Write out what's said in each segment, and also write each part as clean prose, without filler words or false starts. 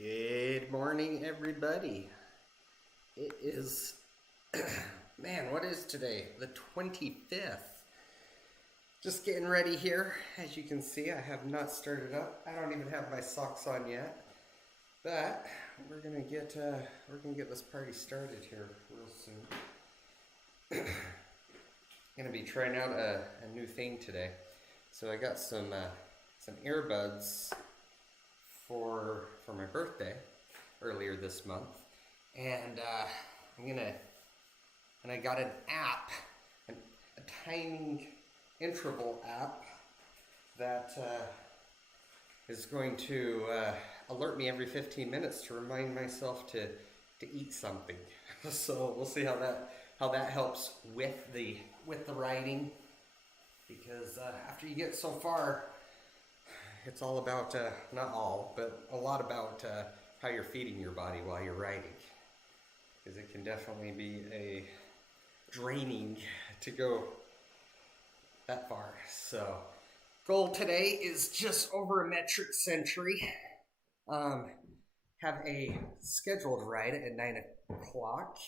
Good morning, everybody. It is, man, what is today? The 25th. Just getting ready here. As you can see, I have not started up. I don't even have my socks on yet. But we're gonna get this party started here real soon. Gonna be trying out a new thing today. So I got some earbuds for my birthday earlier this month, and I got an app, a timing interval app that is going to alert me every 15 minutes to remind myself to eat something. So we'll see how that helps with the writing, because after you get so far, it's all about, not all, but a lot about how you're feeding your body while you're writing. Because it can definitely be a draining to go that far. So, goal today is just over a metric century. Have a scheduled ride at 9 o'clock.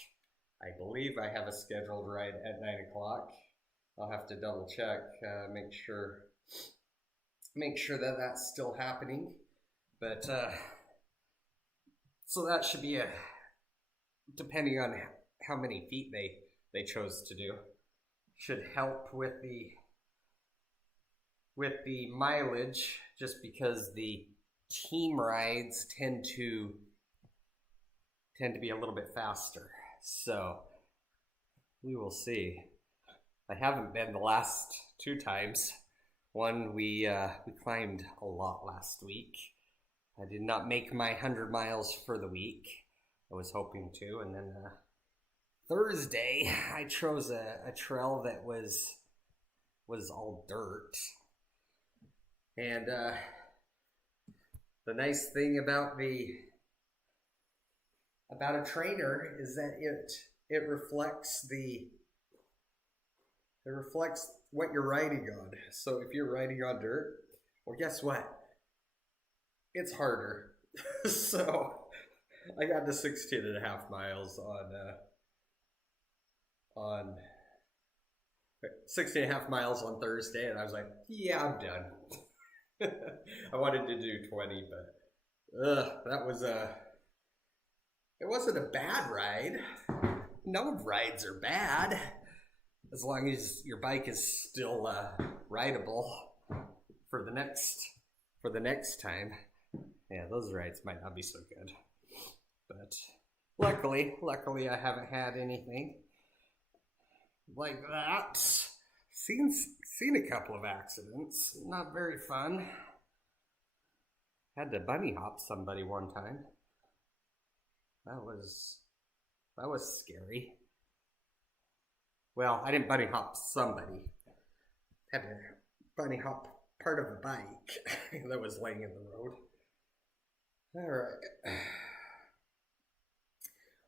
I believe I have a scheduled ride at 9 o'clock. I'll have to double check, make sure that that's still happening, but so that should be depending on how many feet they chose to do, should help with the mileage, just because the team rides tend to be a little bit faster. So we will see. I haven't been the last two times. One, we climbed a lot last week. I did not make my 100 miles for the week. I was hoping to. And then Thursday, I chose a trail that was all dirt. And the nice thing about a trainer is that it reflects what you're riding on. So if you're riding on dirt, well, guess what? It's harder. So I got to 16 and a half miles on 16 and a half miles on Thursday, and I was like, yeah, I'm done. I wanted to do 20, but that was it wasn't a bad ride. No rides are bad, as long as your bike is still rideable for the next time. Yeah, those rides might not be so good, but luckily I haven't had anything like that. Seen a couple of accidents, not very fun. Had to bunny hop somebody one time. That was scary. Well, I didn't bunny hop somebody. Had to bunny hop part of a bike that was laying in the road. All right.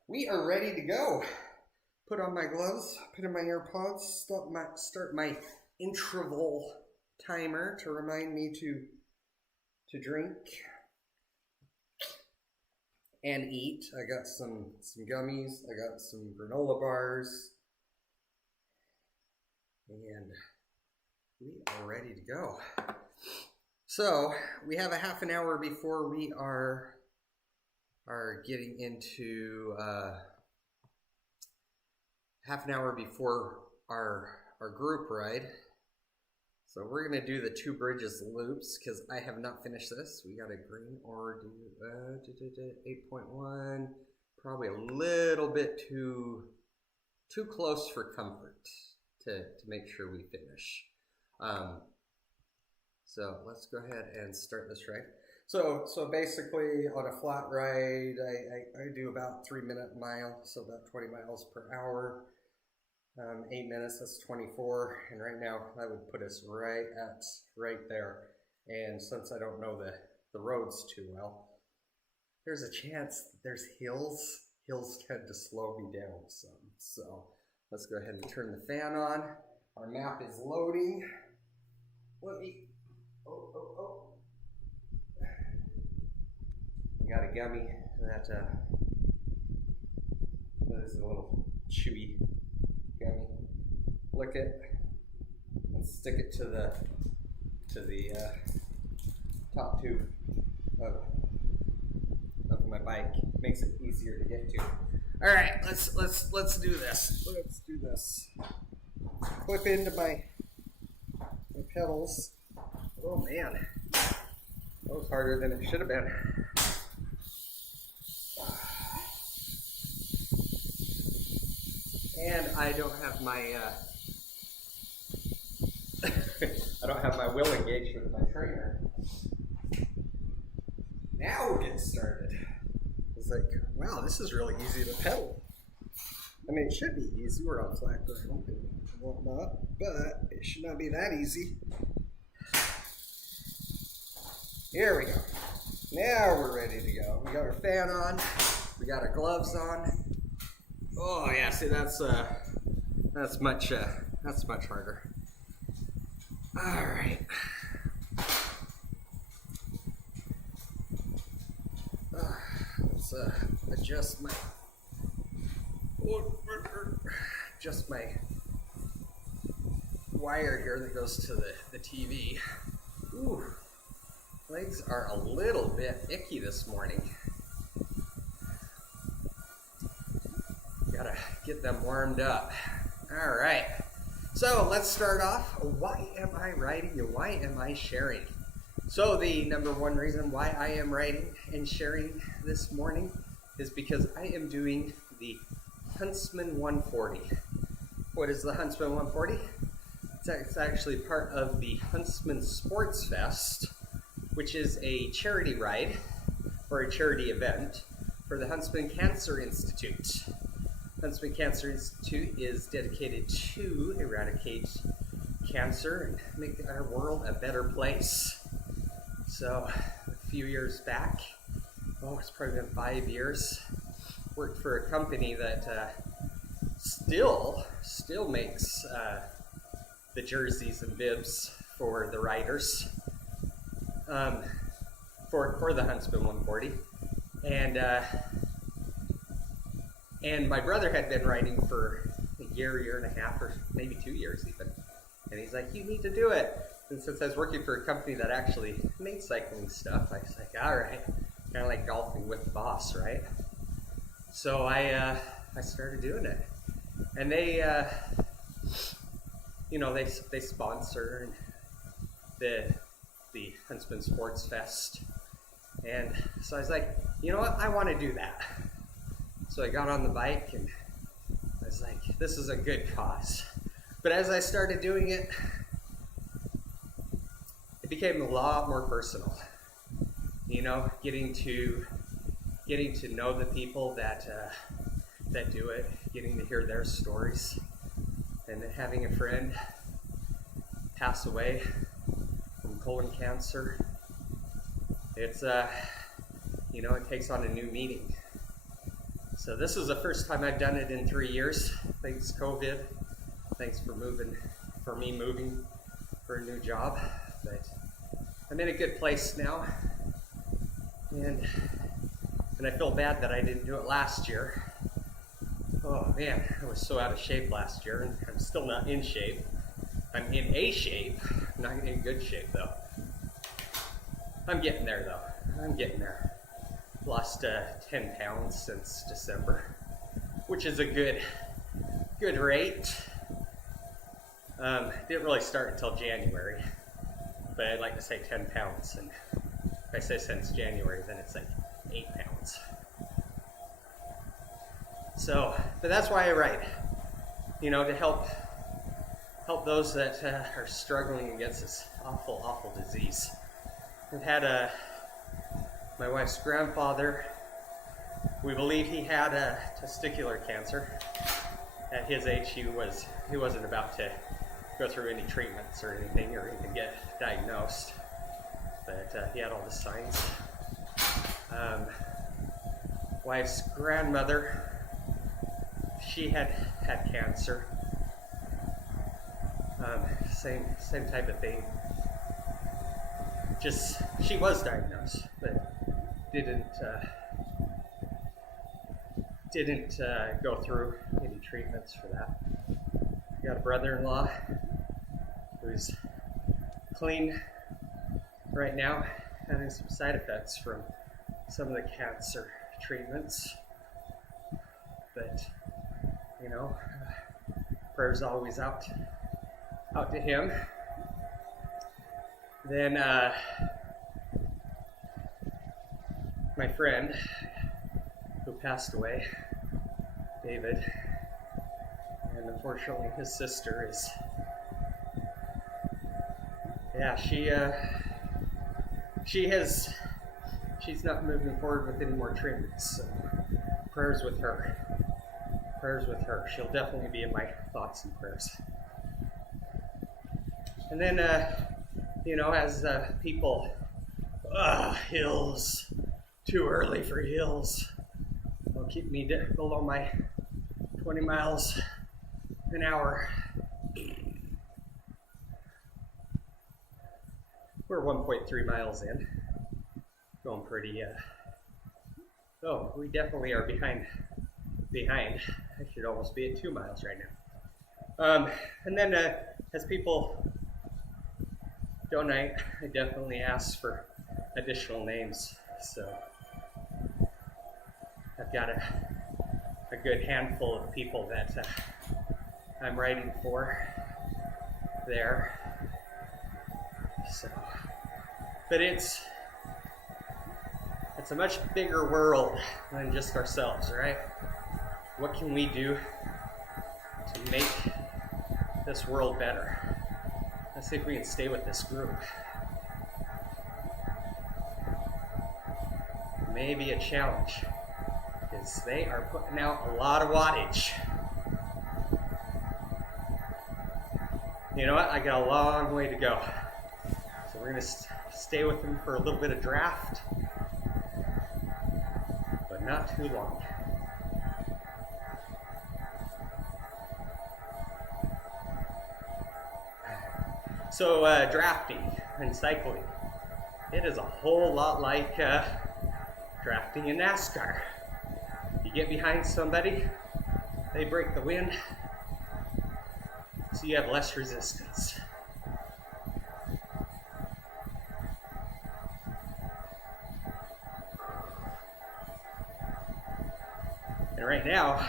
We are ready to go. Put on my gloves, put in my AirPods, start my interval timer to remind me to drink and eat. I got some gummies, I got some granola bars, and we are ready to go. So we have a half an hour before we are getting into half an hour before our group ride. So we're gonna do the 2 bridges loops, because I have not finished this. We got a green or 8.1, probably a little bit too close for comfort to make sure we finish. So let's go ahead and start this ride. So basically on a flat ride, I do about 3-minute mile, so about 20 miles per hour. 8 minutes, that's 24, and right now that would put us right there. And since I don't know the roads too well, there's a chance that there's hills. Hills tend to slow me down some. So let's go ahead and turn the fan on. Our map is loading. Let me, Gotta gummy that is a little chewy gummy. Lick it and stick it to the top tube of my bike. Makes it easier to get to. All right, let's do this. Let's do this. Clip into my pedals. Oh man, that was harder than it should have been. And I don't have my I don't have my wheel engaged with my trainer. Now we're getting started. It's like, wow, this is really easy to pedal. I mean, it should be easy. We're on flat ground and whatnot, but it should not be that easy. Here we go. Now we're ready to go. We got our fan on. We got our gloves on. Oh yeah, see that's much harder. All right. Let's adjust my wire here that goes to the TV. Ooh, legs are a little bit icky this morning. Gotta get them warmed up. All right. So let's start off. Why am I writing and why am I sharing? So the number one reason why I am writing and sharing this morning is because I am doing the Huntsman 140. What is the Huntsman 140? It's actually part of the Huntsman Sports Fest, which is a charity ride or a charity event for the Huntsman Cancer Institute. Huntsman Cancer Institute is dedicated to eradicate cancer and make our world a better place. So a few years back, it's probably been 5 years, worked for a company that still makes the jerseys and bibs for the riders for the Huntsman 140. And my brother had been riding for a year and a half, or maybe 2 years even. And he's like, you need to do it. And since I was working for a company that actually made cycling stuff, I was like, all right, kind of like golfing with the boss, right? So I started doing it. And they sponsor the Huntsman Sports Fest. And so I was like, you know what, I want to do that. So I got on the bike and I was like, this is a good cause. But as I started doing it, it became a lot more personal. You know, getting to know the people that do it, getting to hear their stories, and then having a friend pass away from colon cancer. It's it takes on a new meaning. So this is the first time I've done it in 3 years. Thanks COVID. Thanks for me moving for a new job. But I'm in a good place now. And I feel bad that I didn't do it last year. Oh man, I was so out of shape last year, and I'm still not in shape. I'm in a shape, not in good shape though. I'm getting there though. I'm getting there. Lost 10 pounds since December, which is a good rate. Didn't really start until January, but I'd like to say 10 pounds. And if I say since January, then it's like 8 pounds. So, but that's why I write, to help those that are struggling against this awful disease. I've had my wife's grandfather, we believe he had testicular cancer. At his age, he wasn't about to go through any treatments or anything, or even get diagnosed, but he had all the signs. Wife's grandmother, she had cancer. Same type of thing. Just, she was diagnosed, but didn't didn't go through any treatments for that. I got a brother-in-law who's clean right now, having some side effects from some of the cancer treatments. But, you know, prayers always out to him. Then my friend who passed away, David, and unfortunately his sister is, she's not moving forward with any more treatments. So prayers with her. She'll definitely be in my thoughts and prayers. And then, as people, hills, too early for hills. Will keep me below my 20 miles an hour. We're 1.3 miles in. Going pretty, we definitely are behind. I should almost be at 2 miles right now. And then as people donate, I definitely ask for additional names. So I've got a good handful of people that I'm writing for there. So, but it's a much bigger world than just ourselves, right? What can we do to make this world better? Let's see if we can stay with this group. Maybe a challenge, because they are putting out a lot of wattage. You know what? I got a long way to go. So we're going to stay with them for a little bit of draft, but not too long. So drafting and cycling, it is a whole lot like drafting in NASCAR. You get behind somebody, they break the wind, so you have less resistance. And right now,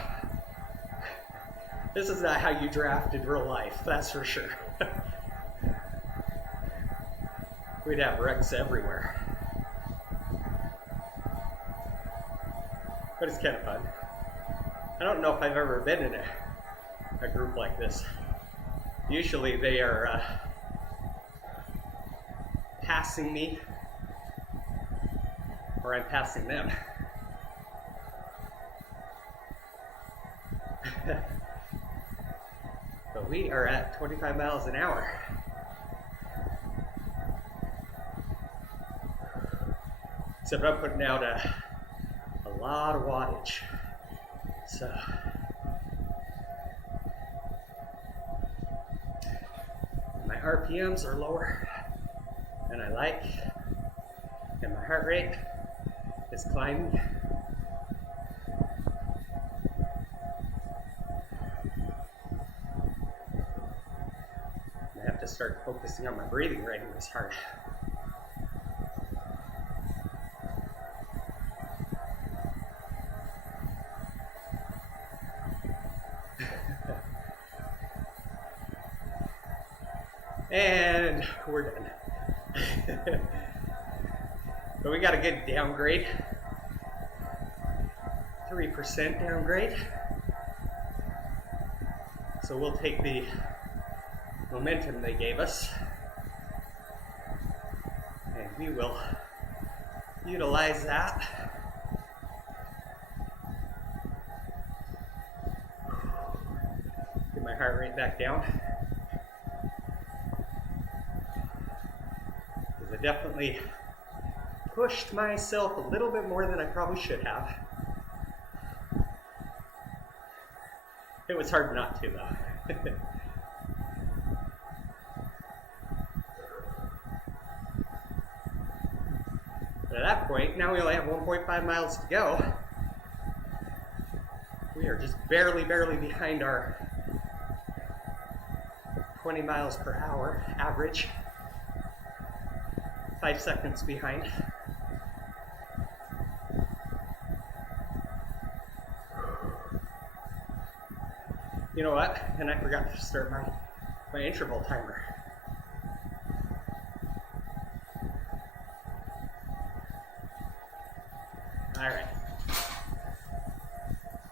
this is not how you draft in real life, that's for sure. We'd have wrecks everywhere. But it's kind of fun. I don't know if I've ever been in a group like this. Usually they are passing me, or I'm passing them. But we are at 25 miles an hour. Except I'm putting out a lot of wattage. So my RPMs are lower than I like, and my heart rate is climbing. I have to start focusing on my breathing writing this hard. And we're done. But we got a good downgrade. 3% downgrade. So we'll take the momentum they gave us, and we will utilize that. Get my heart rate back down. I definitely pushed myself a little bit more than I probably should have. It was hard not to, though. But at that point, now we only have 1.5 miles to go. We are just barely behind our 20 miles per hour average. 5 seconds behind. You know what? And I forgot to start my interval timer. All right.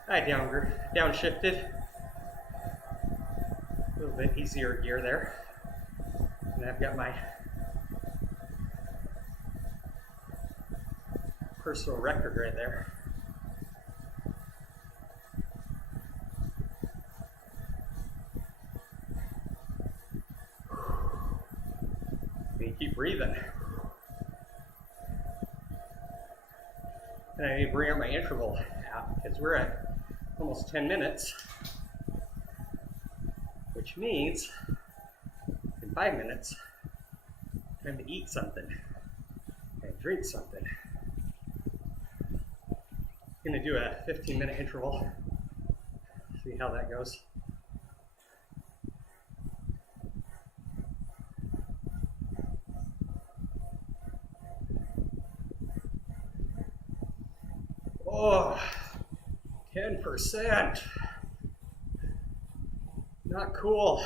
I downshifted. A little bit easier gear there. And I've got my personal record right there. And you keep breathing. And I need to bring up my interval out because we're at almost 10 minutes, which means in 5 minutes, time to eat something and drink something. I'm going to do a 15-minute interval, see how that goes. Oh, 10%. Not cool.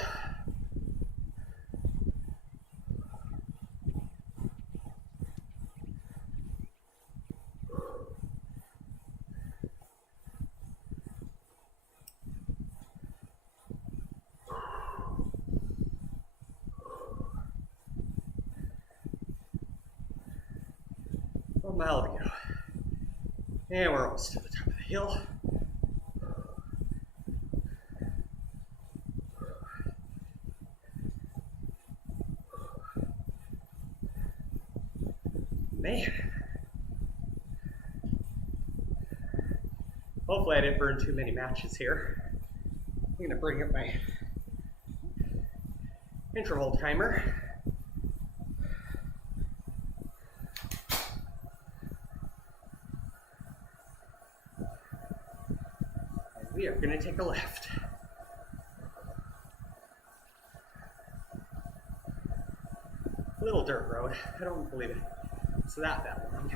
A mile to go. And we're almost to the top of the hill. Man. Hopefully I didn't burn too many matches here. I'm going to bring up my interval timer. We are going to take a left. Little dirt road. I don't believe it's that long.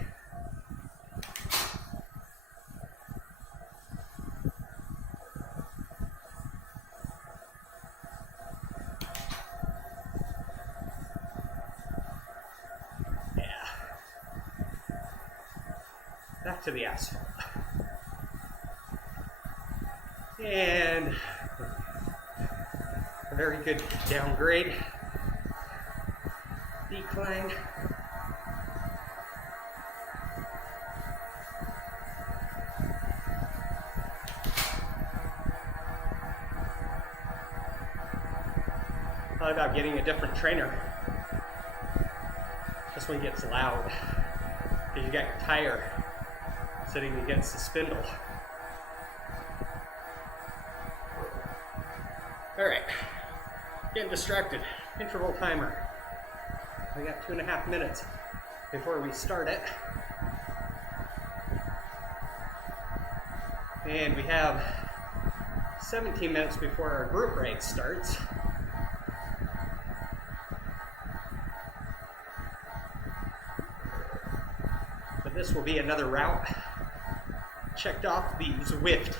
Yeah. Back to the asphalt. And a very good downgrade, decline. Thought about getting a different trainer. This one gets loud because you got your tire sitting against the spindle. All right, getting distracted. Interval timer. We got 2.5 minutes before we start it. And we have 17 minutes before our group race starts. But this will be another route. Checked off the Zwift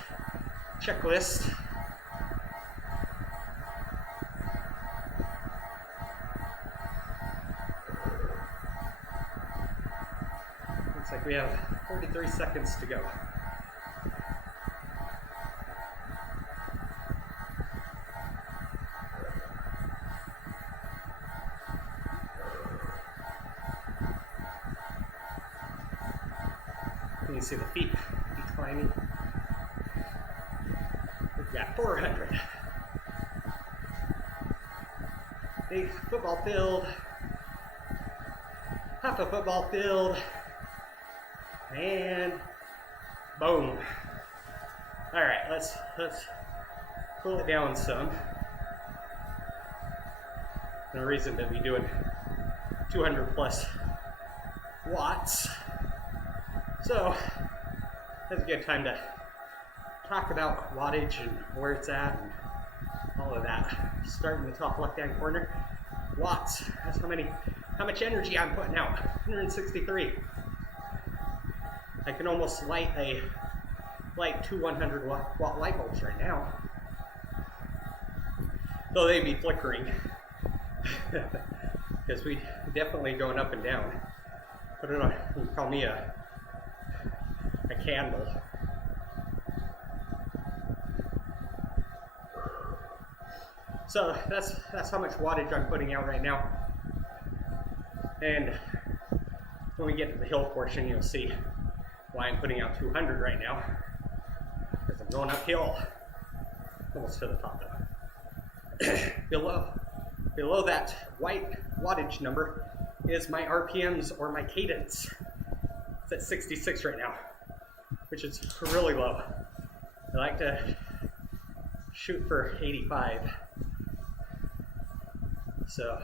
checklist. We have 43 seconds to go. You can see the feet declining. We've got 400. Big football field. Half a football field. And boom. All right, let's cool it down some. No reason to be doing 200 plus watts. So that's a good time talk about wattage and where it's at and all of that. Starting in the top left-hand corner, watts. That's how much energy I'm putting out. 163. I can almost light two 100 watt light bulbs right now. Though they'd be flickering. Because we definitely going up and down. Put it on, you can call me a candle. So that's how much wattage I'm putting out right now. And when we get to the hill portion, you'll see why I'm putting out 200 right now. Because I'm going uphill. Almost to the top though. Below that white wattage number is my RPMs or my cadence. It's at 66 right now, which is really low. I like to shoot for 85. So,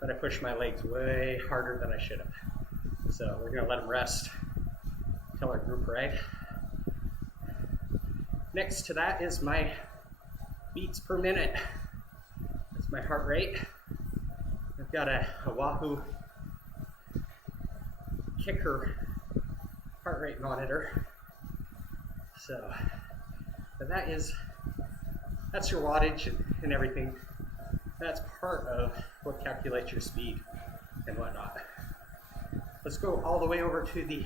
but I pushed my legs way harder than I should have. So we're gonna let them rest until our group ride. Next to that is my beats per minute. That's my heart rate. I've got a Wahoo Kicker heart rate monitor. So, but that's your wattage and everything. That's part of what calculates your speed and whatnot. Let's go all the way over to the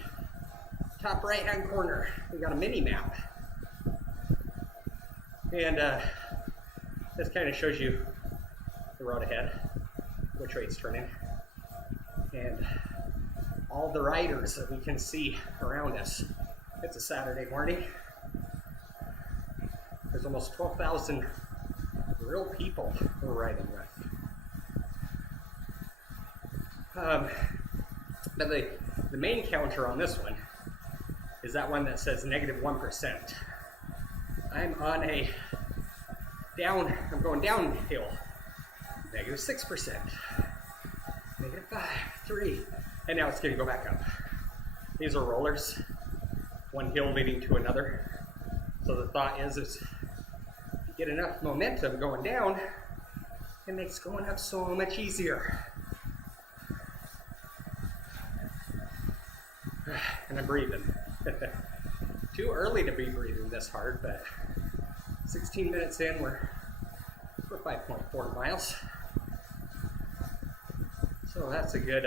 top right hand corner. We got a mini map. And this kind of shows you the road ahead, which way it's turning, and all the riders that we can see around us. It's a Saturday morning. There's almost 12,000 real people we're riding with. But the main counter on this one is that one that says -1%. I'm on I'm going downhill. -6%, -5, 3, and now it's going to go back up. These are rollers, one hill leading to another. So the thought is if you get enough momentum going down, it makes going up so much easier. And I'm breathing. Too early to be breathing this hard, but 16 minutes in, we're 5.4 miles. So that's a good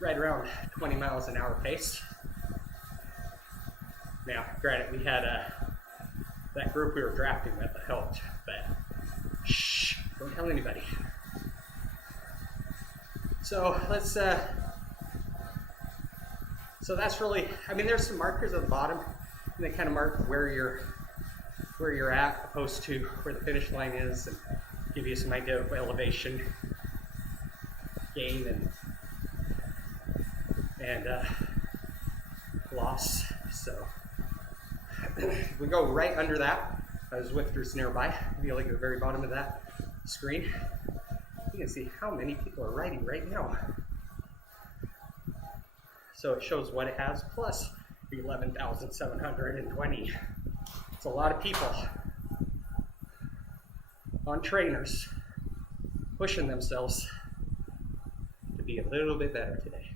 right around 20 miles an hour pace. Now, granted, we had that group we were drafting with that helped, but shh, don't tell anybody. So let's so that's really, I mean, there's some markers at the bottom, and they kind of mark where you're at, opposed to where the finish line is, and give you some idea of elevation, gain, and loss. So we go right under that. As Zwifters nearby, if you look at the very bottom of that screen, you can see how many people are riding right now. So it shows what it has plus 11,720. It's a lot of people on trainers pushing themselves to be a little bit better today.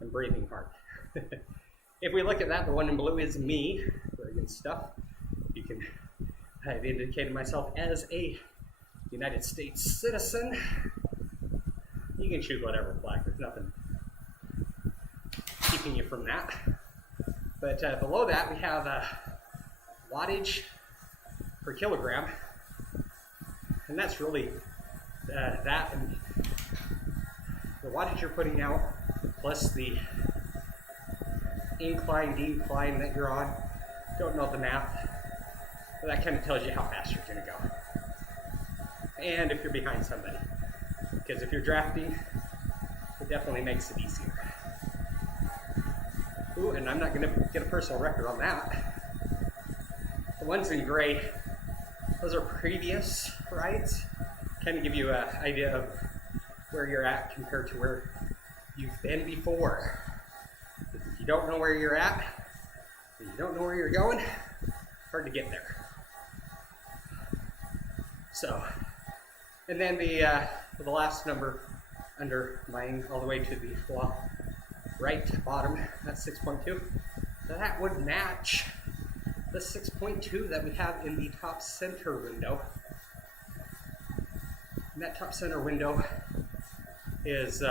I'm breathing hard. If we look at that, the one in blue is me. Very good stuff. I've indicated myself as a United States citizen. You can choose whatever flag. There's nothing keeping you from that. But below that, we have wattage per kilogram. And that's really that and the wattage you're putting out plus the incline, decline that you're on. Don't know the math, but that kind of tells you how fast you're going to go. And if you're behind somebody. Because if you're drafting, it definitely makes it easier. Ooh, and I'm not going to get a personal record on that. The ones in gray, those are previous rides. Kind of give you an idea of where you're at compared to where you've been before. Because if you don't know where you're at, and you don't know where you're going, hard to get there. So, and then the last number under mine, all the way to the right bottom, that's 6.2. So that would match the 6.2 that we have in the top center window. And that top center window is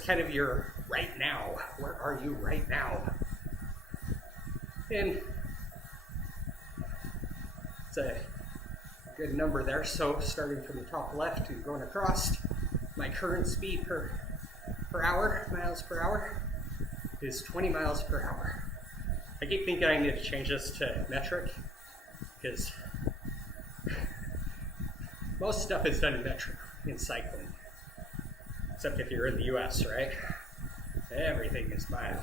kind of your right now. Where are you right now? And it's a good number there. So starting from the top left and going across, my current speed per hour, miles per hour, is 20 miles per hour. I keep thinking I need to change this to metric, because most stuff is done in metric in cycling, except if you're in the US, right? Everything is mile.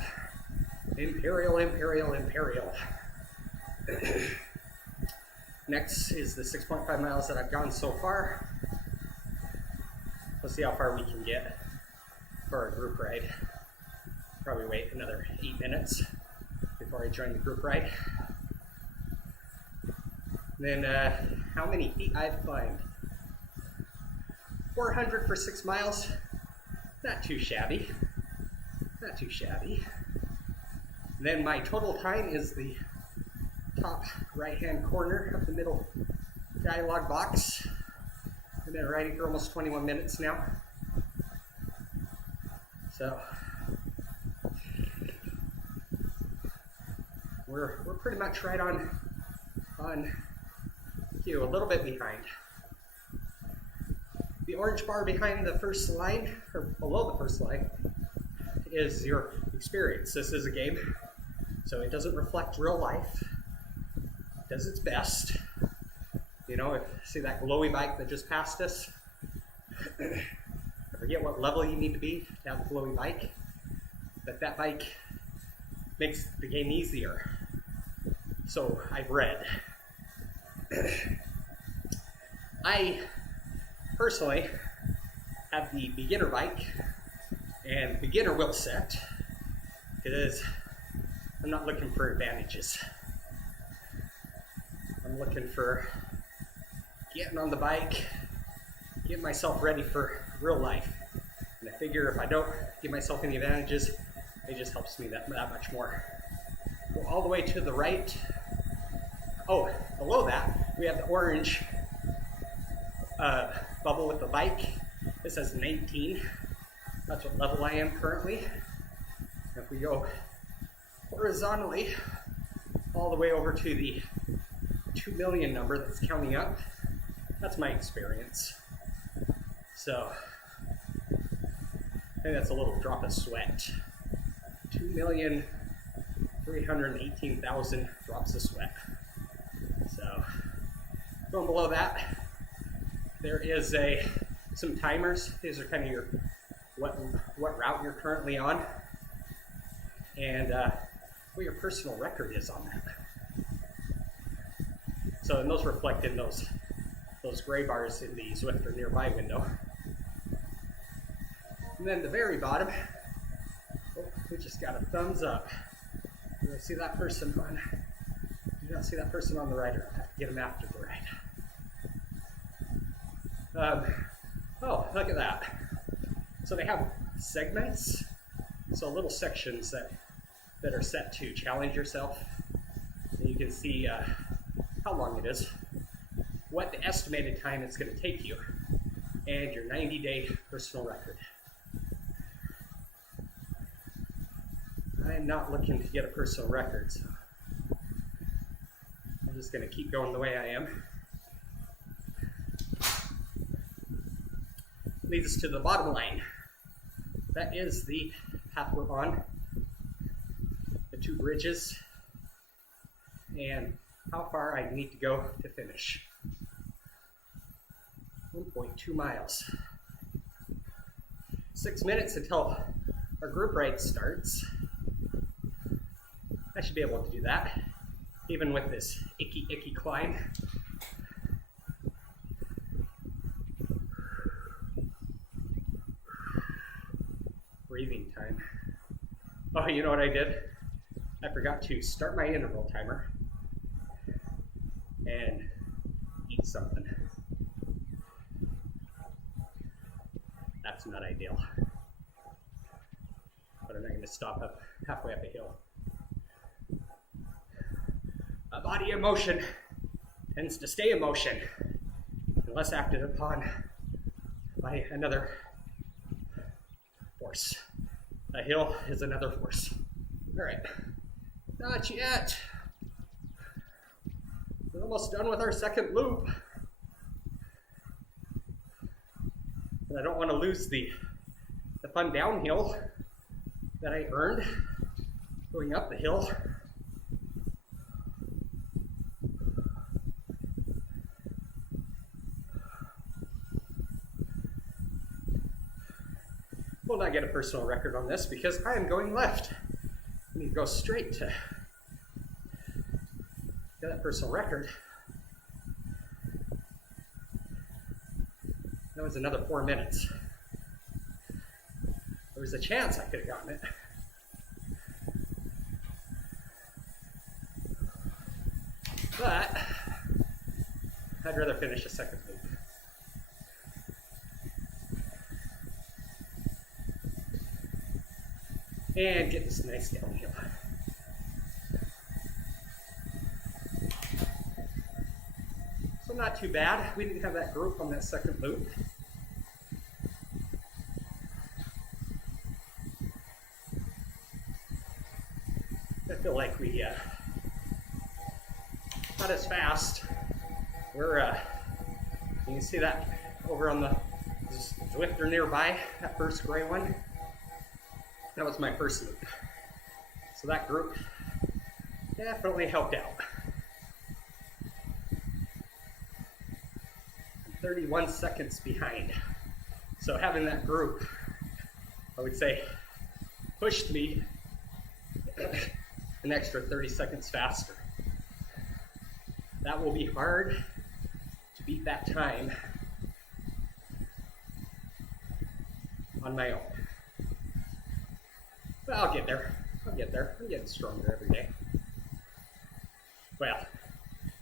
Imperial, imperial, imperial. Next is the 6.5 miles that I've gone so far. Let's see how far we can get for our group ride. Probably wait another 8 minutes before I join the group ride. Then how many feet I've climbed? 400 for 6 miles. Not too shabby. Not too shabby. Then my total time is the top right-hand corner of the middle dialog box. I've been riding for almost 21 minutes now. So we're pretty much right on cue, a little bit behind. The orange bar behind the first line, or below the first line, is your experience. This is a game, so it doesn't reflect real life. It does its best. You know, see that glowy bike that just passed us? I forget what level you need to be to have a glowy bike, but that bike makes the game easier. So I've read. I personally have the beginner bike and beginner wheel set, because I'm not looking for advantages. I'm looking for getting on the bike, getting myself ready for real life. And I figure if I don't give myself any advantages, it just helps me that much more. Go all the way to the right. Oh, below that, we have the orange bubble with the bike. It says 19. That's what level I am currently. If we go horizontally all the way over to the 2 million number that's counting up, that's my experience. So I think that's a little drop of sweat. 2,318,000 drops of sweat. So going below that, there is some timers. These are kind of your what route you're currently on, and what your personal record is on that. So, and those reflect in those gray bars in the Zwift or nearby window. And then the very bottom, oh, we just got a thumbs up. Do I see that person on? Do not see that person on the right, or have to get them after the ride. Oh, look at that. So they have segments, so little sections that are set to challenge yourself. And you can see how long it is, what the estimated time it's going to take you, and your 90-day personal record. I'm not looking to get a personal record, so I'm just going to keep going the way I am. Leads us to the bottom line. That is the path we're on, the 2 bridges, and how far I need to go to finish. 1.2 miles. 6 minutes until our group ride starts. I should be able to do that, even with this icky climb. breathing time. Oh, you know what I did? I forgot to start my interval timer and eat something. That's not ideal. But I'm not going to stop up halfway up a hill. A body in motion tends to stay in motion unless acted upon by another force. A hill is another force. All right, not yet. We're almost done with our second loop. And I don't want to lose the fun downhill that I earned going up the hill. Will not get a personal record on this because I am going left. I need to go straight to get that personal record. That was another 4 minutes. There was a chance I could have gotten it. But I'd rather finish a second loop. And get this nice downhill. So not too bad. We didn't have that group on that second loop. I feel like we not as fast. We're you can see that over on the Zwifter nearby, that first gray one. That was my first loop. So that group definitely helped out. 31 seconds behind. So having that group, I would say, pushed me an extra 30 seconds faster. That will be hard to beat that time on my own. But I'll get there. I'll get there. I'm getting stronger every day. Well,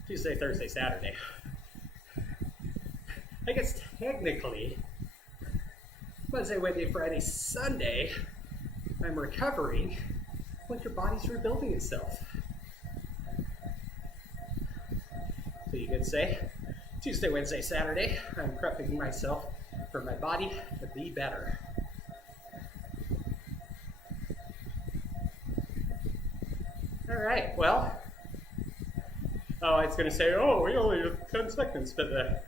Tuesday, Thursday, Saturday. I guess technically, Wednesday, Wednesday, Friday, Sunday, I'm recovering once your body's rebuilding itself. So you could say, Tuesday, Wednesday, Saturday, I'm prepping myself for my body to be better. All right, well, I was going to say, oh, we only have 10 seconds, but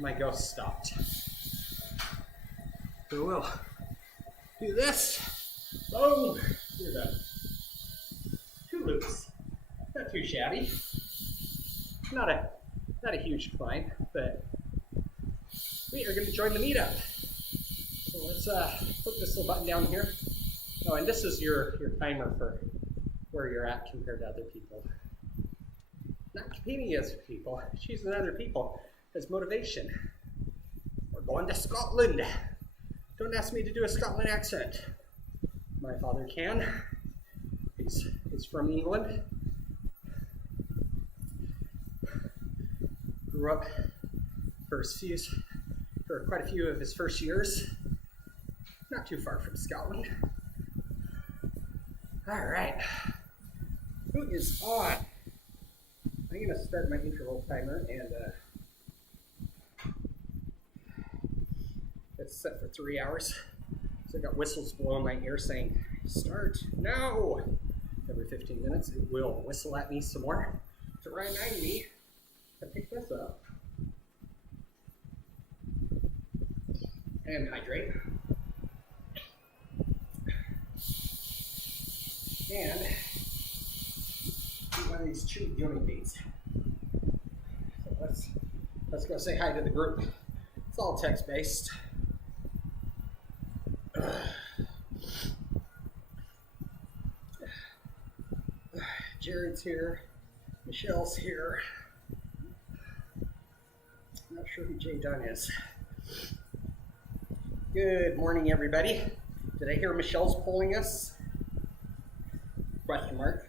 my ghost stopped. So we'll do this. Boom, you're done. 2 loops, not too shabby. Not a huge climb, but we are going to join the meetup. So let's put this little button down here. Oh, and this is your timer for where you're at compared to other people. Not competing against people, choosing other people as motivation. We're going to Scotland. Don't ask me to do a Scotland accent. My father can. He's from England. Grew up for quite a few of his first years. Not too far from Scotland. All right. Who is on? I'm going to start my interval timer and it's set for 3 hours. So I got whistles blowing my ear saying, start now. Every 15 minutes it will whistle at me some more to remind me to pick this up. And hydrate. And eat one of these chewy gummy beans. So let's go say hi to the group. It's all text-based. Jared's here. Michelle's here. Not sure who Jay Dunn is. Good morning, everybody. Did I hear Michelle's polling us? Question mark.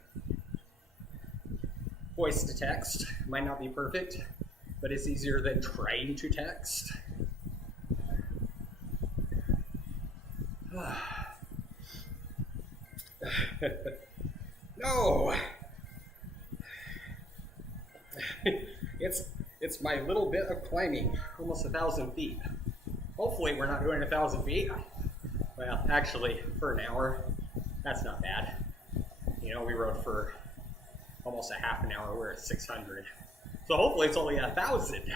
Voice to text might not be perfect, but it's easier than trying to text. No. It's my little bit of climbing, almost 1,000 feet. Hopefully we're not doing 1,000 feet. Well, actually, for an hour, that's not bad. You know, we rode for almost a half an hour. We're at 600. So hopefully it's only 1,000.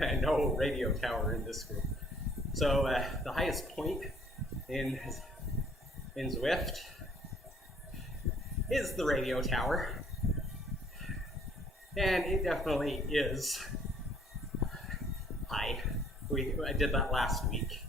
And no radio tower in this group. So the highest point in Zwift is the radio tower. And it definitely is high. I did that last week.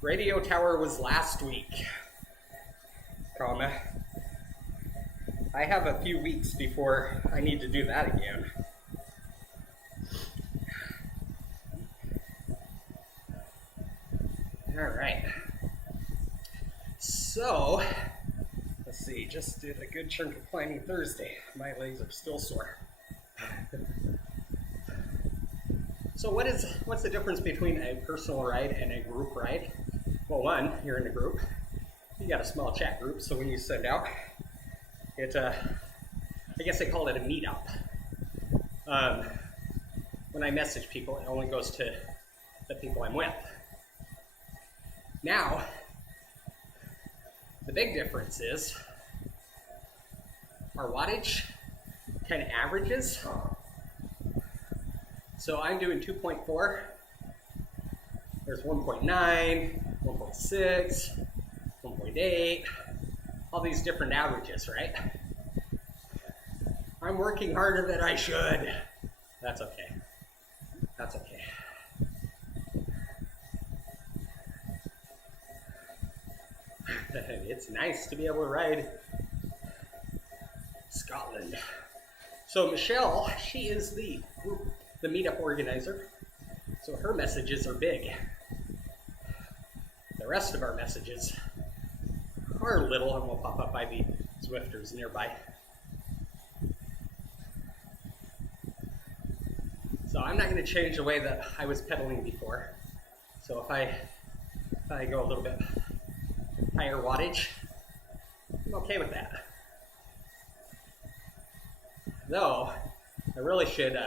Radio tower was last week, comma. I have a few weeks before I need to do that again. All right. So, let's see, just did a good chunk of climbing Thursday. My legs are still sore. So what's the difference between a personal ride and a group ride? Well, one, you're in a group. You got a small chat group, so when you send out, I guess they call it a meetup. When I message people, it only goes to the people I'm with. Now, the big difference is our wattage kind of averages. So I'm doing 2.4. There's 1.9, 1.6, 1.8, all these different averages, right? I'm working harder than I should. That's okay. That's okay. It's nice to be able to ride Scotland. So Michelle, she is the meetup organizer. So her messages are big. The rest of our messages are little and will pop up by the Zwifters nearby. So I'm not going to change the way that I was pedaling before. So if I go a little bit higher wattage, I'm okay with that. Though, I really should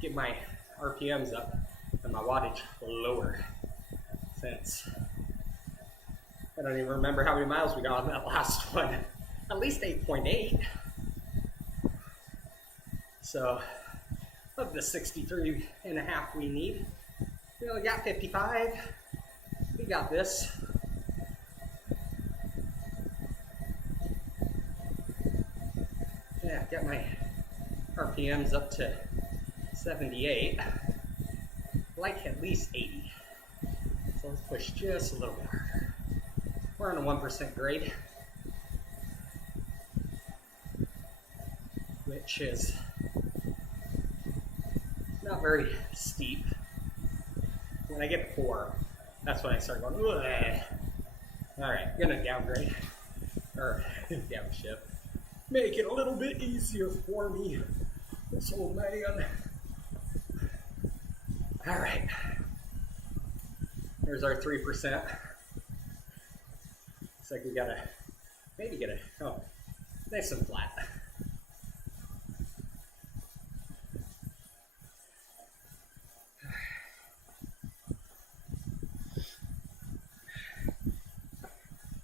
get my RPMs up and my wattage lower, since I don't even remember how many miles we got on that last one. At least 8.8. So, of the 63 and a half we need, we only got 55. We got this. Yeah, got my RPMs up to 78. Like at least 80. So let's push just a little bit harder. We're on a 1% grade, which is not very steep. When I get 4, that's when I start going, ugh. All right, gonna downgrade, or downshift. Make it a little bit easier for me, this old man. All right, there's our 3%. Looks like we gotta maybe get nice and flat.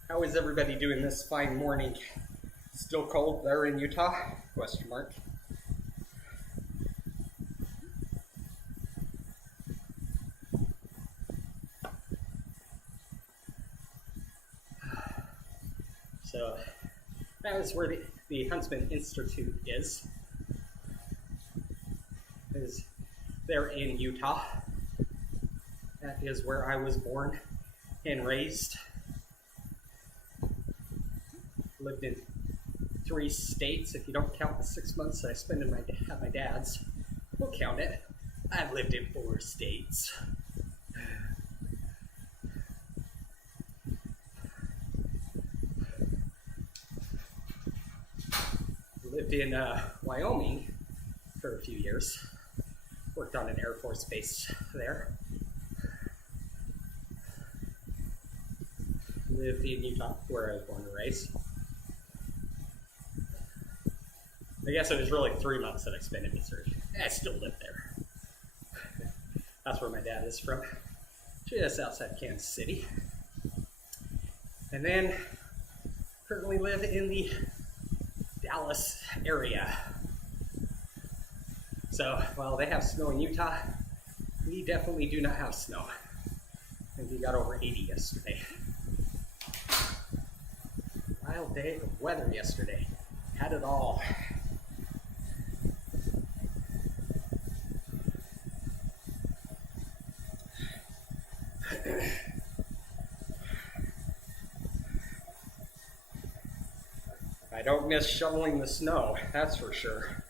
How is everybody doing this fine morning? Still cold there in Utah? Question mark. So that is where the Huntsman Institute is there in Utah. That is where I was born and raised. Lived in 3 states, if you don't count the 6 months that I spent at my dad's. We'll count it. I've lived in 4 states. Lived in Wyoming for a few years. Worked on an Air Force base there. Lived in Utah, where I was born and raised. I guess it was really 3 months that I spent in Missouri. I still live there. That's where my dad is from, just outside Kansas City. And then currently live in the Dallas area. So while they have snow in Utah, we definitely do not have snow. I think we got over 80 yesterday. Wild day of weather yesterday. Had it all. I don't miss shoveling the snow, that's for sure.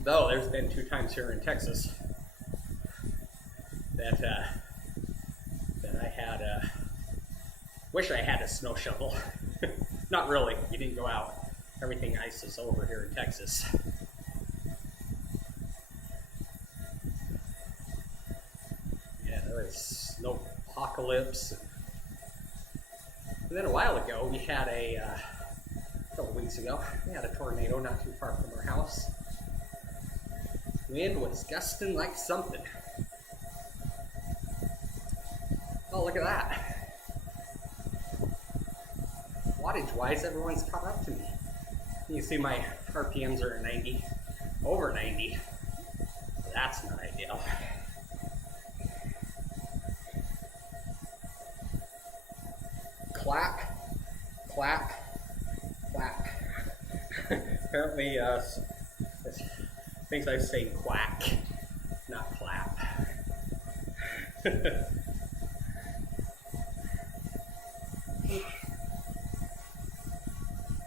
Though there's been 2 times here in Texas that I had wish I had a snow shovel. Not really, you didn't go out. Everything ices over here in Texas. Yeah, there was snow apocalypse. And then a while ago, we had a couple weeks ago, we had a tornado not too far from our house. Wind was gusting like something. Oh, look at that. Wattage-wise, everyone's caught up to me. You see my RPMs are 90, over 90. That's not ideal. Clack, clack, clack. Apparently, thinks I say quack, not clap.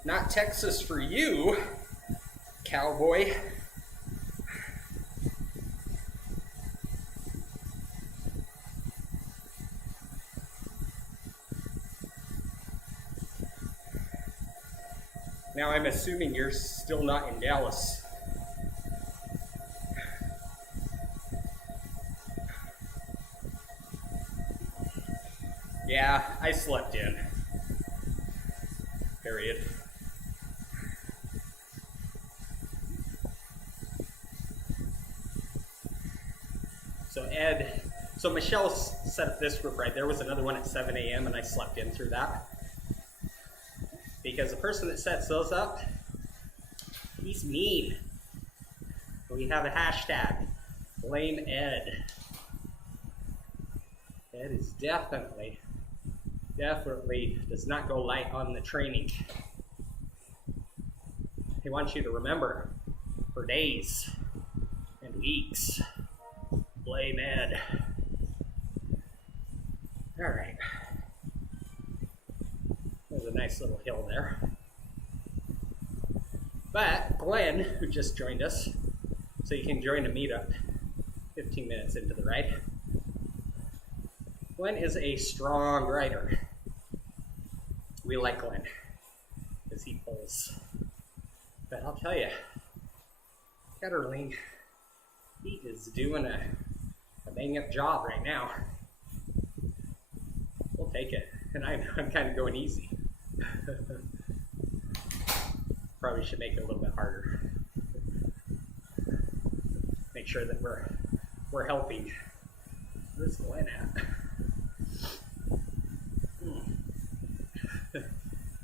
Not Texas for you, cowboy. Now I'm assuming you're still not in Dallas. Yeah, I slept in. Period. So Michelle set up this group right there. Was another one at 7 a.m. and I slept in through that. Because the person that sets those up, he's mean. We have a hashtag, blame Ed. Ed is definitely does not go light on the training. He wants you to remember for days and weeks. Blame Ed. All right. There's a nice little hill there. But Glenn, who just joined us, so you can join a meetup 15 minutes into the ride. Glenn is a strong rider. We like Glenn because he pulls. But I'll tell you, Ketterling, he is doing a bang-up job right now. We'll take it. And I'm kind of going easy. Probably should make it a little bit harder. Make sure that we're helping. Where's Glenn at?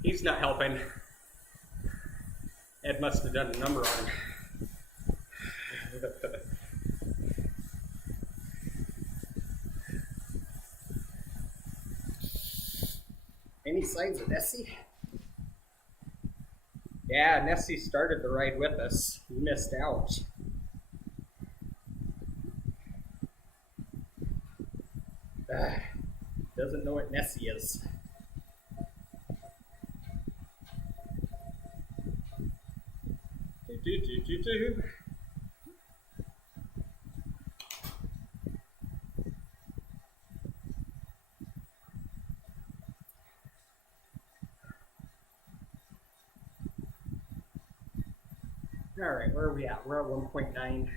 He's not helping. Ed must have done a number on him. Any signs of Nessie? Yeah, Nessie started the ride with us. We missed out. Doesn't know what Nessie is. All right, where are we at? We're at 1.9.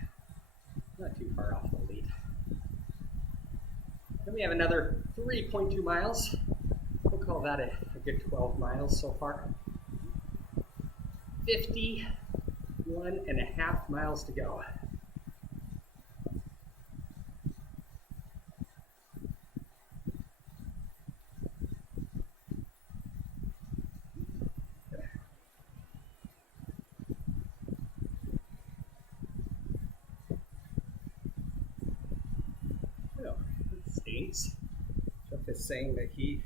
Not too far off the lead. Then we have another 3.2 miles. We'll call that a good 12 miles so far. 51.5 miles to go. Well, that stinks. Jeff is saying that he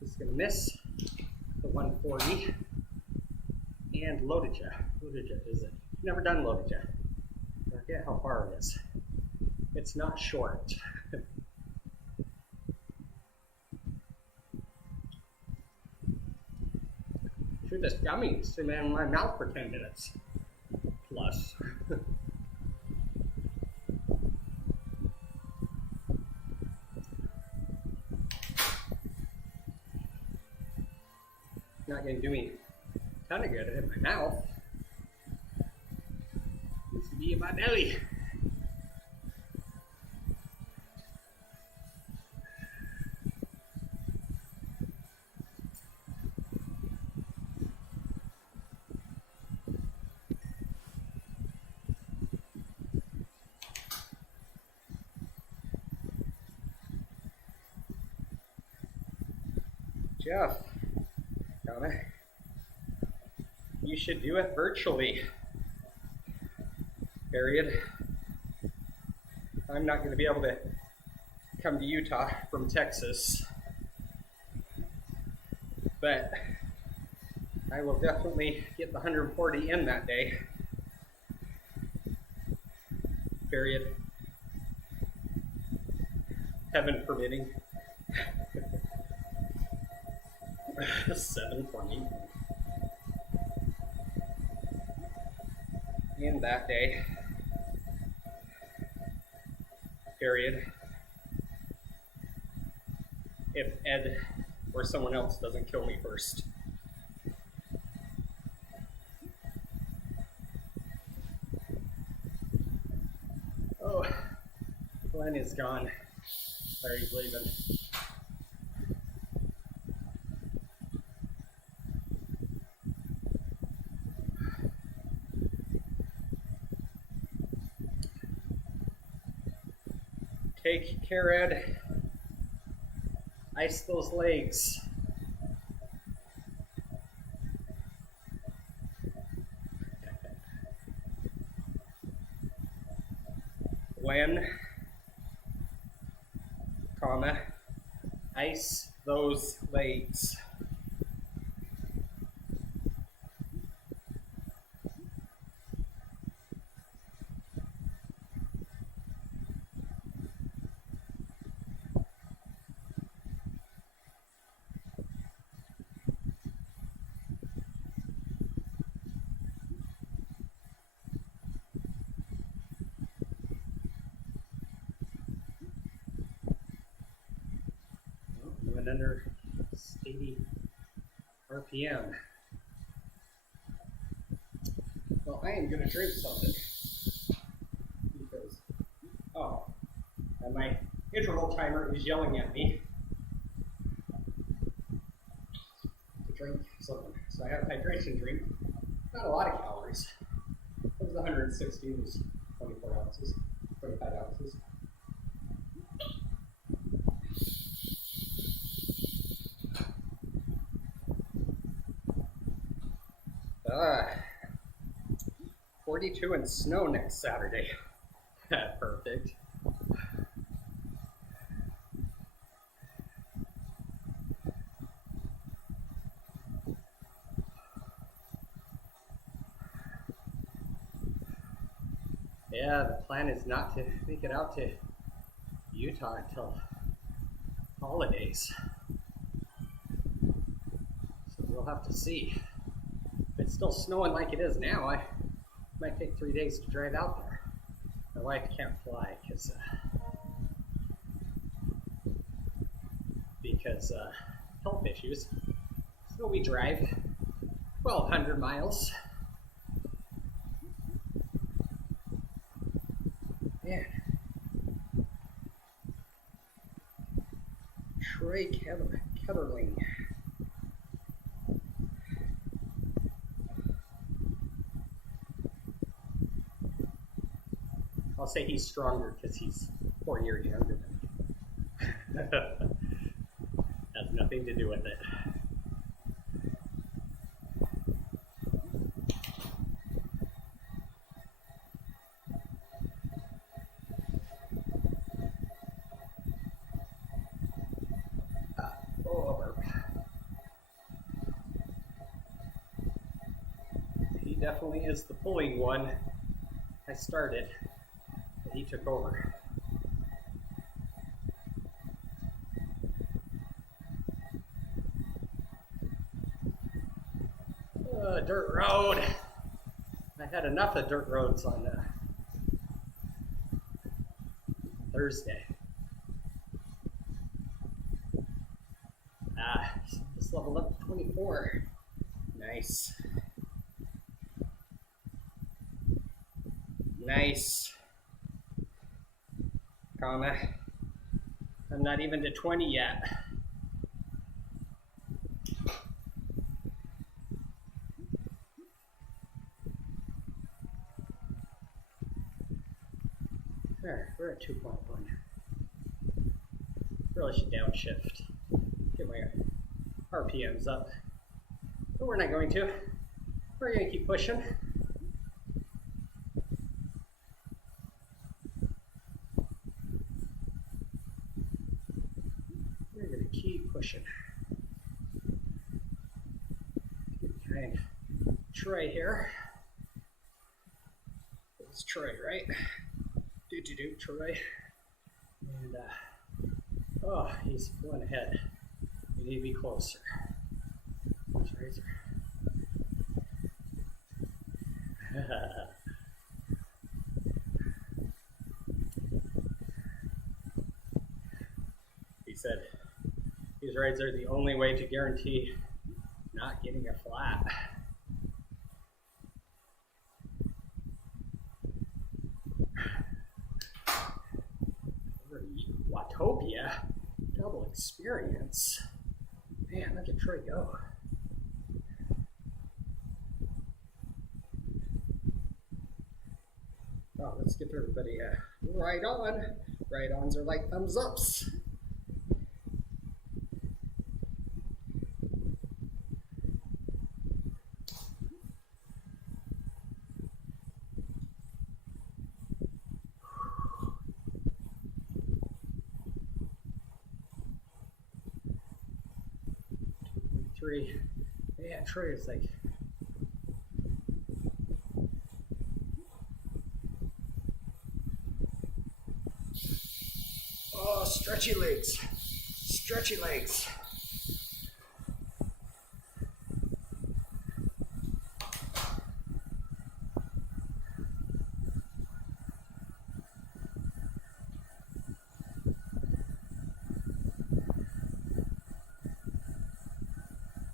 is going to miss the 140 and Lodija. Lodija is it? Never done Lodija. I forget how far it is. It's not short. Shoot this gummies in my mouth for 10 minutes plus. Not going to do me a ton of good in my mouth. Needs to be in my belly. Jeff, you should do it virtually. Period. I'm not going to be able to come to Utah from Texas, but I will definitely get the 140 in that day. Period. Heaven permitting. 7:20 in that day. Period. If Ed or someone else doesn't kill me first. Oh, Glenn is gone. Sorry, he's leaving. Take care, Ed. Ice those legs. When, ice those legs. Went under 80 RPM. Well, I am going to drink something because, and my interval timer is yelling at me to drink something. So I have a hydration drink. Not a lot of calories. It was 160, it was 24 ounces, 25 ounces. 42 and snow next Saturday. Perfect. Yeah, the plan is not to make it out to Utah until holidays. So we'll have to see. If it's still snowing like it is now, I might take 3 days to drive out there. My wife can't fly because health issues. So we drive 1,200 miles. Man. Troy Ketterling. I'll say he's stronger because he's 4 years younger than me. Has nothing to do with it. He definitely is the pulling one. I started, but he took over. Dirt road. I had enough of dirt roads on Thursday. Just leveled up to 24. Nice. Nice. Comma. I'm not even to 20 yet. There, we're at 2.1. Really should downshift. Get my RPMs up. But we're not going to. We're going to keep pushing. We're going to keep pushing. Okay, Troy here. It's Troy, right? Do Troy. And oh, he's going ahead. We need to be closer. Razor. He said these rides are the only way to guarantee not getting a flat. Watopia, double experience. Man, look at Troy go. Oh, let's give everybody a right on. Right ons are like thumbs ups. Yeah, Troy is like oh, stretchy legs. Stretchy legs.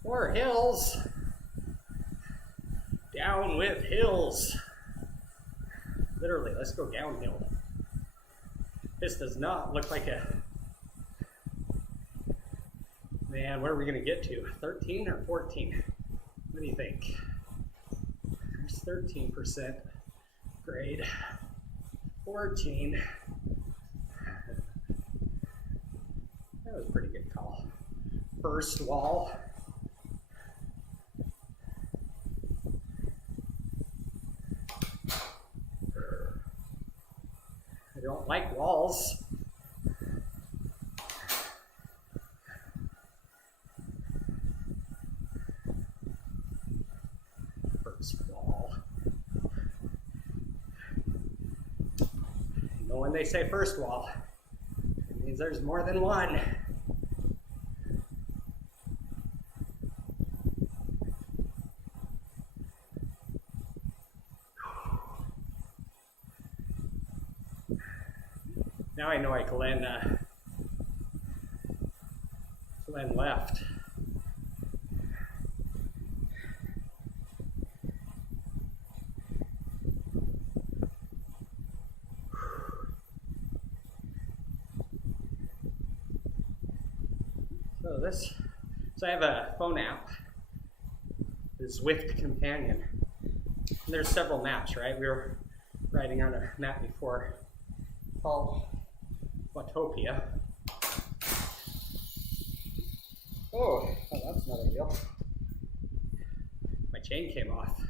More hills. Down with hills. Literally, let's go downhill. This does not look like a... Man, what are we going to get to? 13 or 14? What do you think? There's 13% grade. 14. That was a pretty good call. First wall. I don't like walls. First wall. You know when they say first wall, it means there's more than one. Now I know I Glenn left. So I have a phone app, this Zwift Companion. And there's several maps, right? We were riding on a map before called Watopia. Oh, that's not ideal. My chain came off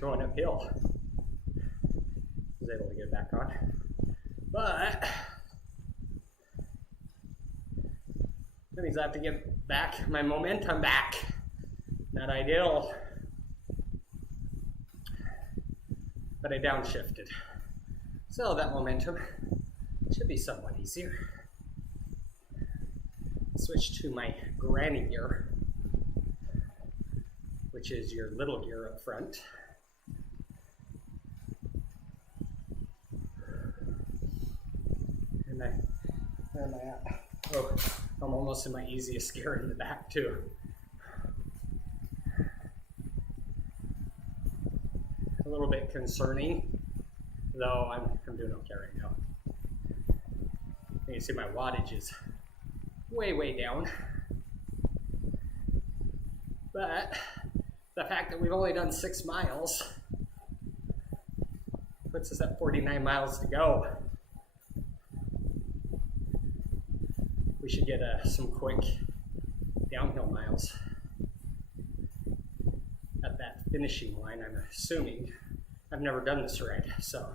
going uphill. Was able to get it back on. But that means I have to get back my momentum back. Not ideal. But I downshifted. So that momentum should be somewhat easier. Switch to my granny gear, which is your little gear up front. And where am I at? Oh, I'm almost in my easiest gear in the back too. A little bit concerning, though I'm doing okay right now. You can see my wattage is way down. But the fact that we've only done 6 miles puts us at 49 miles to go. We should get some quick downhill miles at that finishing line, I'm assuming. I've never done this ride, so.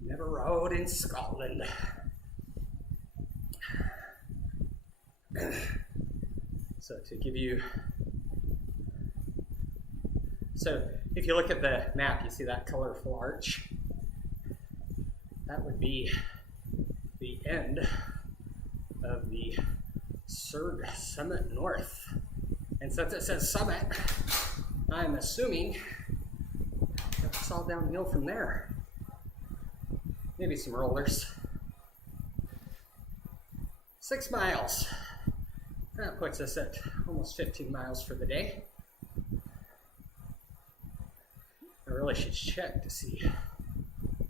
Never rode in Scotland. So to give you, so if you look at the map, you see that colorful arch? That would be the end of the Surg Summit North. And since it says summit, I'm assuming it's all downhill from there. Maybe some rollers. 6 miles. That puts us at almost 15 miles for the day. I really should check to see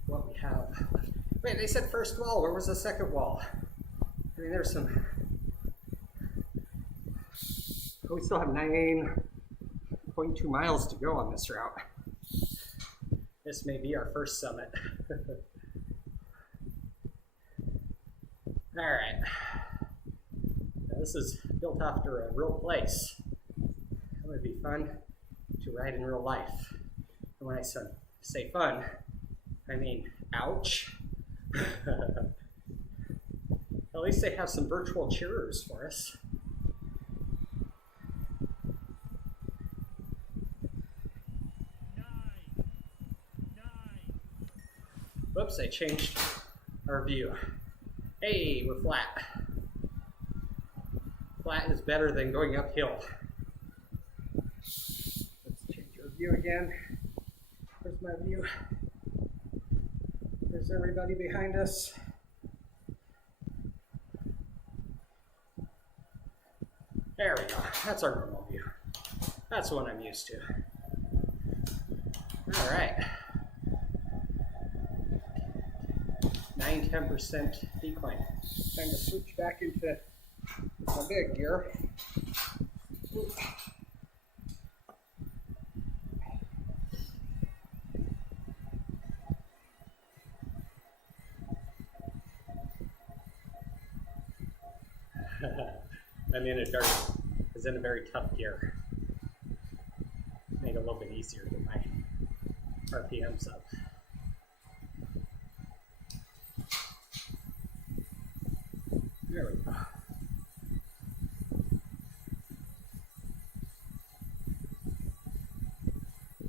what we have left. Wait, they said first wall. Where was the second wall? I mean, there's some. Oh, we still have 9.2 miles to go on this route. This may be our first summit. All right. Now, this is built after a real place. That would be fun to ride in real life. And when I say fun, I mean ouch. At least they have some virtual cheerers for us. Whoops, I changed our view. Hey, we're flat. Flat is better than going uphill. Let's change our view again. Where's my view? There's everybody behind us. There we go. That's our normal view. That's the one I'm used to. All right. 9-10% decline. Time to switch back into my big gear. I'm in a dark, is in a very tough gear. Make it a little bit easier to get my RPMs up. There we go.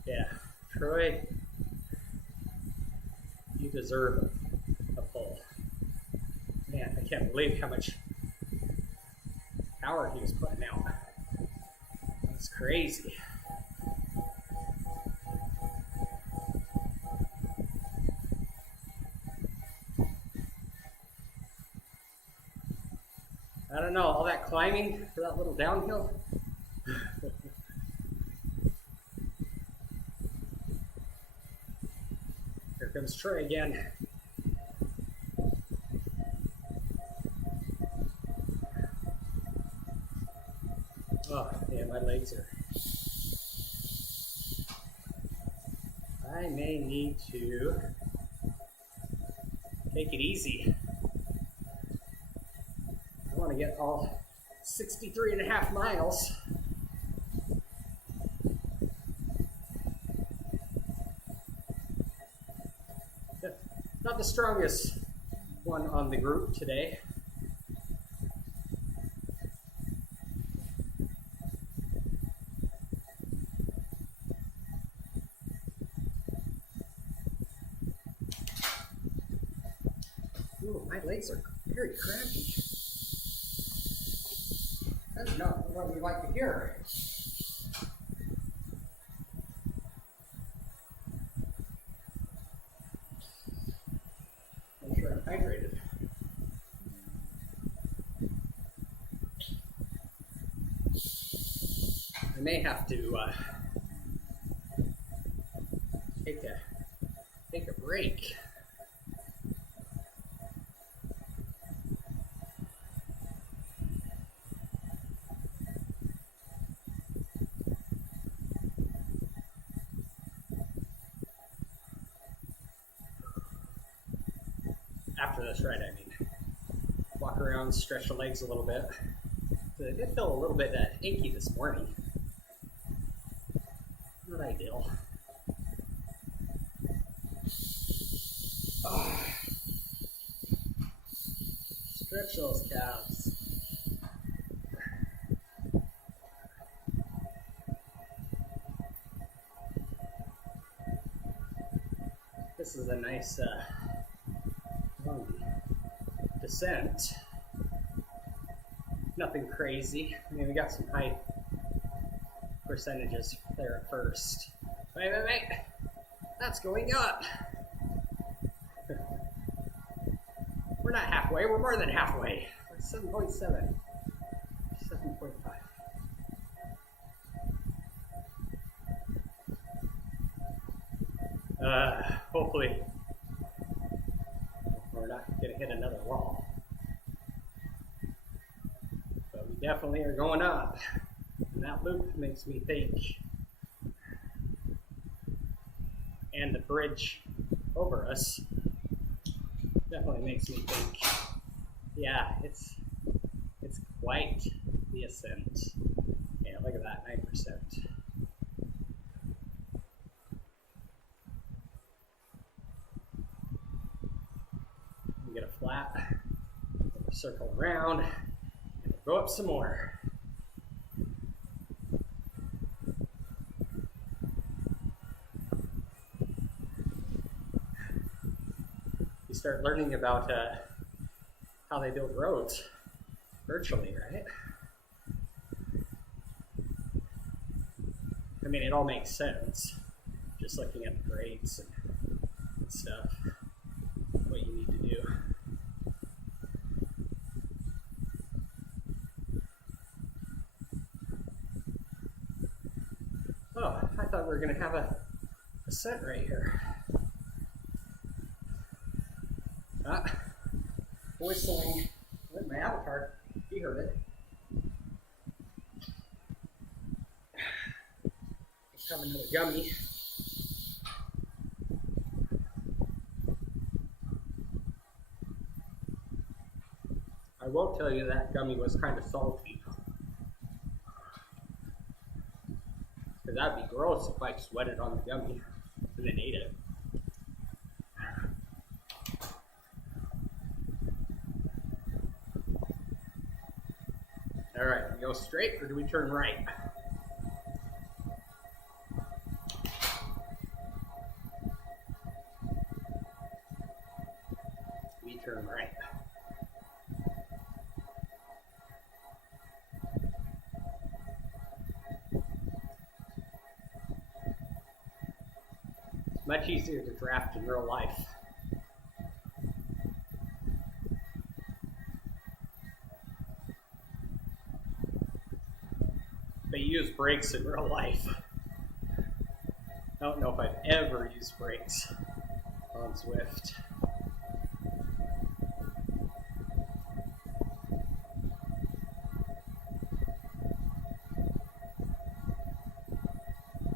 Yeah, Troy, you deserve a pull. Man, I can't believe how much power he was putting out. That's crazy. know, all that climbing for that little downhill. Here comes Troy again. Oh, yeah, my legs are... I may need to take it easy. I want to get all 63.5 miles. Not the strongest one on the group today. Ooh, my legs are very crampy. That's not what we like to hear. Make sure I'm hydrated. I may have to take a break. After this ride, I mean, walk around, stretch the legs a little bit. So I did feel a little bit achy this morning. Not ideal. Oh. Stretch those calves. This is a nice descent. Nothing crazy. I mean, we got some high percentages there at first. Wait. That's going up. We're not halfway, we're more than halfway. We're 7.7. 7.5. Hopefully we're not going to hit another wall. But we definitely are going up. And that loop makes me think. And the bridge over us definitely makes me think. Yeah, it's quite the ascent. Yeah, look at that, 9%. We get a flat, we'll circle around, and we'll go up some more. You start learning about how they build roads virtually, right? I mean, it all makes sense, just looking at the grades and stuff, what you need to do. Oh, I thought we were going to have a ascent right here. Whistling with my avatar. He heard it. Let's have another gummy. I won't tell you that gummy was kind of salty. Because that'd be gross if I sweated on the gummy and then ate it. All right, we go straight or do we turn right? We turn right. It's much easier to draft in real life. brakes in real life. I don't know if I've ever used brakes on Zwift.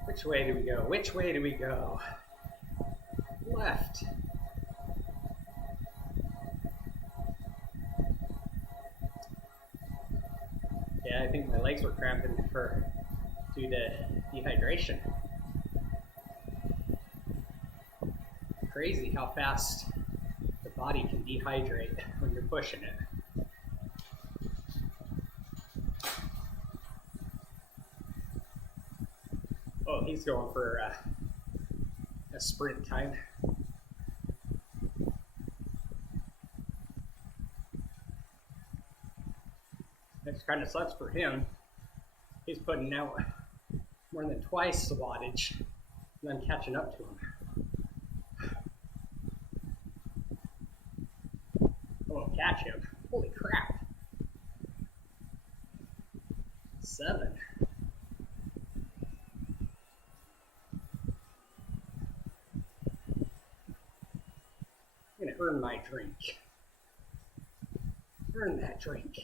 Which way do we go? Which way do we go? Left. Yeah, I think my legs were cramping due to dehydration. Crazy how fast the body can dehydrate when you're pushing it. Oh, he's going for a sprint time. That kind of sucks for him. He's putting out more than twice the wattage, and I'm catching up to him. I won't catch him. Holy crap. 7. I'm gonna earn my drink. Earn that drink.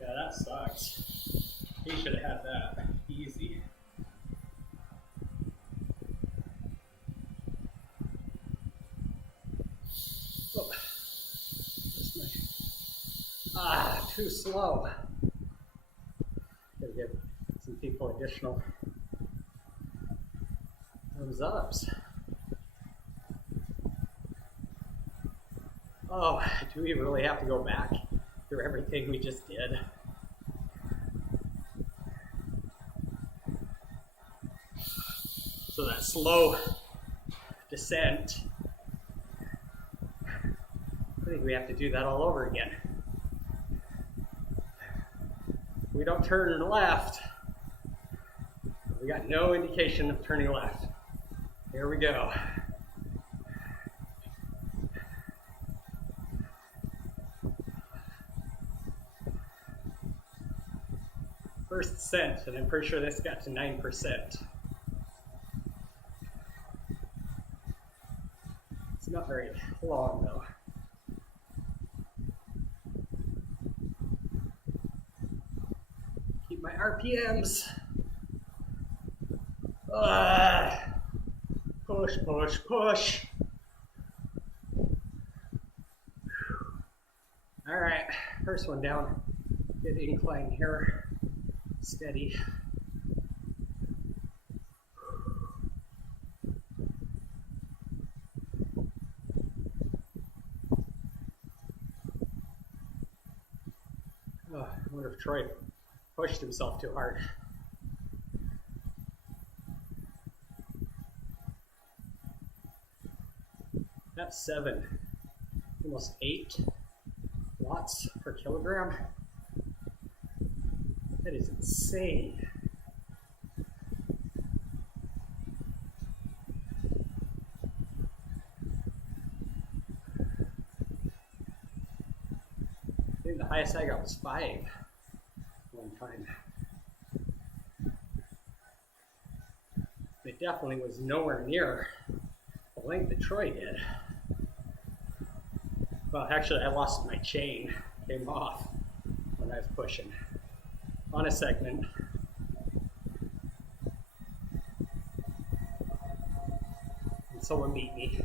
Yeah, that sucks. He should have had that easy. Oh, too slow. Gotta give some people additional thumbs ups. Oh, do we really have to go back through everything we just did? So that slow descent, I think we have to do that all over again. We don't turn left. We got no indication of turning left. Here we go. First descent, and I'm pretty sure this got to 9%. It's not very long though. Keep my RPMs. Push, push, push. All right, first one down. Good incline here. Steady. I wonder if Troy pushed himself too hard. That's 7, almost 8 watts per kilogram. That is insane. I think the highest I got was 5 one time. It definitely was nowhere near the length that Troy did. Well, actually, I lost my chain, came off when I was pushing on a segment. And someone beat me.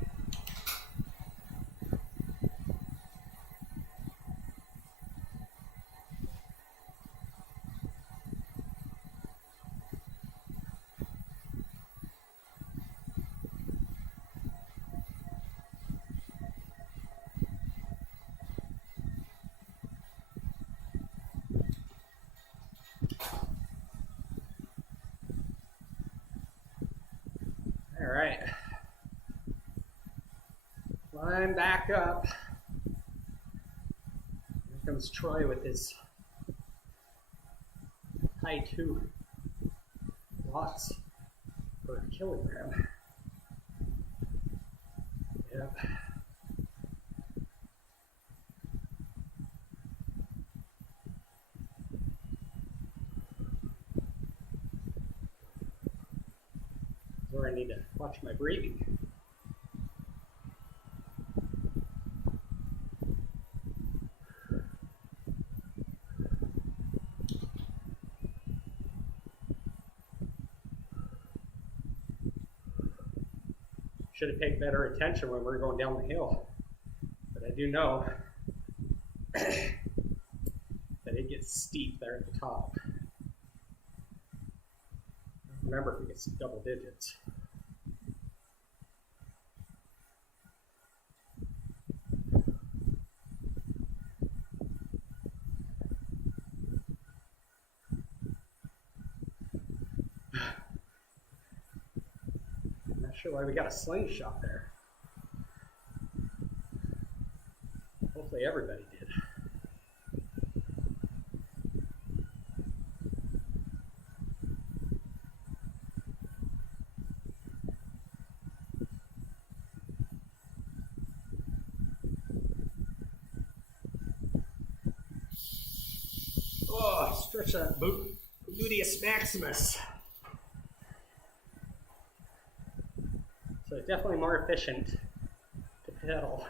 climb back up. Here comes Troy with his high 2 watts per kilogram. Yep. Where I need to watch my breathing. Should have paid better attention when we were going down the hill. But I do know that it gets steep there at the top. Remember, if it gets double digits. I'm not sure why we got a slingshot there. Hopefully everybody did. Oh, stretch that gluteus maximus. So it's definitely more efficient to pedal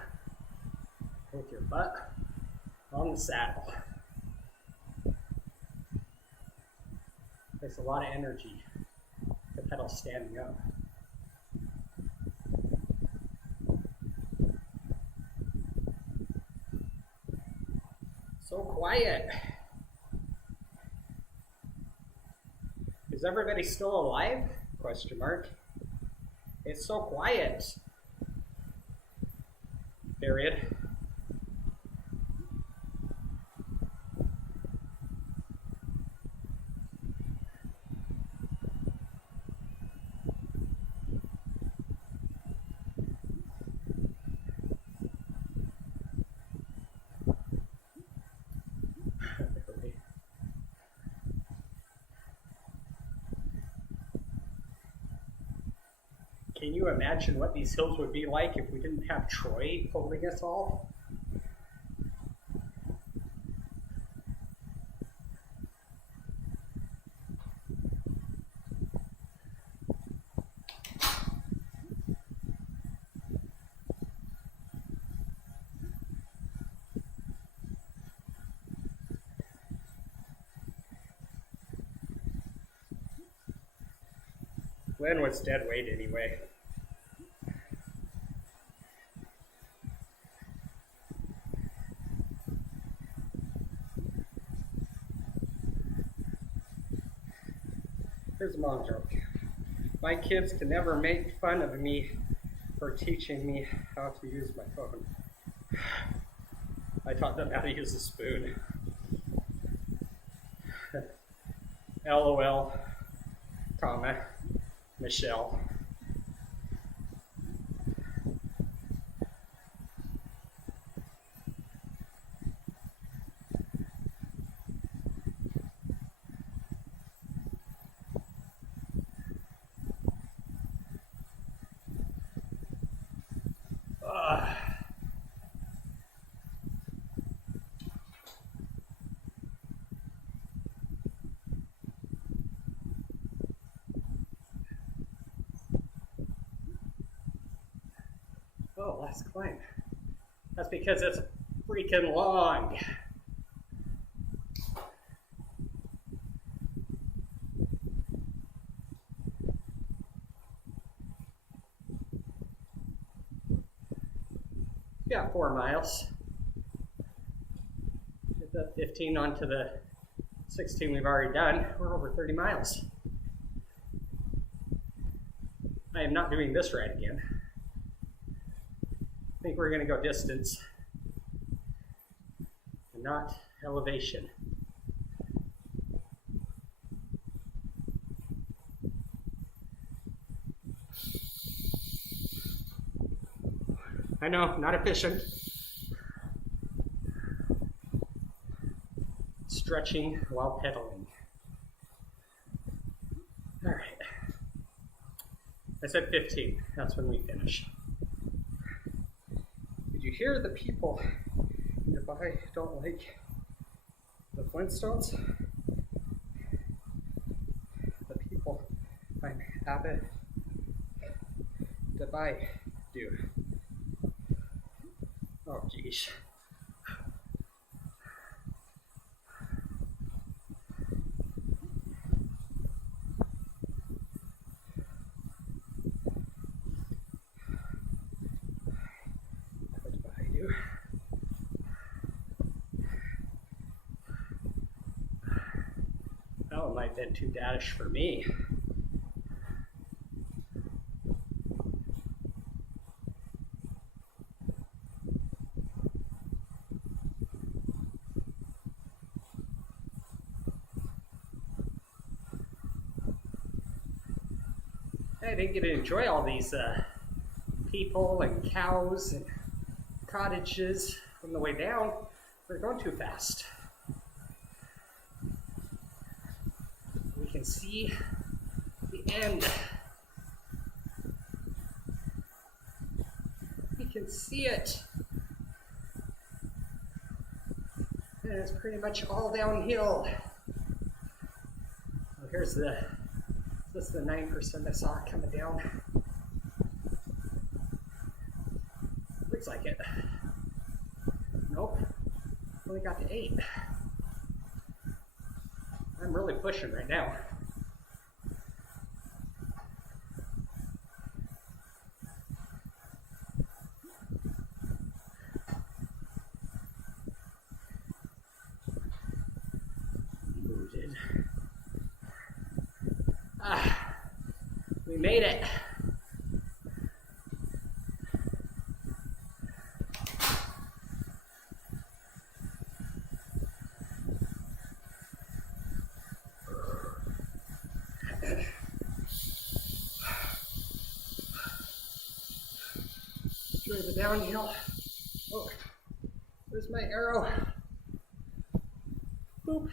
with your butt on the saddle. Takes a lot of energy to pedal standing up. So quiet. Is everybody still alive? Question mark. It's so quiet. Period. Can you imagine what these hills would be like if we didn't have Troy holding us all? Glenn was dead weight anyway. Here's a mom joke. My kids can never make fun of me for teaching me how to use my phone. I taught them how to use a spoon. LOL, comma, Michelle. Oh, last climb. That's because it's freaking long. Got 4 miles. Get the 15 onto the 16 we've already done. We're over 30 miles. I am not doing this ride again. I think we're going to go distance and not elevation. I know, not efficient. Stretching while pedaling. All right. I said 15. That's when we finish. Did you hear the people nearby don't like the Flintstones? The people I'm Abbott Dubai do. Oh, geez. That one might have been too daddish for me. I didn't get to enjoy all these people and cows and cottages on the way down. We're going too fast. We can see the end. We can see it. And it's pretty much all downhill. Well, here's this is the 9% I saw coming down. Looks like it. Nope. Only got to 8. I'm really pushing right now. Booted. We made it. Enjoy the downhill. Oh, where's my arrow? Boop.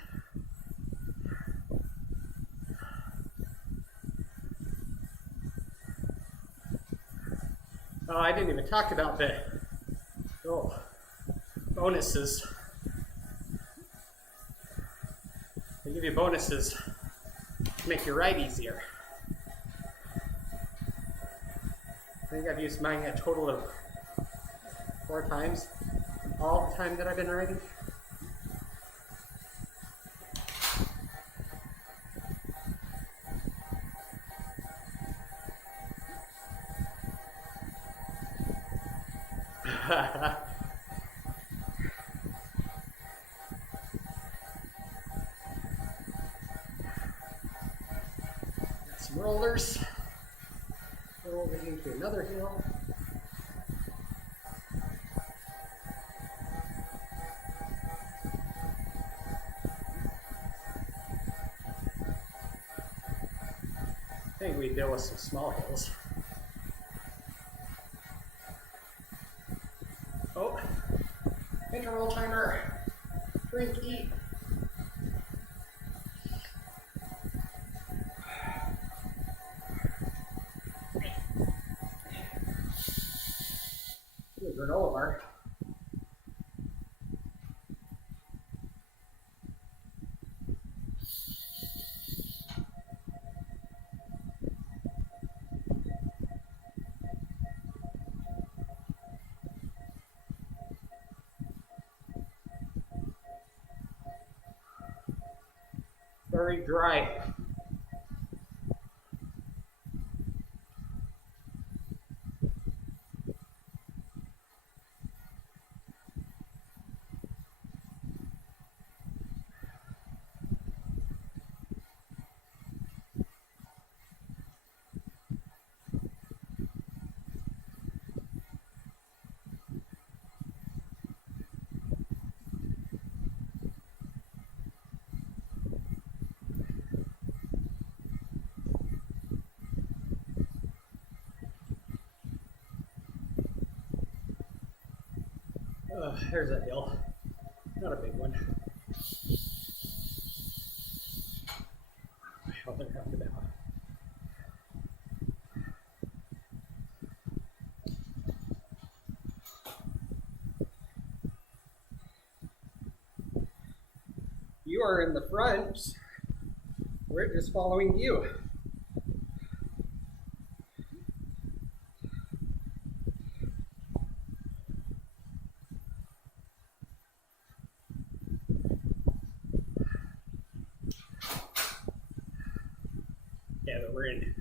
Oh, I didn't even talk about the bonuses. They give you bonuses to make your ride easier. I think I've used mine a total of 4 times, all the time that I've been riding. Got some rollers. Rolling into another hill. I think we deal with some small hills. Oh, interval timer. Drink, eat. Granola bar. Very dry. There's a hill. Not a big one. How they're roundabout. You are in the front. We're just following you. Yeah, but we're in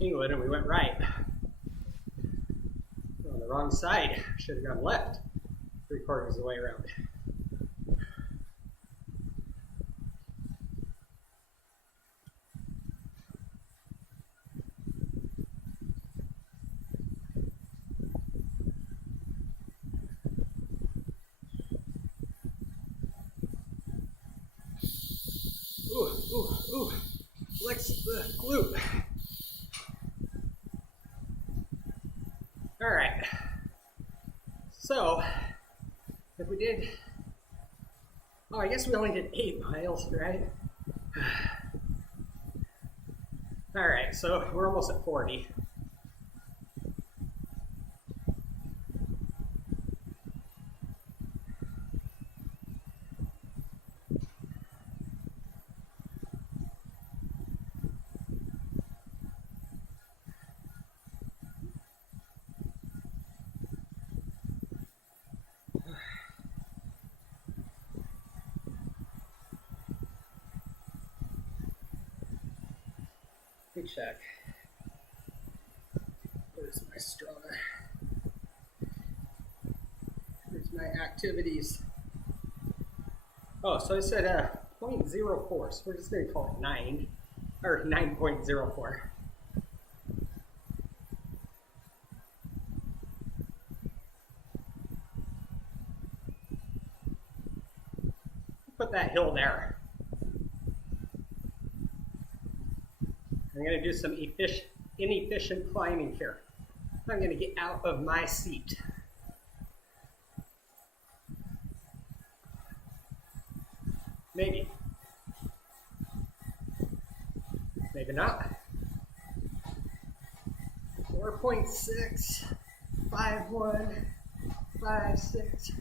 England and we went right. We're on the wrong side. Should have gone left. 3/4 of the way around. Ooh. Flex the glute. All right. So, if we did, I guess we only did 8 miles, right? All right, so we're almost at 40. Big check. Where's my Strava? Where's my activities? Oh, so I said 0.04, so we're just going to call it 9, or 9.04. Put that hill there. I'm going to do some inefficient climbing here. I'm going to get out of my seat. Maybe. Maybe not. 4.6, 5.1, 5.6.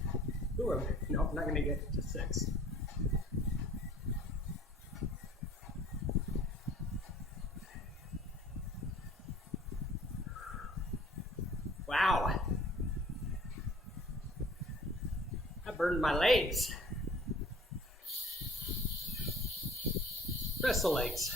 Ooh, no, I'm not going to get to 6. Wow. I burned my legs. Press the legs.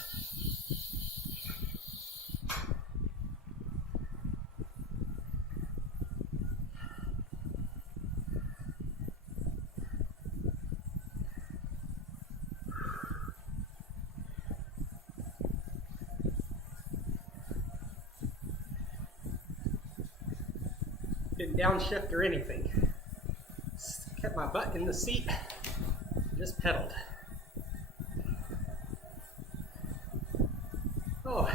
Didn't downshift or anything. Just kept my butt in the seat. Just pedaled. Oh,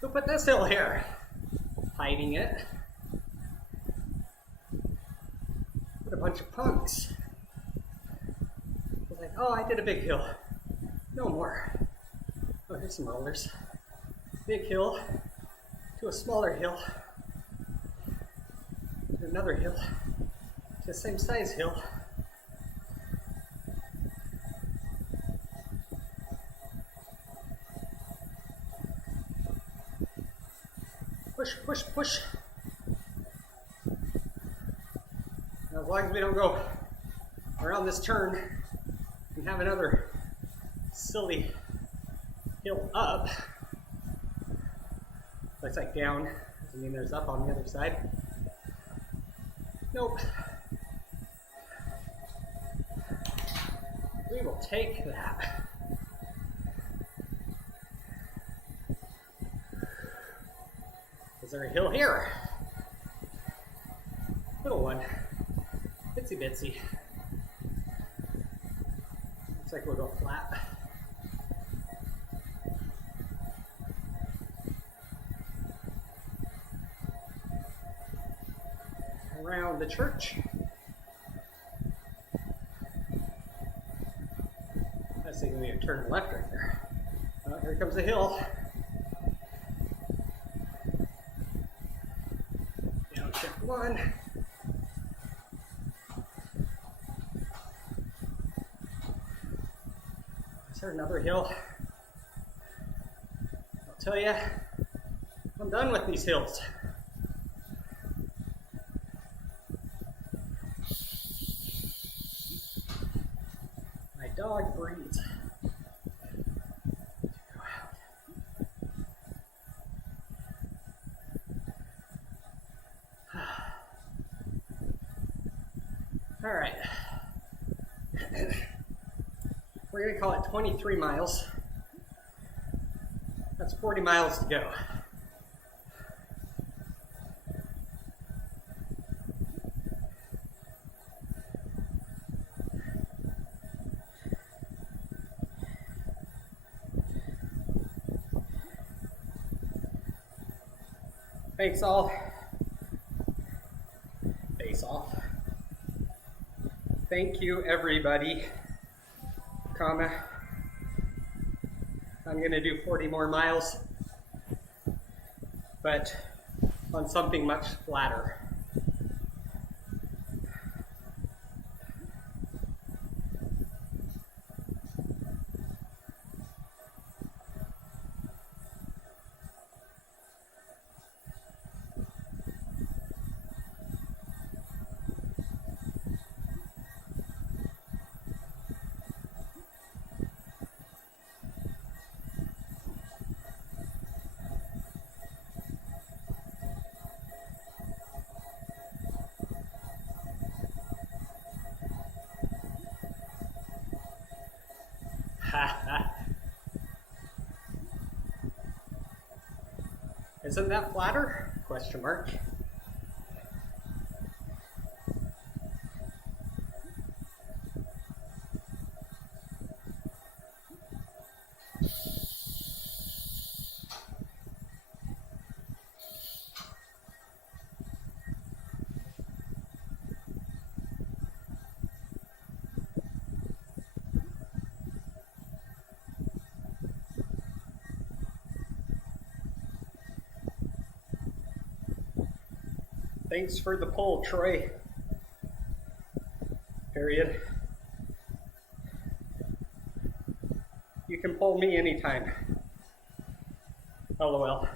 who put this hill here? Hiding it. What a bunch of punks. I was like, oh, I did a big hill. No more. Oh, here's some rollers. Big hill to a smaller hill. To another hill. To the same size hill. Push, push, push. Now, as long as we don't go around this turn and have another silly hill up. Looks like down. Doesn't mean there's up on the other side. Nope. We will take that. Is there a hill here? Little one. Bitsy bitsy. Looks like we'll go flat. Around the church. turn left right there. Here comes a hill. Down shift 1. Is there another hill? I'll tell you, I'm done with these hills. My dog breathes. All right. We're going to call it 23 miles. That's 40 miles to go. Thanks all. Face off. Thank you everybody. I'm going to do 40 more miles, but on something much flatter. Isn't that flatter? Question mark. Thanks for the poll, Troy. Period. You can poll me anytime. LOL.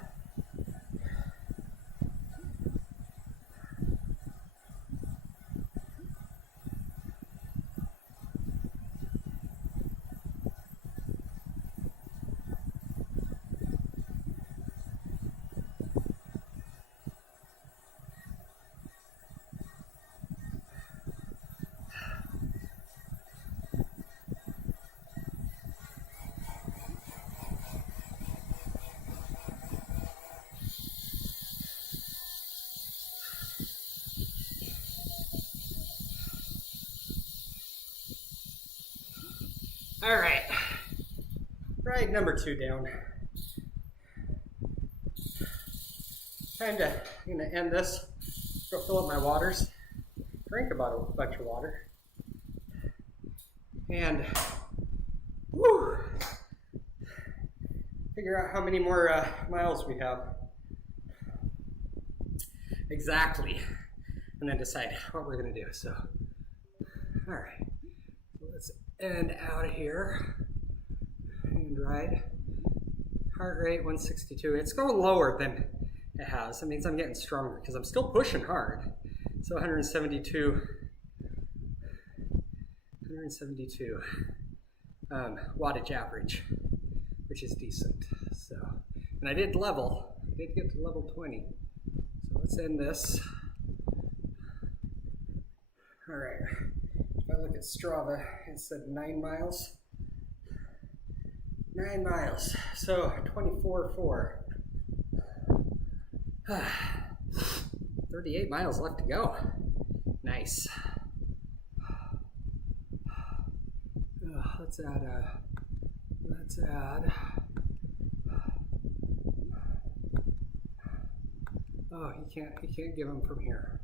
All right, ride number 2 down. I'm gonna end this, go fill up my waters, drink about a bunch of water, and woo, figure out how many more miles we have. Exactly, and then decide what we're gonna do, so, all right. Let's end out of here and ride. Heart rate 162. It's going lower than it has. That means I'm getting stronger because I'm still pushing hard. So 172 wattage average, which is decent. So, and I did get to level 20. So let's end this. All right. If I look at Strava, it said 9 miles. 9 miles, so 24.4. 38 miles left to go. Nice. Let's add. Oh, you can't give them from here.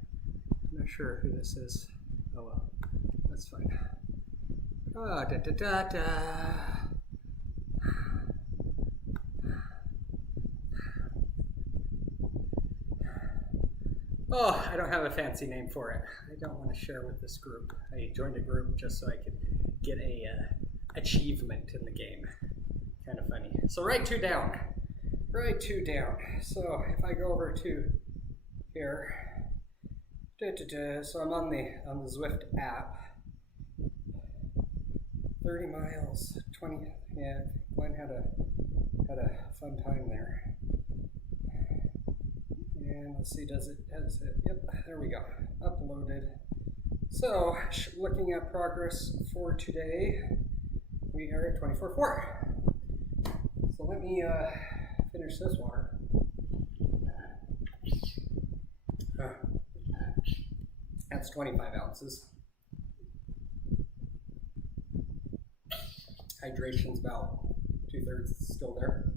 I'm not sure who this is. Oh well. That's fine. Oh, Oh, I don't have a fancy name for it. I don't want to share with this group. I joined a group just so I could get a achievement in the game. Kind of funny. So write 2 down. Write 2 down. So if I go over to here, so I'm on the Zwift app. 30 miles, 20. Yeah, Glenn had a fun time there. And let's see, does it? Yep, there we go. Uploaded. So, looking at progress for today, we are at 24.4. So let me finish this water. That's 25 ounces. Hydration's about 2/3 still there.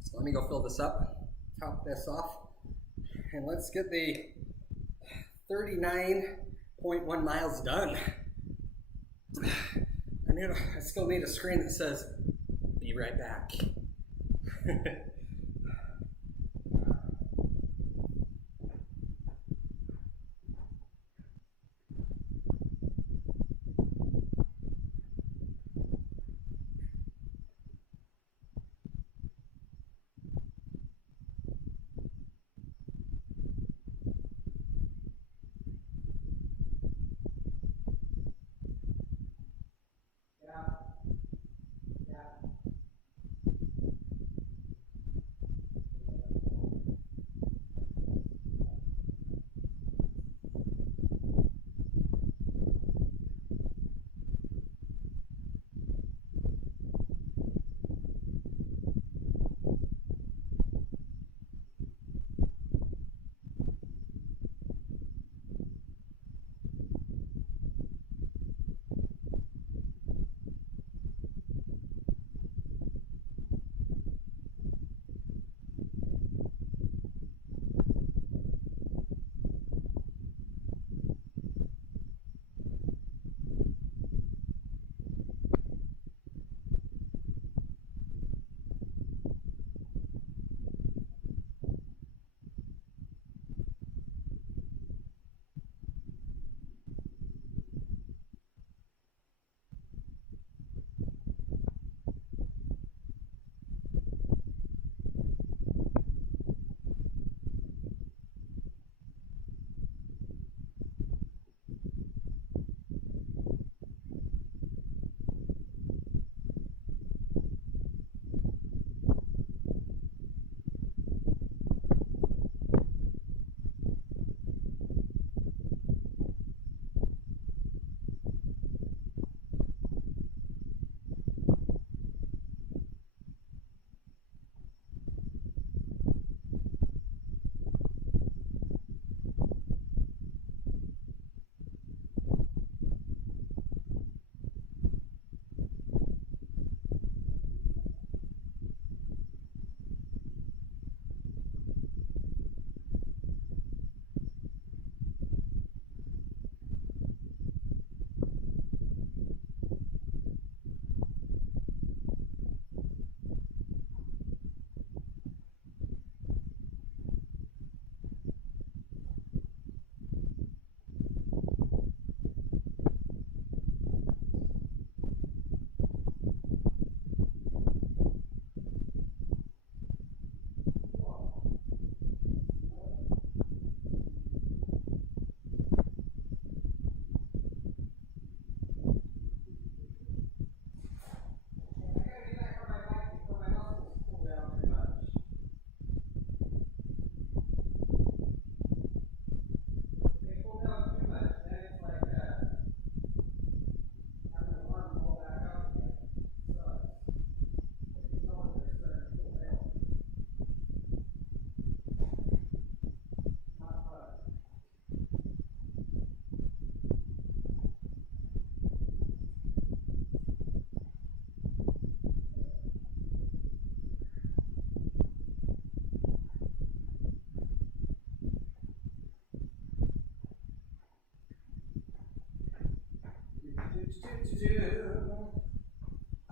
So let me go fill this up, top this off, and let's get the 39.1 miles done. I still need a screen that says, "Be right back."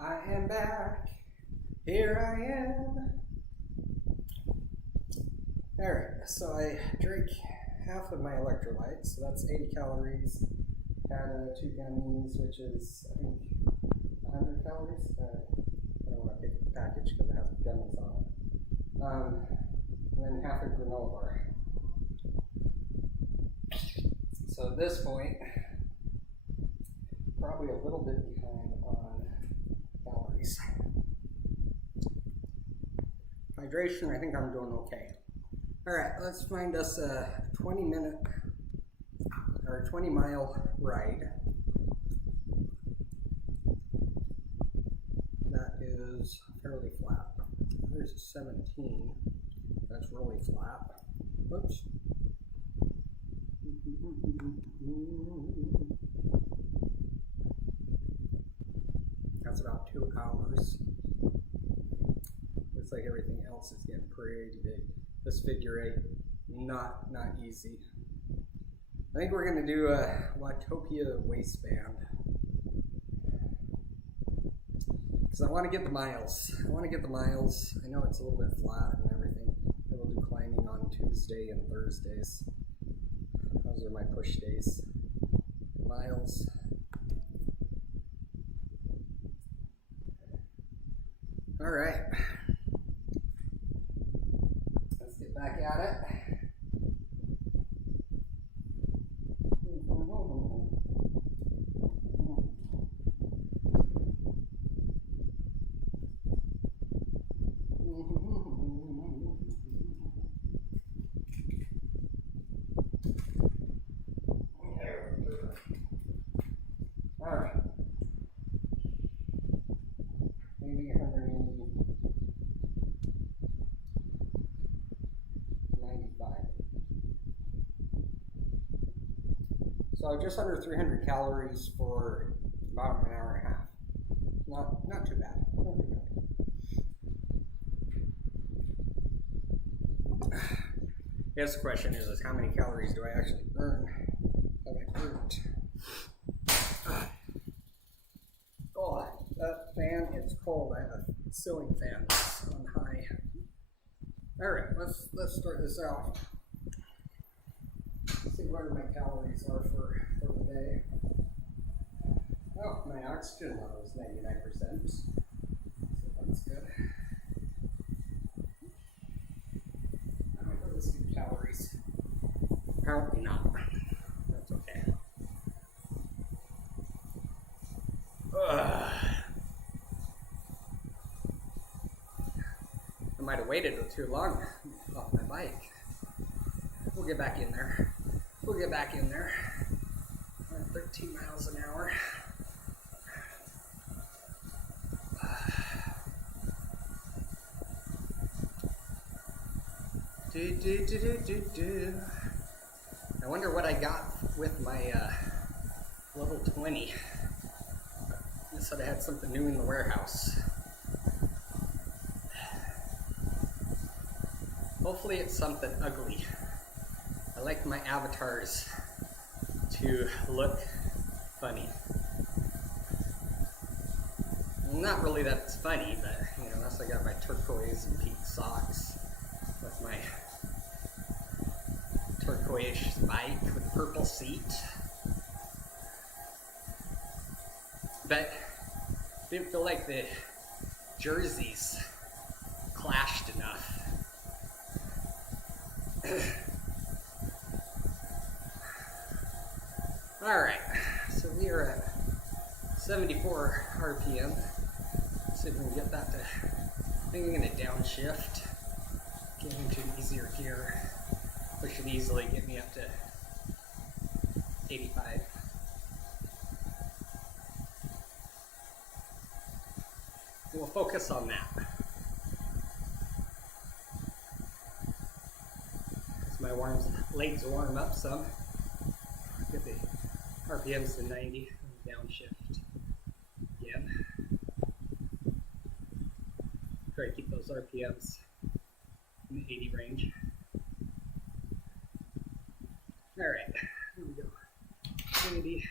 I am back. Here I am. Alright, so I drank half of my electrolytes, so that's 80 calories. Had 2 gummies, which is, I think, 100 calories. I don't want to pick the package because it has gummies on it. And then half a granola bar. So at this point, probably a little bit behind on calories. Hydration, I think I'm doing okay. Alright, let's find us a 20-minute or 20-mile ride. That is fairly flat. There's a 17. That's really flat. Whoops. That's about 2 hours. Looks like everything else is getting pretty big. This figure 8, not easy. I think we're gonna do a Watopia waistband. Because I want to get the miles. I know it's a little bit flat and everything. I will do climbing on Tuesday and Thursdays. Those are my push days. Miles. All right. Let's get back at it. All right. Maybe 195. So just under 300 calories for about an hour and a half. Not too bad. Not too bad. I guess the question is how many calories do I actually burn? Have I burnt? Oh, that fan is cold. I have a ceiling fan on high. All right, let's start this out. See what my calories are for the day. Oh, my oxygen level is 99%. So that's good. How do I put this in calories? Apparently not. That's okay. I might have waited too long off my bike. We'll get back in there. 13 miles an hour. I wonder what I got with my level 20. I said I had something new in the warehouse. Hopefully it's something ugly. I like my avatars to look funny. Well, not really that it's funny, but you know, unless I got my turquoise and pink socks with my turquoise bike with purple seat. But I didn't feel like the jerseys clashed enough. Alright, so we are at 74 RPM. See if we can get that to, I think I'm going to downshift, get into an easier gear, which should easily get me up to 85. We'll focus on that. As my legs warm up some, get the RPMs to 90, downshift again. Try to keep those RPMs in the 80 range. Alright, here we go. 80.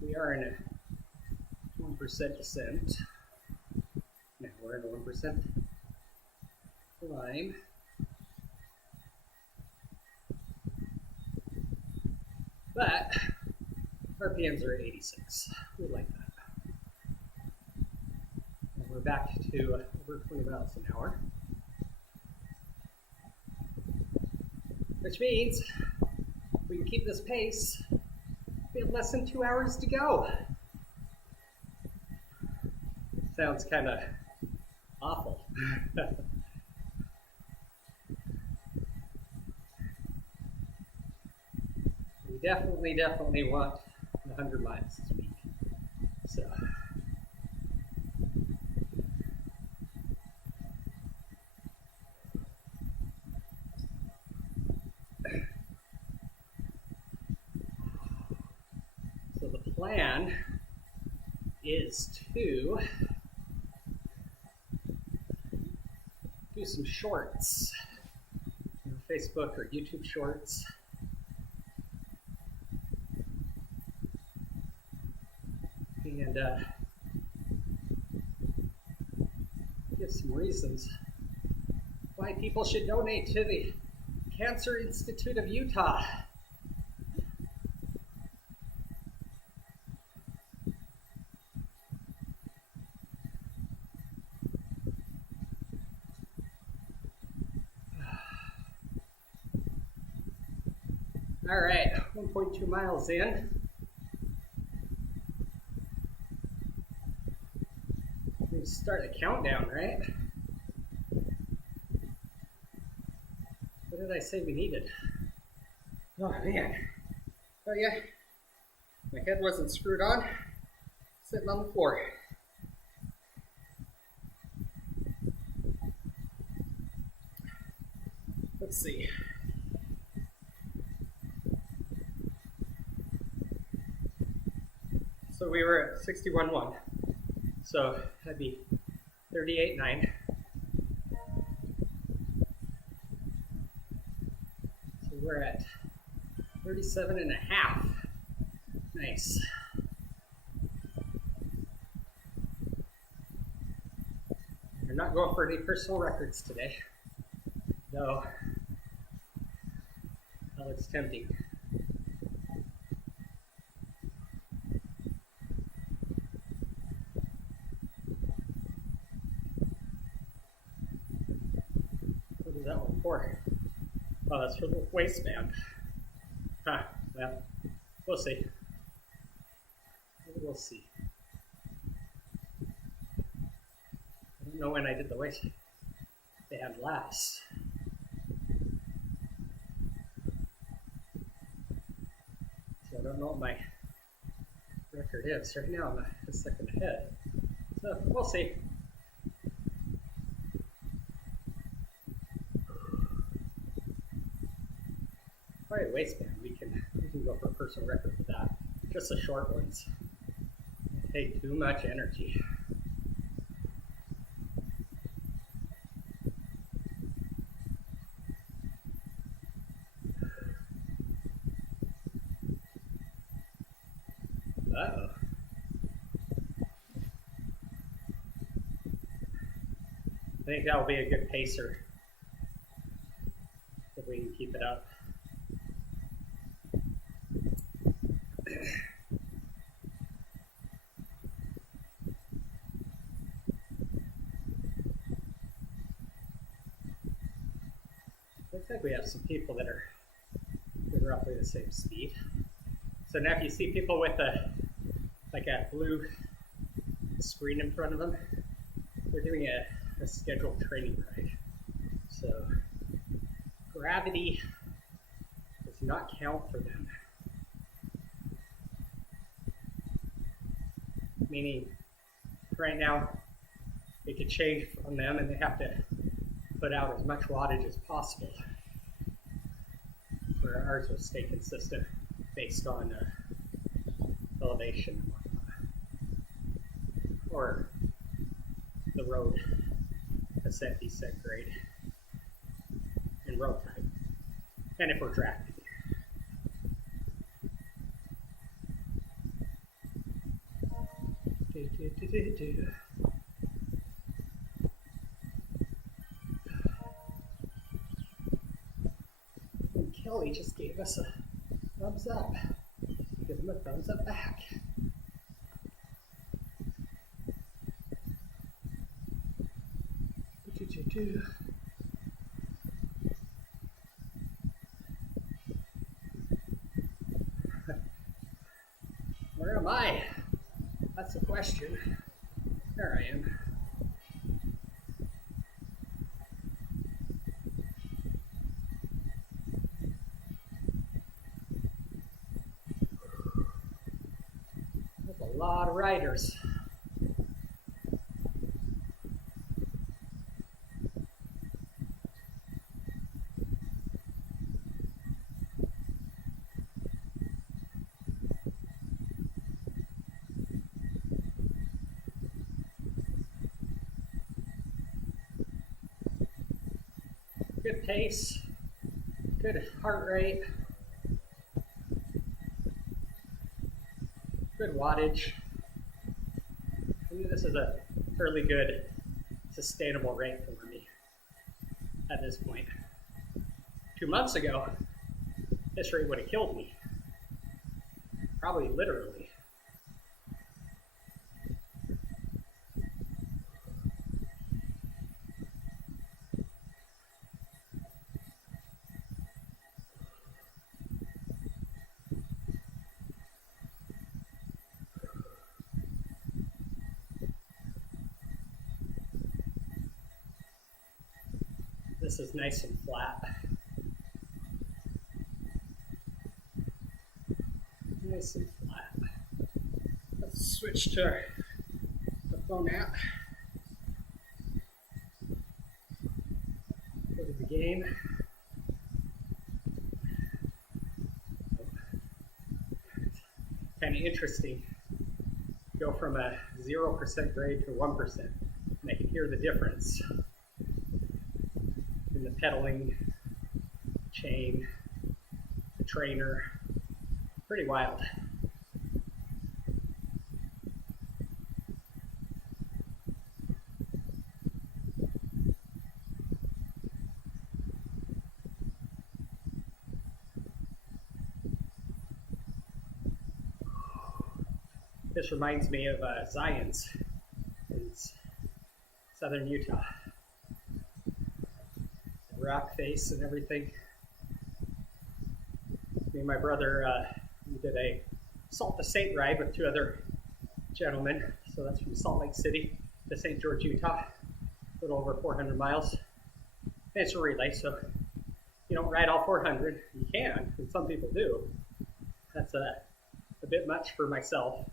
We are in a 1% descent. Now we're in a 1% climb. But RPMs are at 86. We like that. And we're back to over 20 miles an hour. Which means we can keep this pace. We have less than 2 hours to go. Sounds kind of awful. We definitely want 100 miles this week. So. So the plan is to do some shorts, Facebook or YouTube shorts. And give some reasons why people should donate to the Cancer Institute of Utah. All right, 1.2 miles in. We start the countdown, right? What did I say we needed? Oh man. Oh yeah. My head wasn't screwed on. Sitting on the floor. Let's see. So we were at 61.1. So that'd be 38.9. So we're at 37.5. Nice. We're not going for any personal records today, though that looks tempting. What is that one for? Oh, that's for the waistband. Huh, well, we'll see. We'll see. I don't know when I did the waistband last. So I don't know what my record is. Right now I'm a second ahead. So we'll see. Probably a waistband. We can go for a personal record with that. Just the short ones. They take too much energy. Uh-oh. I think that will be a good pacer if we can keep it up. Looks like we have some people that are roughly the same speed. So now if you see people with a blue screen in front of them, we're doing a scheduled training ride. So gravity does not count for them. Meaning right now it could change on them and they have to put out as much wattage as possible. Where ours will stay consistent based on elevation and whatnot. Or the road ascent, descent grade, and road type. And if we're tracking. And Kelly just gave us a thumbs up. the thumbs up back. Where am I? That's the question. There I am. There's a lot of riders. Good pace, good heart rate, good wattage. I mean, this is a fairly good, sustainable rate for me at this point. 2 months ago, this rate would have killed me. Probably literally. This is nice and flat. Nice and flat. Let's switch to the phone app. Go to the game. Kind of interesting. Go from a 0% grade to 1%. And I can hear the difference in the pedaling, chain, the trainer. Pretty wild. This reminds me of Zion's in southern Utah. The rock face and everything. Me and my brother we did a Salt to St. ride with 2 other gentlemen. So that's from Salt Lake City to St. George, Utah. A little over 400 miles. And it's a relay, so you don't ride all 400. You can, and some people do. That's a bit much for myself.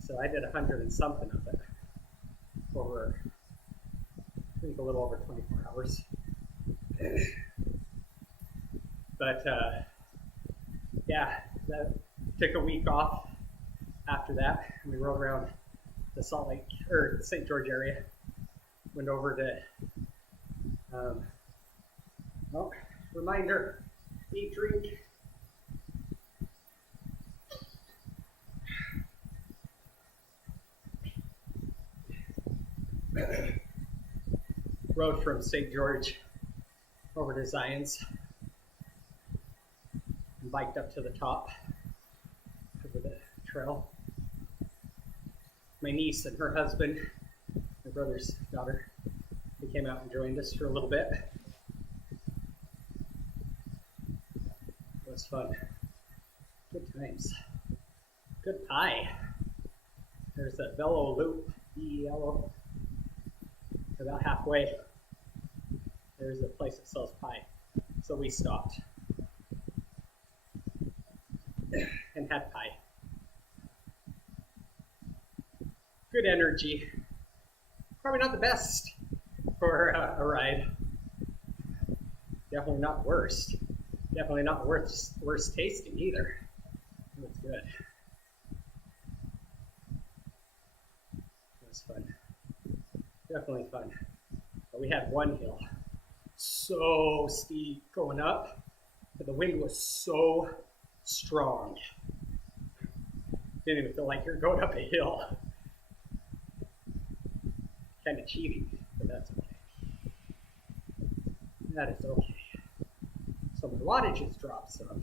So I did 100 and something of it over, I think, a little over 24 hours. But yeah, that took a week off after that. We rode around the Salt Lake or St. George area. Went over to reminder, eat, drink. Rode from St. George over to Zion's and biked up to the top over the trail. My niece and her husband, my brother's daughter, they came out and joined us for a little bit. It was fun. Good times. Good pie. There's a Velo Loop, B-E-L-O. About halfway, there's a place that sells pie. So we stopped and had pie. Good energy. Probably not the best for a ride. Definitely not the worst. Definitely not the worst tasting either. It was good. It was fun. Definitely fun. But we had one hill so steep going up, but the wind was so strong. Didn't even feel like you're going up a hill. Kind of cheating, but that's okay. That is okay. So my wattage has dropped some.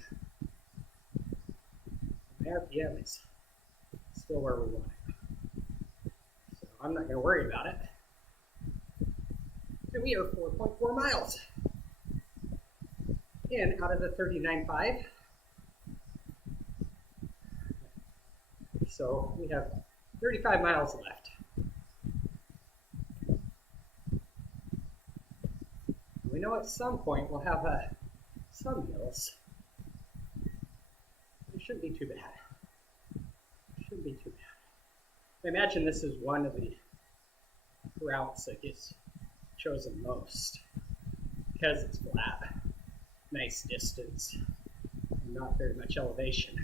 My RPM is still where we want it. So I'm not going to worry about it. And we are 4.4 miles in out of the 39.5. So we have 35 miles left. We know at some point we'll have some hills. It shouldn't be too bad. It shouldn't be too bad. I imagine this is one of the routes that gets chosen most because it's flat, nice distance, and not very much elevation.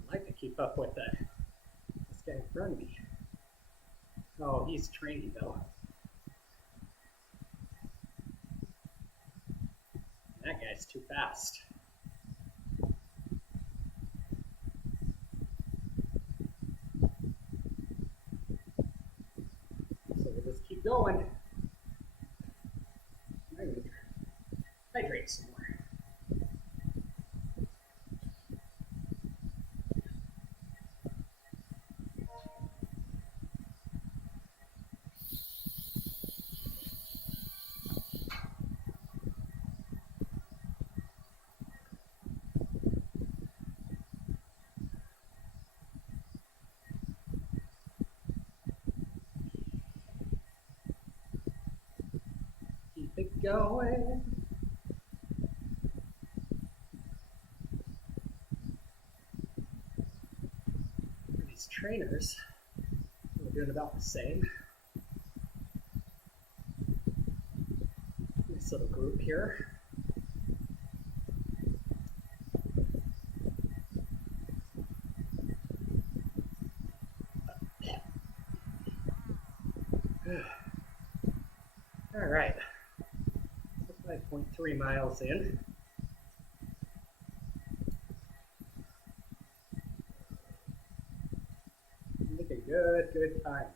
I'd like to keep up with this guy in front of me. Oh, he's training though. That guy's too fast. So we'll just keep going. I'm going to hydrate some more. Keep it going. These trainers are doing about the same. This little group here. All right, 5.3 miles in. Make a good time.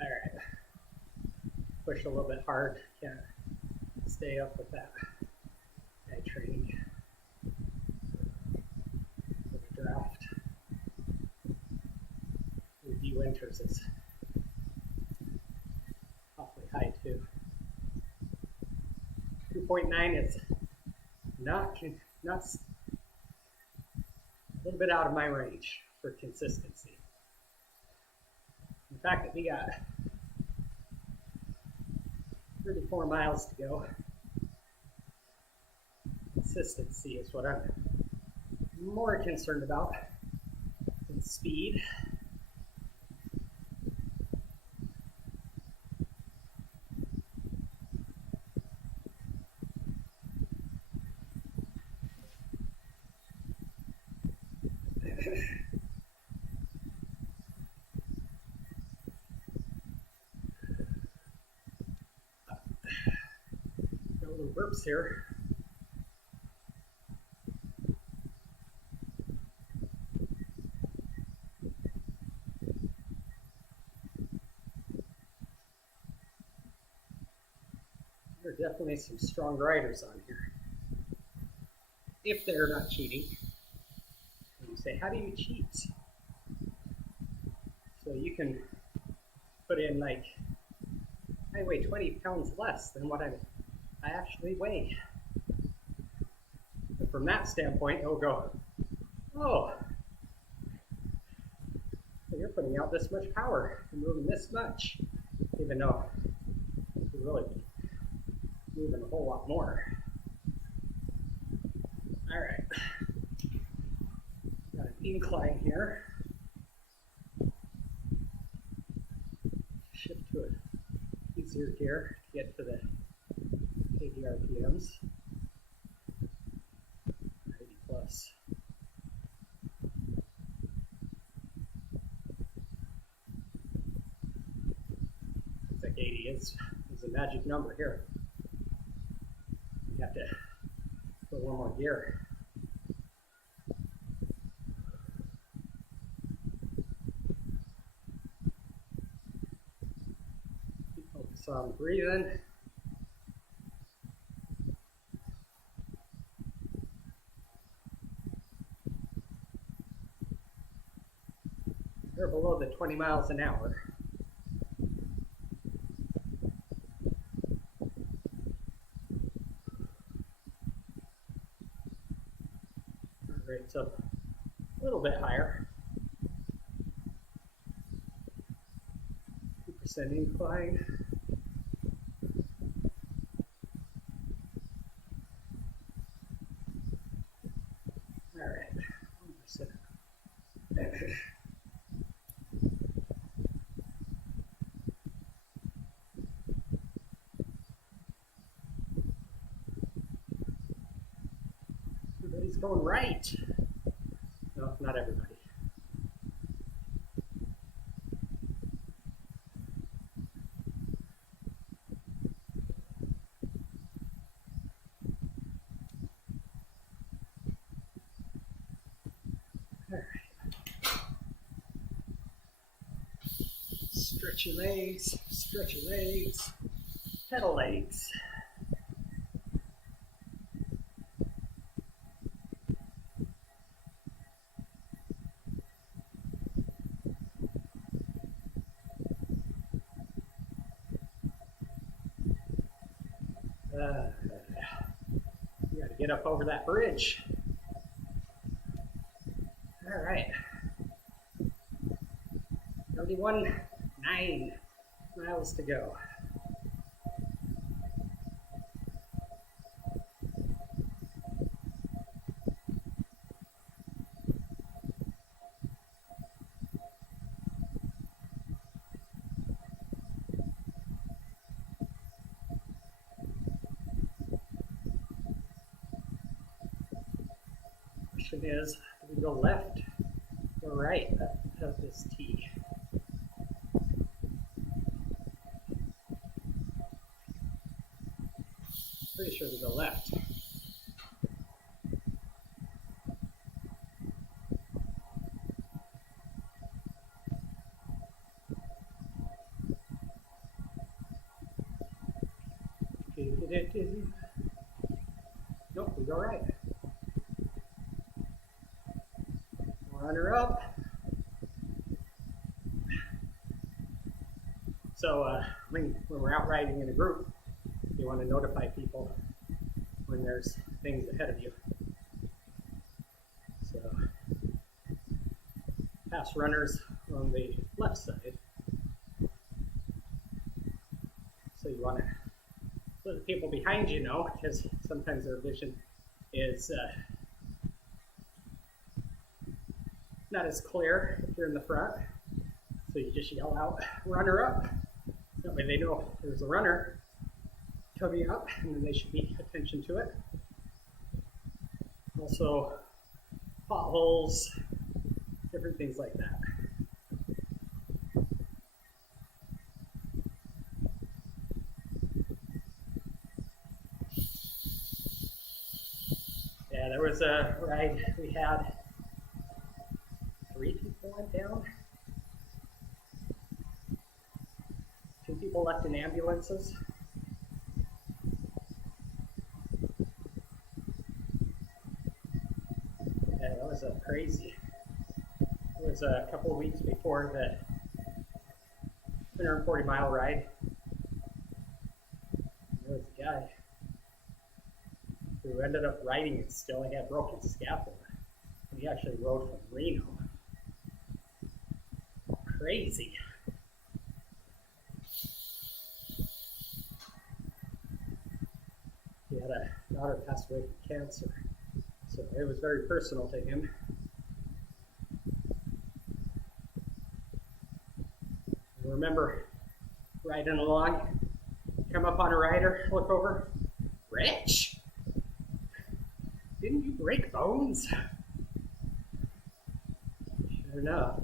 All right, push a little bit hard, can't stay up with that guy training for the draft. D Winters is awfully high too. 2.9 is not a little bit out of my range for consistency. The fact that we got 34 miles to go, consistency is what I'm more concerned about than speed. Got little burps here. There are definitely some strong riders on here. If they're not cheating. And you say, how do you cheat? So you can put in like, I weigh 20 pounds less than what I actually weigh. And from that standpoint, it'll go, oh, you're putting out this much power, you're moving this much, even though you really moving a whole lot more. All right, got an incline here. Shift to an easier gear to get to the 80 RPMs. 80 plus. Looks like 80 is a magic number here. You have to put one more gear. Focus on breathing. We're below the 20 miles an hour. Heart rate's up a little bit higher. 2% incline. All right. 1%. Everybody's going right. No, not everybody. All right. Stretch your legs, stretch your legs, pedal legs. You got to get up over that bridge. All right. 31.9 miles to go. Question is, do we go left or right of this T? Pretty sure we go left. Nope, we go right. Runner up. So when we're out riding in a group, you want to notify people when there's things ahead of you. So pass runners on the left side. So you want to let the people behind you know, because sometimes their vision is not as clear if you're in the front. So you just yell out, runner up. That way they know there's a runner coming up, and then they should pay attention to it. Also, potholes, different things like that. Yeah, there was a ride we had. 3 people went down. 2 people left in ambulances. Yeah, that was crazy. It was a couple of weeks before the 140-mile ride. There was a guy who ended up riding it still. He had broken scapula. He actually rode from Reno. Crazy. He had a daughter pass away from cancer, so it was very personal to him. I remember riding along, come up on a rider, look over, Rich, didn't you break bones? Sure enough.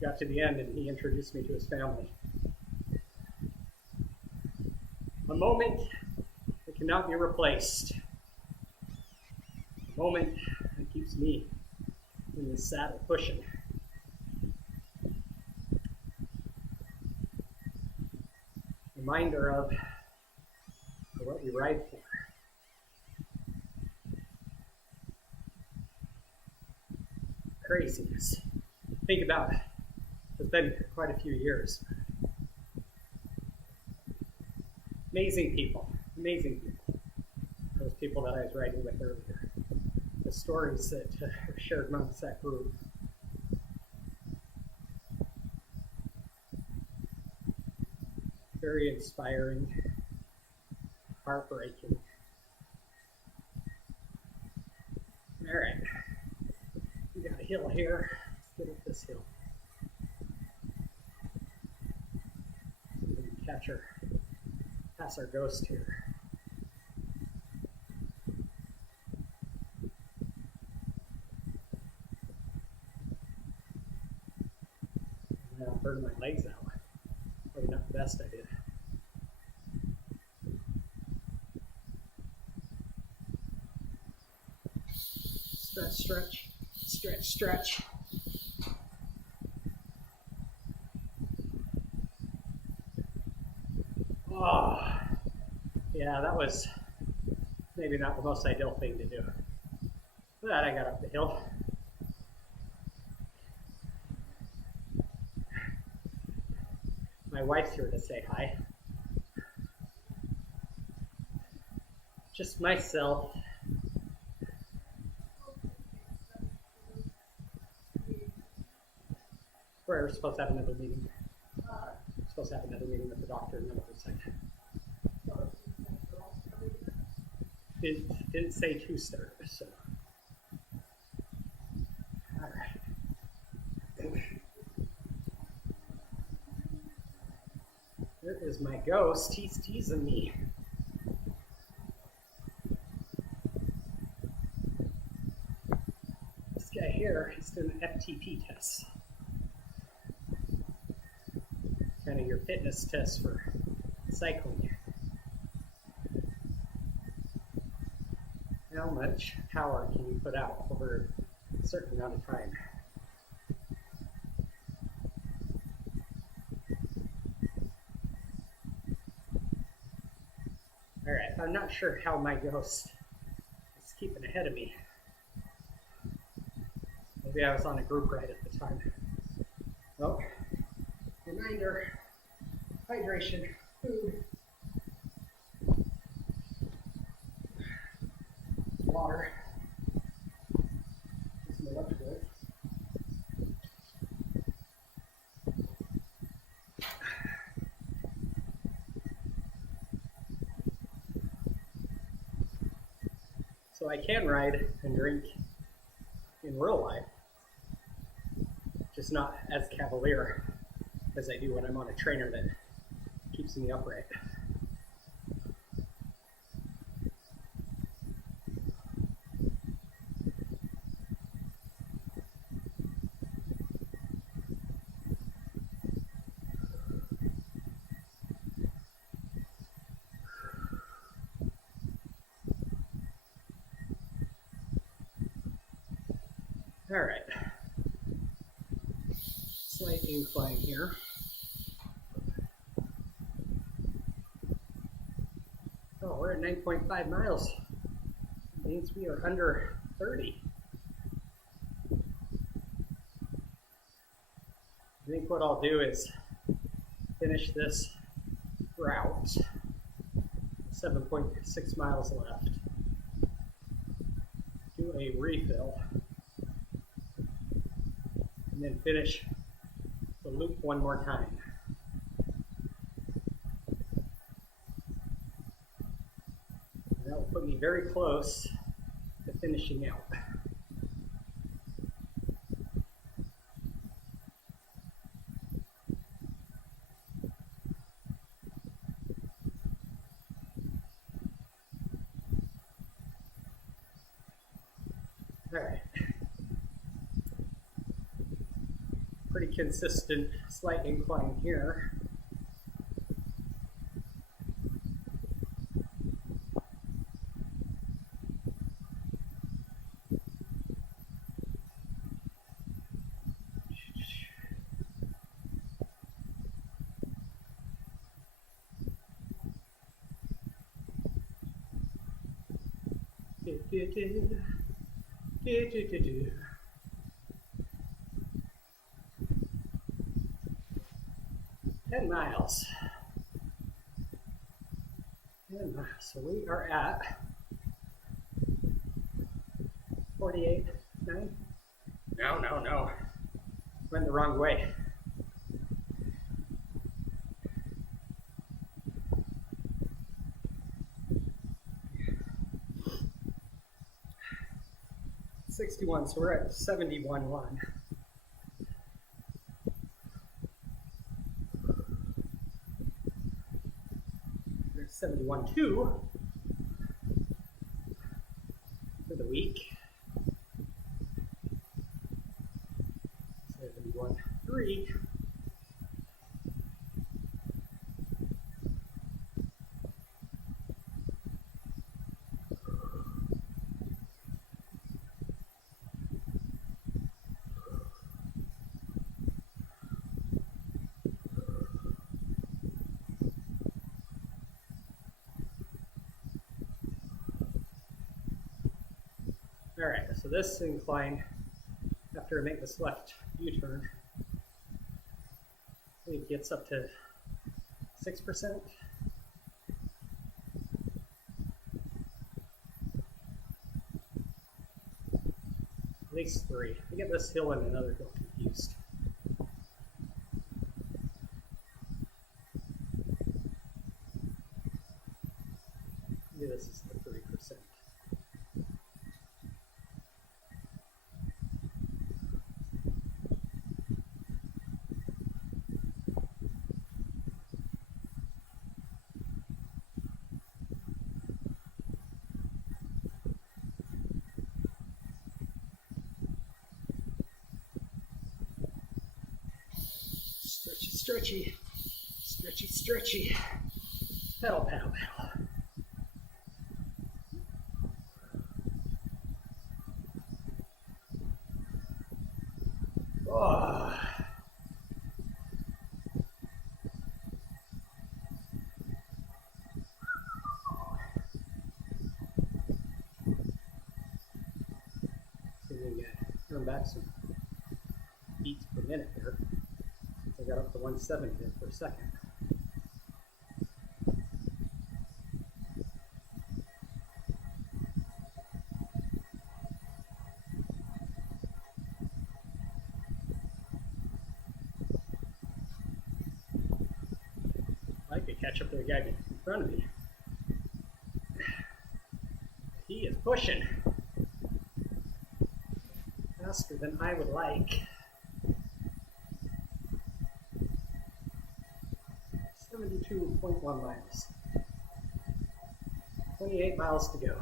Got to the end and he introduced me to his family. A moment that cannot be replaced. A moment that keeps me in the saddle pushing. Reminder of what we ride for. Craziness. Think about it. It's been quite a few years. Amazing people. Amazing people. Those people that I was riding with earlier. The stories that were shared amongst that group. Very inspiring. Heartbreaking. All right. We got a hill here. Let's get up this hill. See if we can catch her. Pass our ghost here. Now I'm burning my legs out. Probably not the best idea. Stretch, stretch, stretch, stretch. Oh, yeah, that was maybe not the most ideal thing to do. But I got up the hill. My wife's here to say hi. Just myself. We're supposed to have another meeting. We're supposed to have another meeting with the doctor and another side. Didn't say to start, so. All right. There is my ghost. He's teasing me. This guy here, he's doing an FTP test. Kind of your fitness test for cycling. How much power can you put out over a certain amount of time? All right, I'm not sure how my ghost is keeping ahead of me. Maybe I was on a group ride at the time. Oh, reminder, hydration, food, water, some electrolytes. So I can ride and drink in real life, just not as cavalier as I do when I'm on a trainer that keeps me upright. All right, slight incline here. Oh, we're at 9.5 miles. That means we are under 30. I think what I'll do is finish this route. 7.6 miles left. Do a refill. And then finish the loop one more time. getting very close to finishing out. All right. Pretty consistent slight incline here. Do, do, do. Do, do, do, do. 10 miles. 10 miles. So we are at 48.9. No. Went the wrong way. .61, so we're at 71.1. We're at 71.2 for the week. 71.3. All right, so this incline, after I make this left U-turn, I think it gets up to 6%. At least 3. I get this hill and another hill confused. Maybe this is the 3%. Stretchy. Pedal. Oh. See if we can turn back some beats per minute there. I got up to 170 there for a second. I could catch up to the guy in front of me. He is pushing faster than I would like. 72.1 miles. 28 miles to go.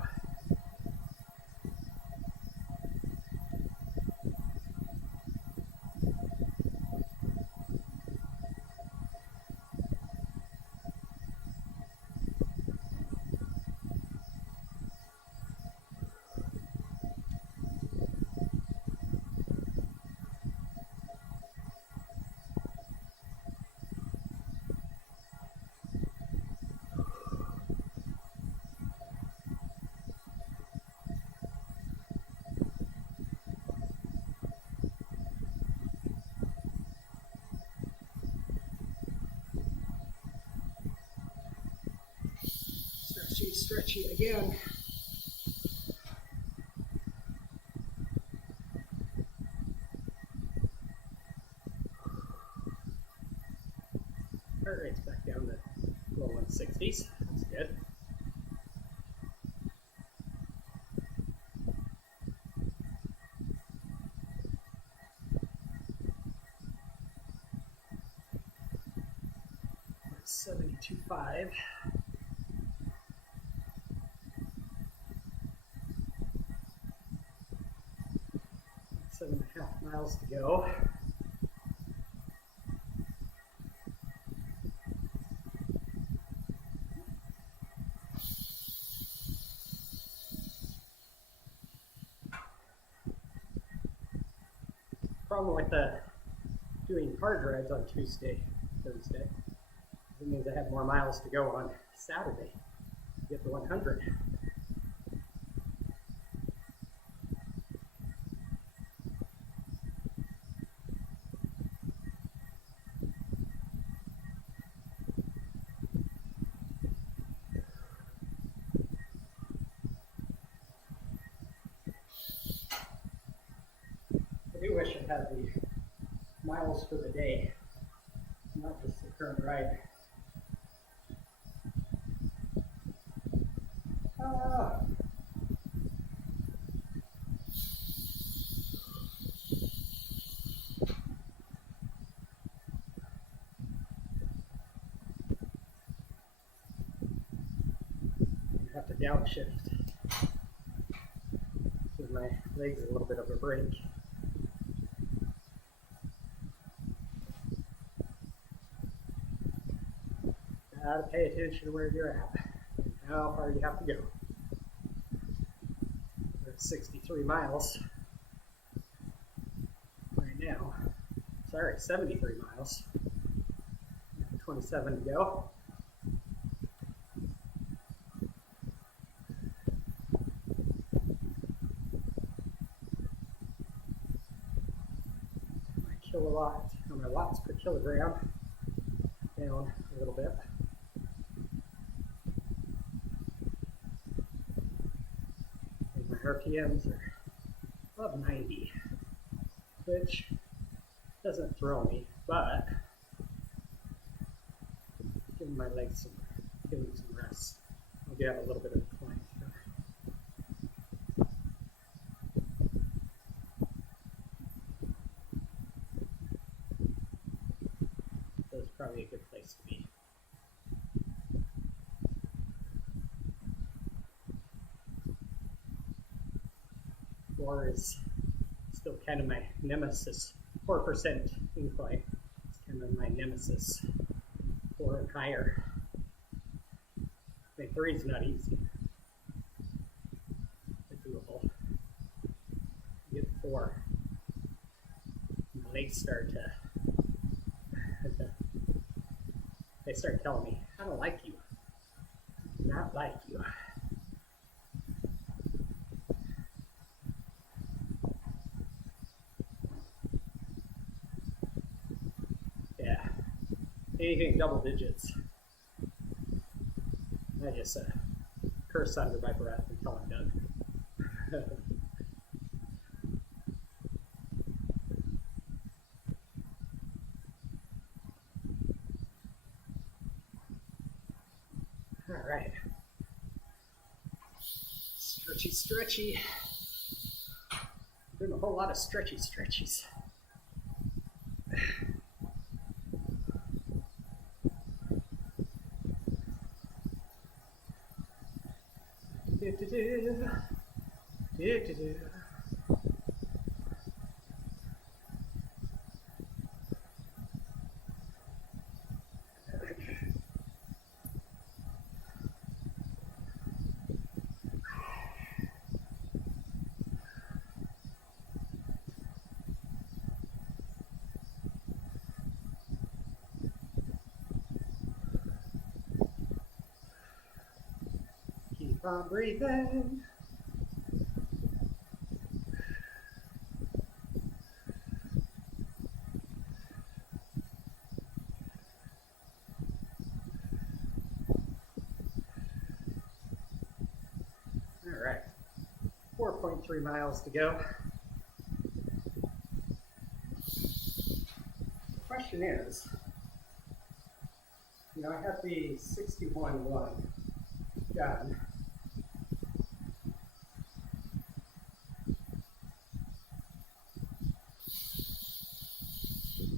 Stretchy again. Heart rate's back down to low 160s. That's good. 72.5. Seven and a half miles to go. Problem with doing hard rides on Tuesday, Thursday, it means I have more miles to go on Saturday to get the 100. I do wish I had the miles for the day, not just the current ride. I have to downshift. Give my legs a little bit of a break. Gotta pay attention to where you're at and how far you have to go. We're at 63 miles right now. Sorry, 73 miles. 27 to go. My kilowatt, or my watts per kilogram down a little bit. And my RPMs are above 90, which doesn't thrill me, but giving my legs some rest. I do have a little bit of a climb here. So it's probably a good place to be. 4 is still kind of my nemesis. 4% incline. It's kind of my nemesis. 4 and higher. I think 3 is not easy. It's doable. Get 4. My legs start to they start telling me, I don't like you. I do not like you. Yeah. Anything double digits. I just curse under my breath until I'm done. All right. Stretchy, stretchy. Doing a whole lot of stretchy stretchies. Keep on breathing. All right, 4.3 miles to go. The question is, I have the 61.1 done.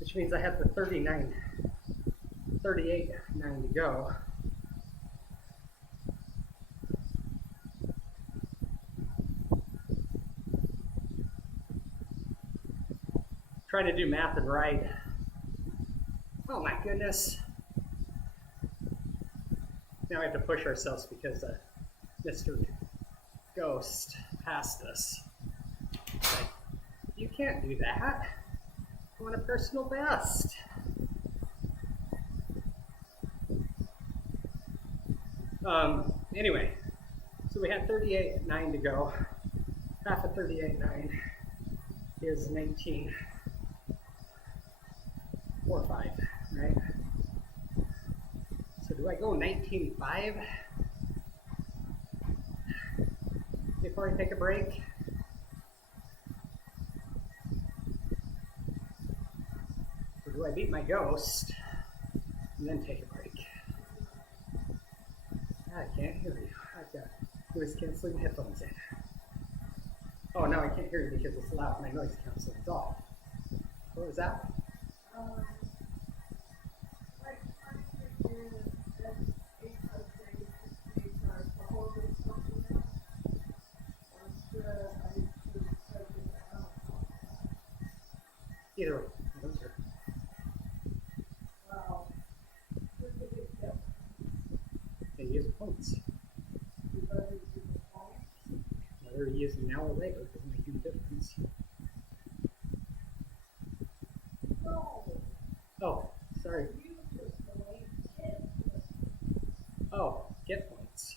Which means I have the 39 38.9 to go. Trying to do math and write. Oh my goodness. Now we have to push ourselves because Mr. Ghost passed us. Like, you can't do that. I want a personal best. Anyway, so we had 38.9 to go. Half of 38.9 is 19.45, right? So do I go 19.5 before I take a break? Or do I beat my ghost and then take a break? I can't hear you. I've got noise canceling headphones in. Oh, now I can't hear you because it's loud. My noise canceling's off. What was that? Either way, I don't care. They use points. Whether you use them now or later doesn't make any difference. Oh, sorry. Oh, get points.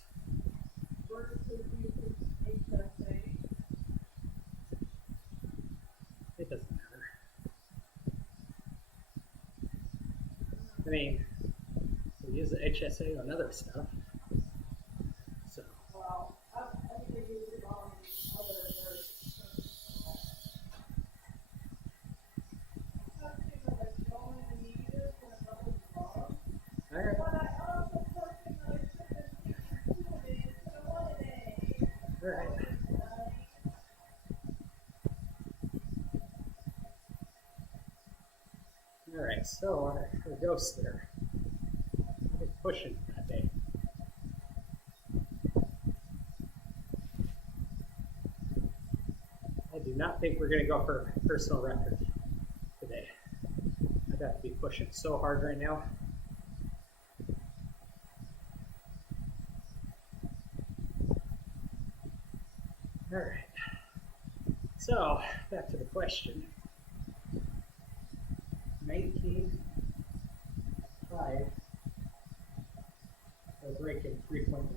It doesn't matter. I mean, we use the HSA on other stuff. So. Alright. Alright. Alright, so our ghost there. I was pushing that day. I do not think we're going to go for personal record today. I've got to be pushing so hard right now. Alright, so back to the question. 19.5 or breaking 3.1.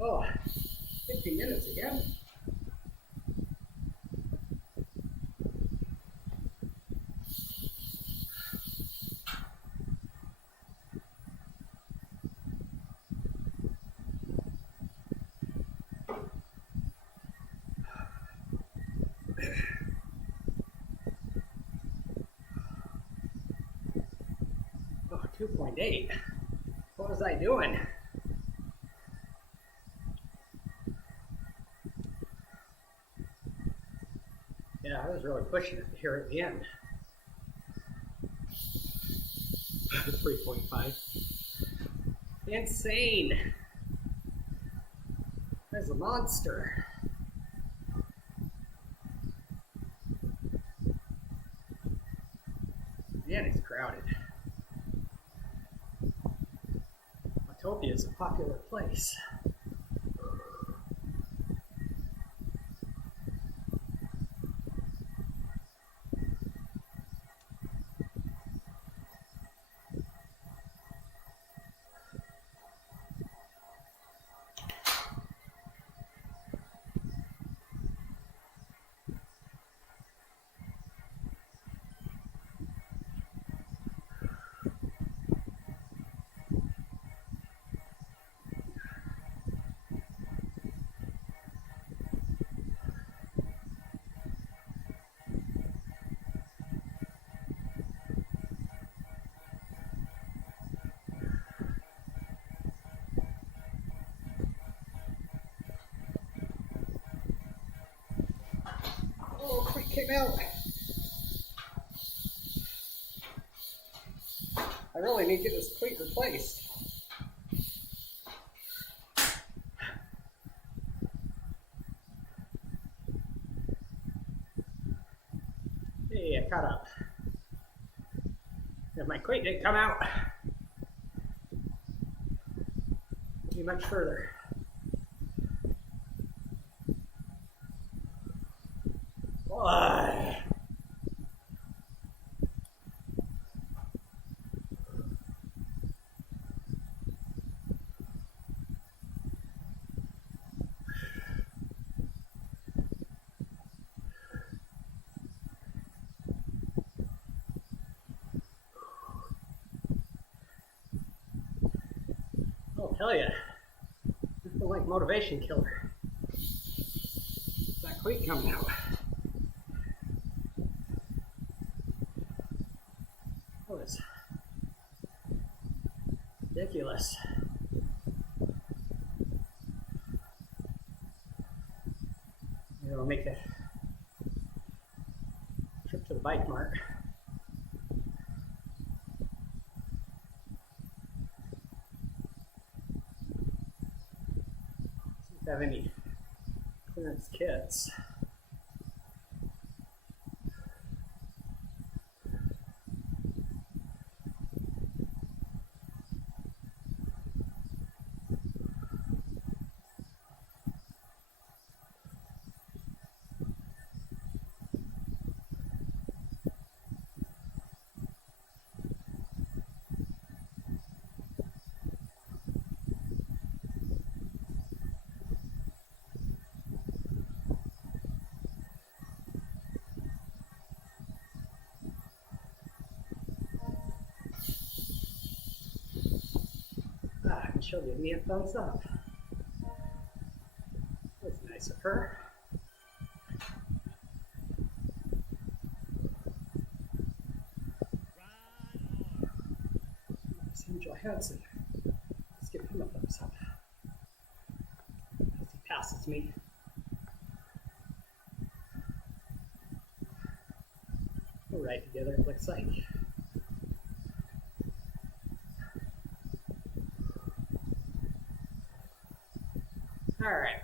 Oh, 15 minutes again. Oh, 2.8. What was I doing? Yeah, I was really pushing it here at the end. 3.5. Insane. There's a monster. Man, it's crowded. Autopia is a popular place. came out. I really need to get this cleat replaced. Hey, I caught up. If my cleat didn't come out, it'd be much further. Boy. I'll tell you, I feel like motivation killer. That cleat coming out. Oh, it's ridiculous. Maybe I'll make that trip to the bike mart. See if I have any clearance kits. She'll give me a thumbs up. That's nice of her. Angel Hansen. Let's give him a thumbs up. As he passes me. We'll ride together, it looks like. All right.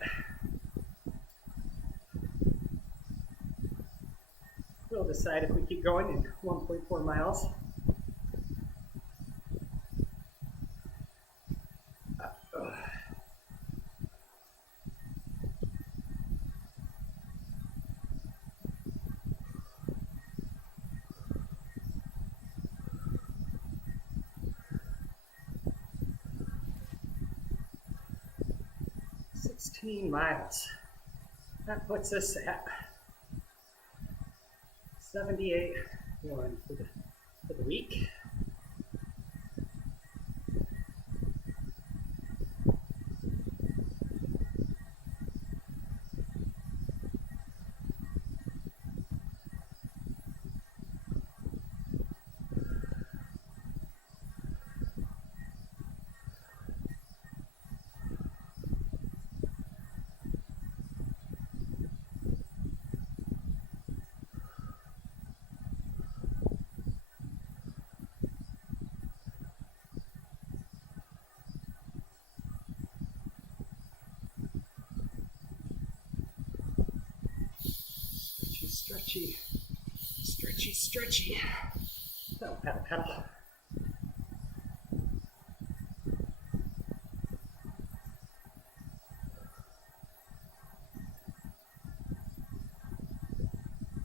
We'll decide if we keep going in 1.4 miles. 16 miles. That puts us at 78.1 for the week. Stretchy, stretchy, stretchy. Pedal, pedal, pedal.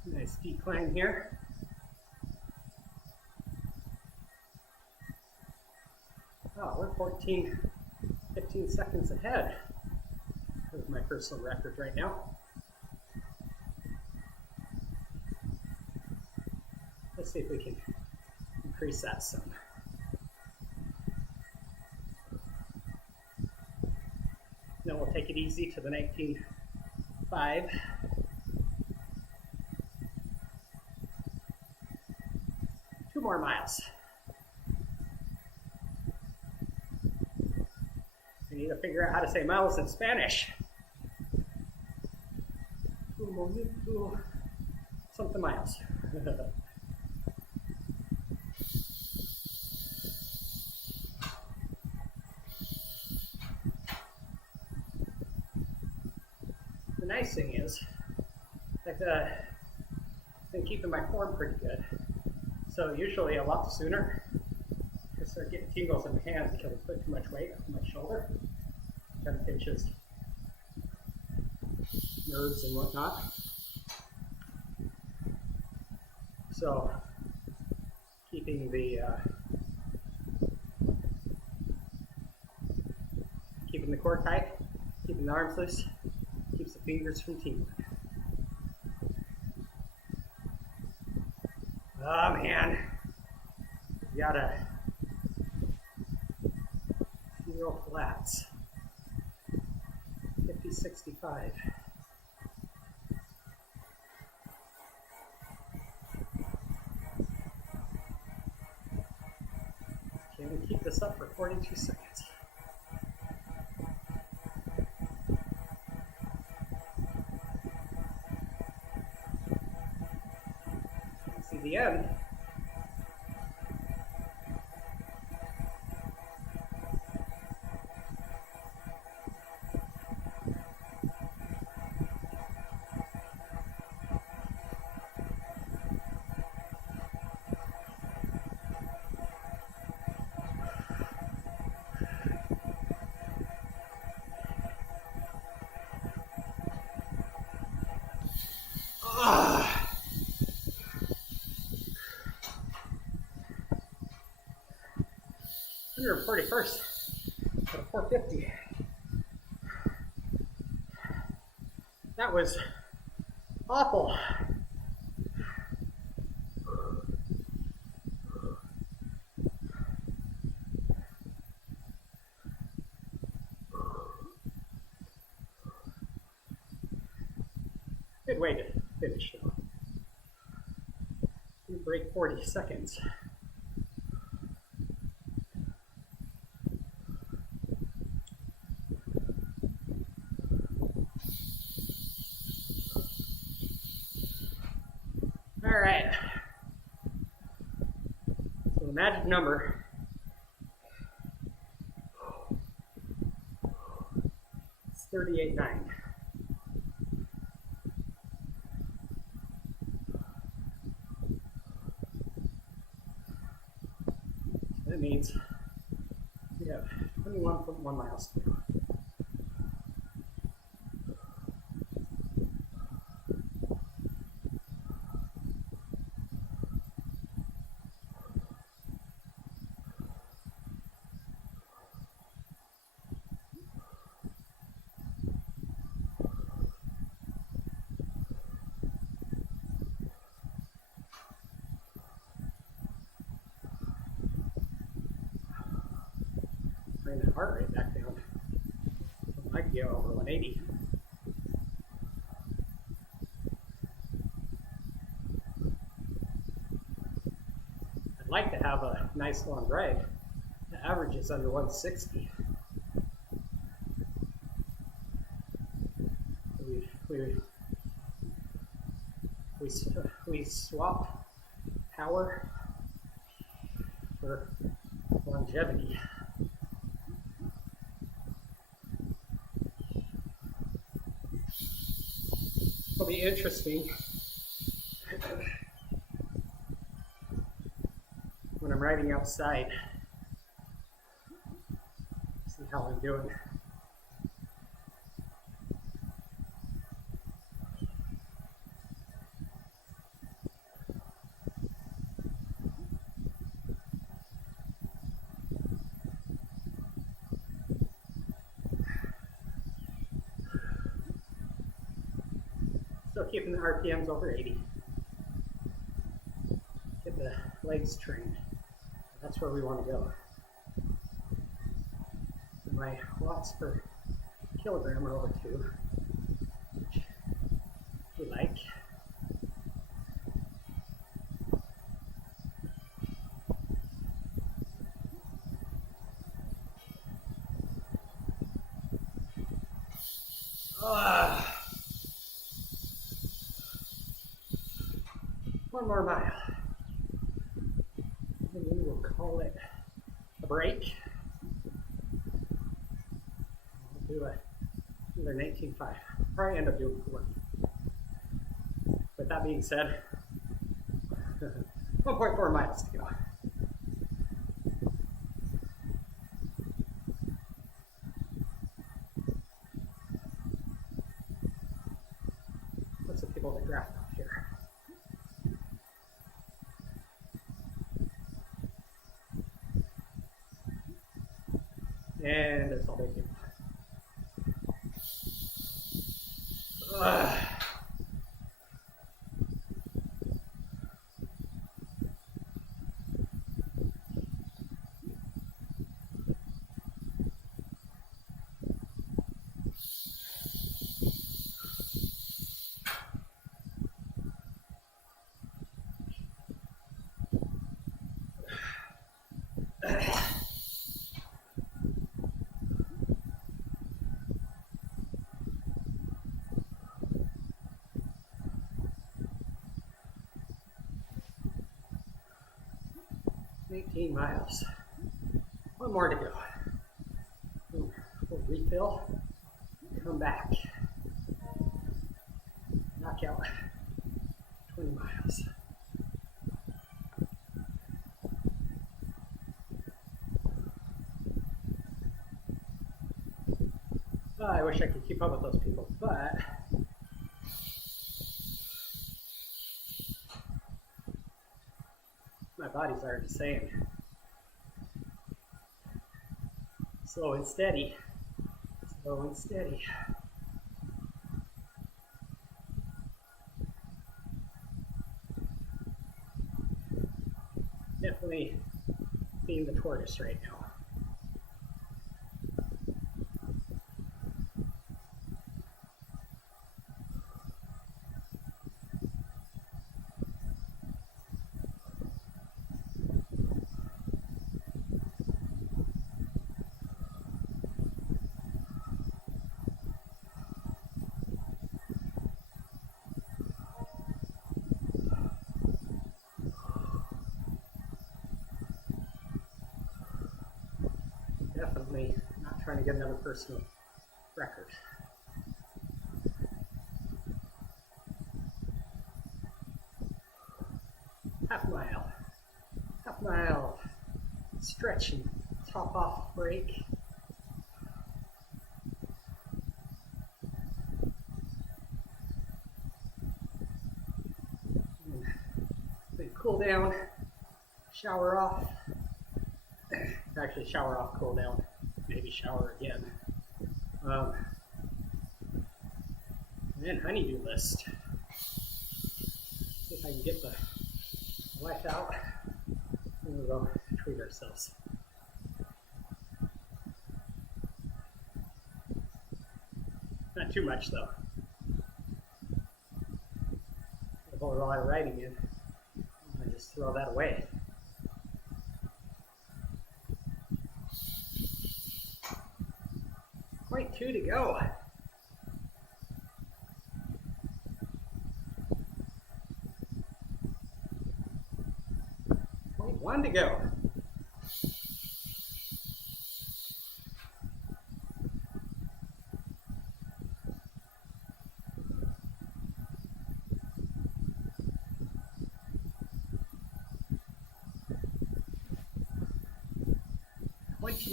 Nice decline here. Oh, we're 15 seconds ahead of my personal record right now. Let's see if we can increase that some. Then we'll take it easy to the 19.5. Two more miles. I need to figure out how to say miles in Spanish. Un momento. something miles. The nice thing is that I've been keeping my form pretty good. So usually a lot sooner, I start getting tingles in the hands because I put too much weight on my shoulder. Kind of pinches nerves and whatnot. So keeping the core tight, keeping the arms loose, keeps the fingers from tingling. Oh man, you gotta feel flats. 50-65. Can we keep this up for 42 seconds? See the end. Ah. 141st at a 450. That was awful. Good way to finish though. You break 40 seconds. All right. So the magic number is 38.9. That means we have 21.1 miles to go. Bring that heart rate back down. I could go over 180. I'd like to have a nice long drag. The average is under 160. We swap power for longevity. It'll be interesting when I'm riding outside. See how I'm doing. Still keeping the RPMs over 80. Get the legs trained. That's where we want to go. And my watts per kilogram are over 2, which we like. One more mile. And we will call it a break. We'll do another 19.5. Probably end up doing 20. With that being said, 1.4 miles to go. What's the people that draft off here? And it's all big. 18 miles. One more to go. We'll refill, come back, knock out 20 miles. I wish I could keep up with those people, but my body's already saying slow and steady, slow and steady. Definitely being the tortoise right now. Definitely not trying to get another personal record. Half mile, stretch and top off break. And then cool down, shower off. Actually, shower off, cool down, maybe shower again. And then honeydew list. See if I can get the wife out. And we'll go treat ourselves. Not too much though. I put a lot of writing in. I just throw that away. Point 2 to go. Point 1 to go.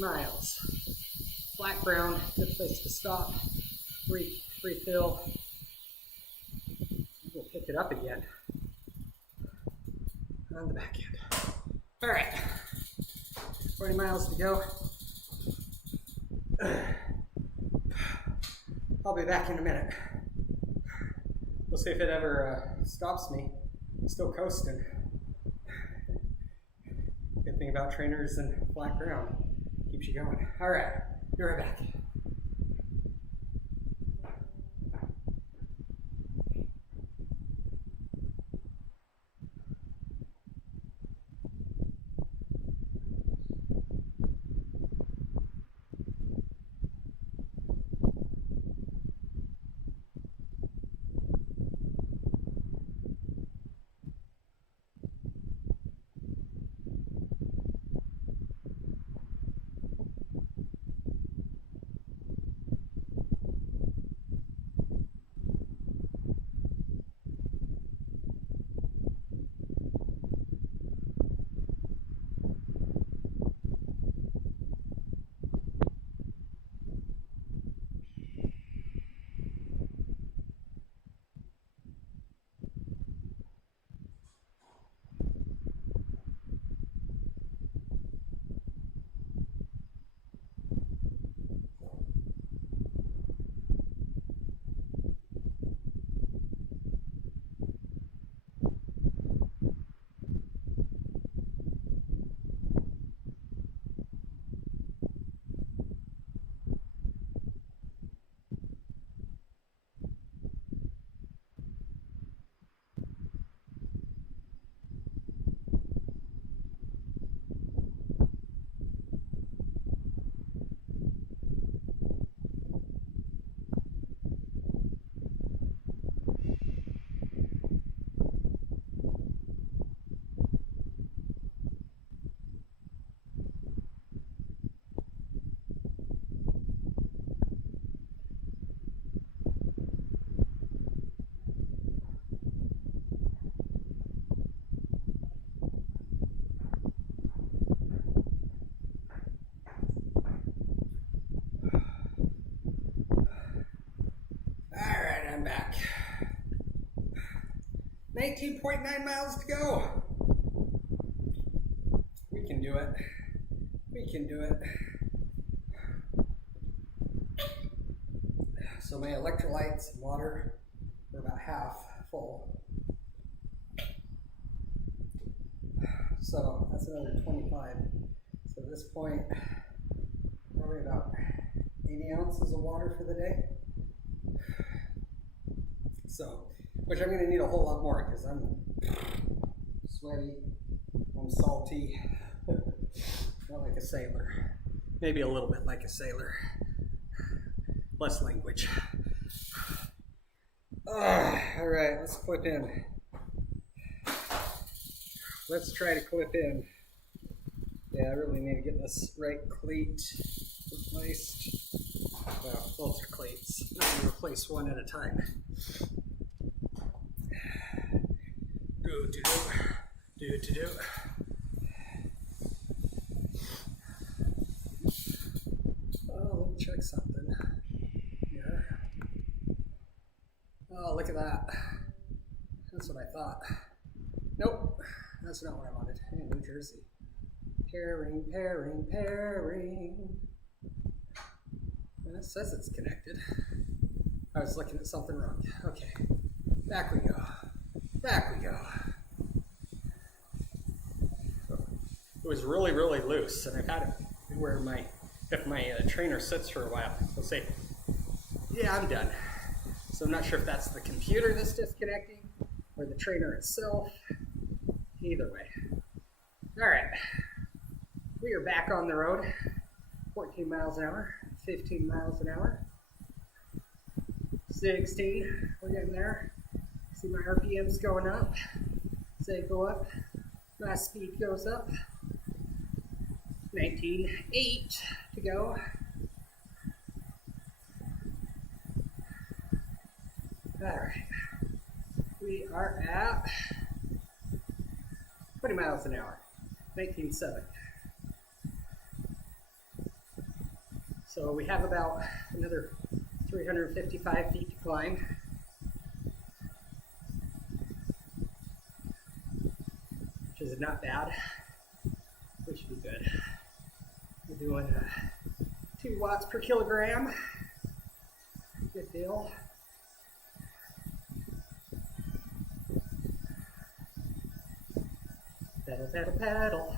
Miles. Flat ground, good place to stop. Refill. We'll pick it up again on the back end. All right, 40 miles to go. I'll be back in a minute. We'll see if it ever stops me. I'm still coasting. Good thing about trainers and flat ground. Keeps you going. All right, be right back. 19.9 miles to go. We can do it. We can do it. So my electrolytes and water are about half full. So that's another 25. So at this point, probably about 80 ounces of water for the day. So, which I'm going to need a whole lot more because I'm sweaty, I'm salty, not like a sailor. Maybe a little bit like a sailor. Less language. All right, let's clip in. Let's try to clip in. Yeah, I really need to get this right cleat replaced. Well, both are cleats. I'm going to replace one at a time. Do. Oh, let me check something. Yeah. Oh, look at that. That's what I thought. Nope, that's not what I wanted. In New Jersey. Pairing. And it says it's connected. I was looking at something wrong. Okay, back we go. It was really loose, and I've had it where if my trainer sits for a while, he'll say, yeah, I'm done. So I'm not sure if that's the computer that's disconnecting or the trainer itself. Either way. All right, we are back on the road. 14 miles an hour, 15 miles an hour, 16, we're getting there. See my RPM's going up. Say go up, my speed goes up. 19.8 to go. All right, we are at 20 miles an hour, 19.7. So we have about another 355 feet to climb. Which is not bad. We should be good. We're doing 2 watts per kilogram. Good deal. Pedal.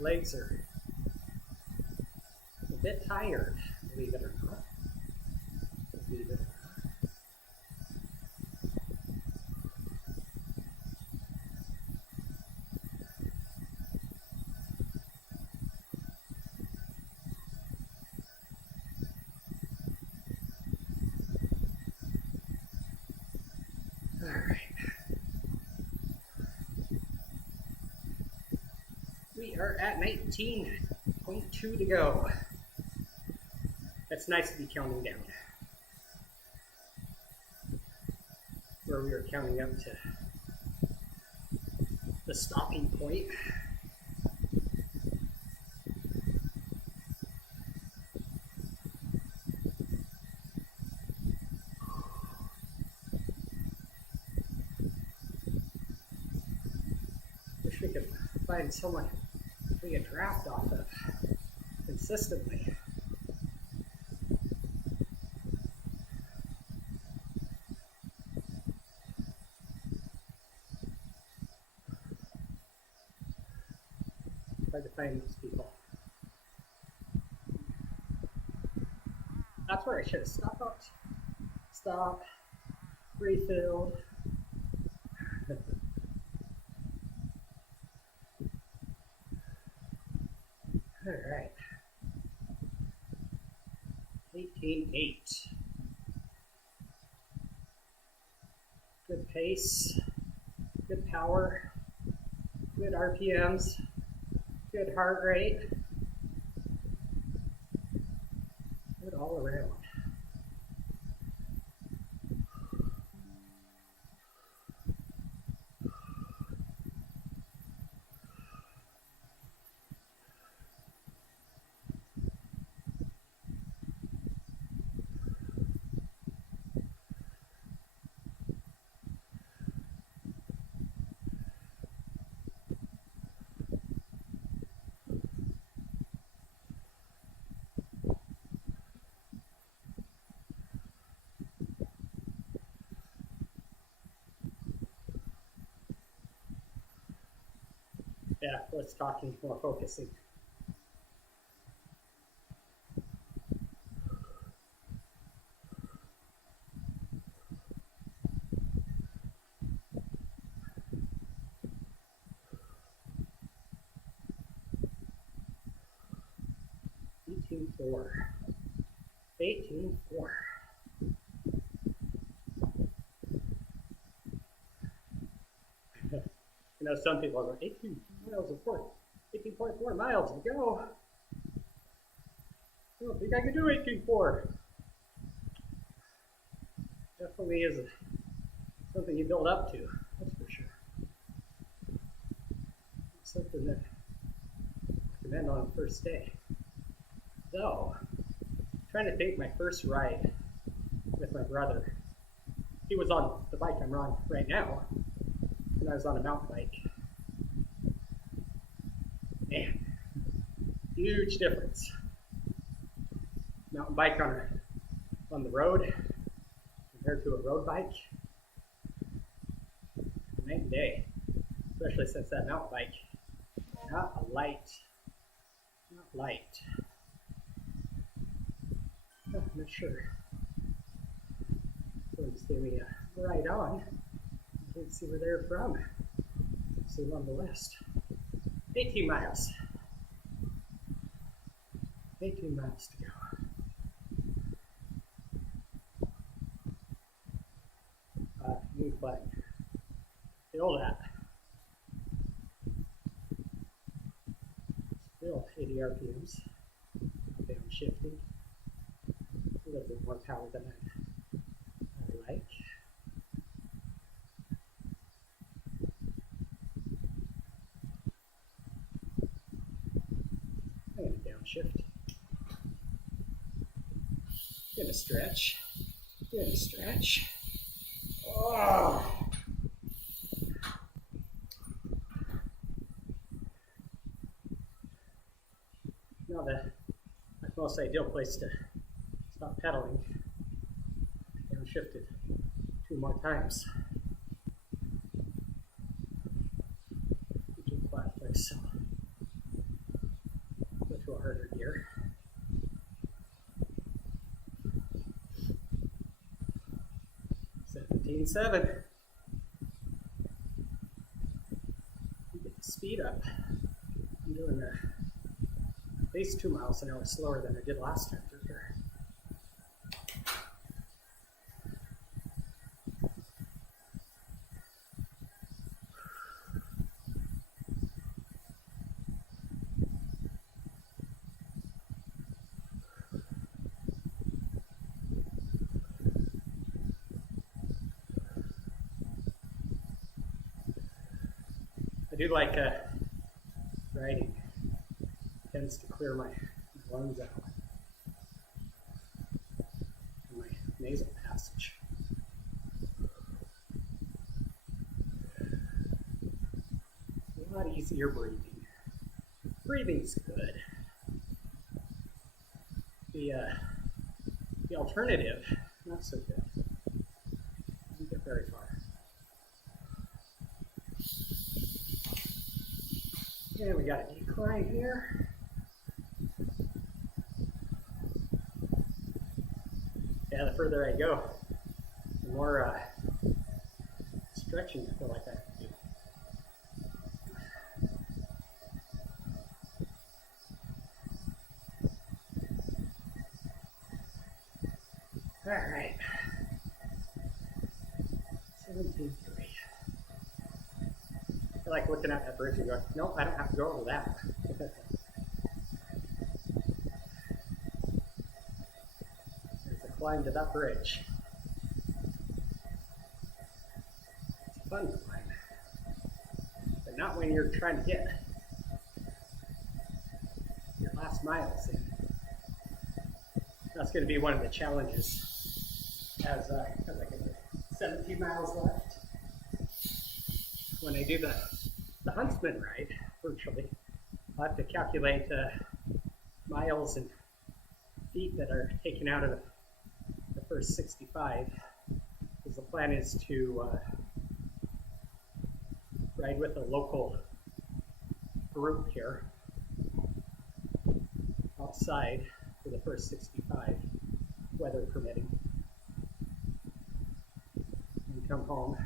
Legs are a bit tired, believe it or not. All right. We are at 19.2 to go. That's nice to be counting down. Where we were counting up to the stopping point. Wish we could find someone we could draft off of consistently. Hard to find these people. That's where I should have stopped. Stop. Refilled. All right. 18.8. Good pace. Good power. Good RPMs. Good heart rate. Good all around. Yeah, less talking, more focusing. $18,400. $18,400. You know, some people are like, 18 miles of port, 18.4 miles to go. I don't think I can do 18.4. Definitely is something you build up to, that's for sure. It's something that I recommend on the first day. So, trying to take my first ride with my brother. He was on the bike I'm on right now, and I was on a mountain bike. Man, huge difference. Mountain bike on the road compared to a road bike. Night and day, especially since that mountain bike, not light. Oh, I'm not sure. Someone's giving me a ride on. I can't see where they're from. See them on the west. 18 miles. 18 miles to go. New flag. Feel that. Still 80 RPMs. Downshifting. A little bit more power than I like. I'm going to downshift. Gonna stretch. Gonna stretch. Oh. Now the most ideal place to stop pedaling. Downshifted 2 more times. Into a flat place, so go to a harder gear. $17,700. Get the speed up. I'm doing at least 2 miles an hour slower than I did last time through here. I do like riding. Tends to clear my lungs out and my nasal passage. A lot easier breathing. Breathing's good. The alternative, not so good. Doesn't get very far. And we got a decline here. Yeah, the further I go, the more stretching I feel like I have to do. All right. 17.3. I like looking at that bridge and going, nope, I don't have to go over that. climb to that bridge. It's a fun climb, but not when you're trying to get your last miles in. That's going to be one of the challenges as I get 17 miles left. When I do the Huntsman ride virtually, I'll have to calculate miles and feet that are taken out of the first 65, because the plan is to ride with a local group here outside for the first 65, weather permitting, and come home.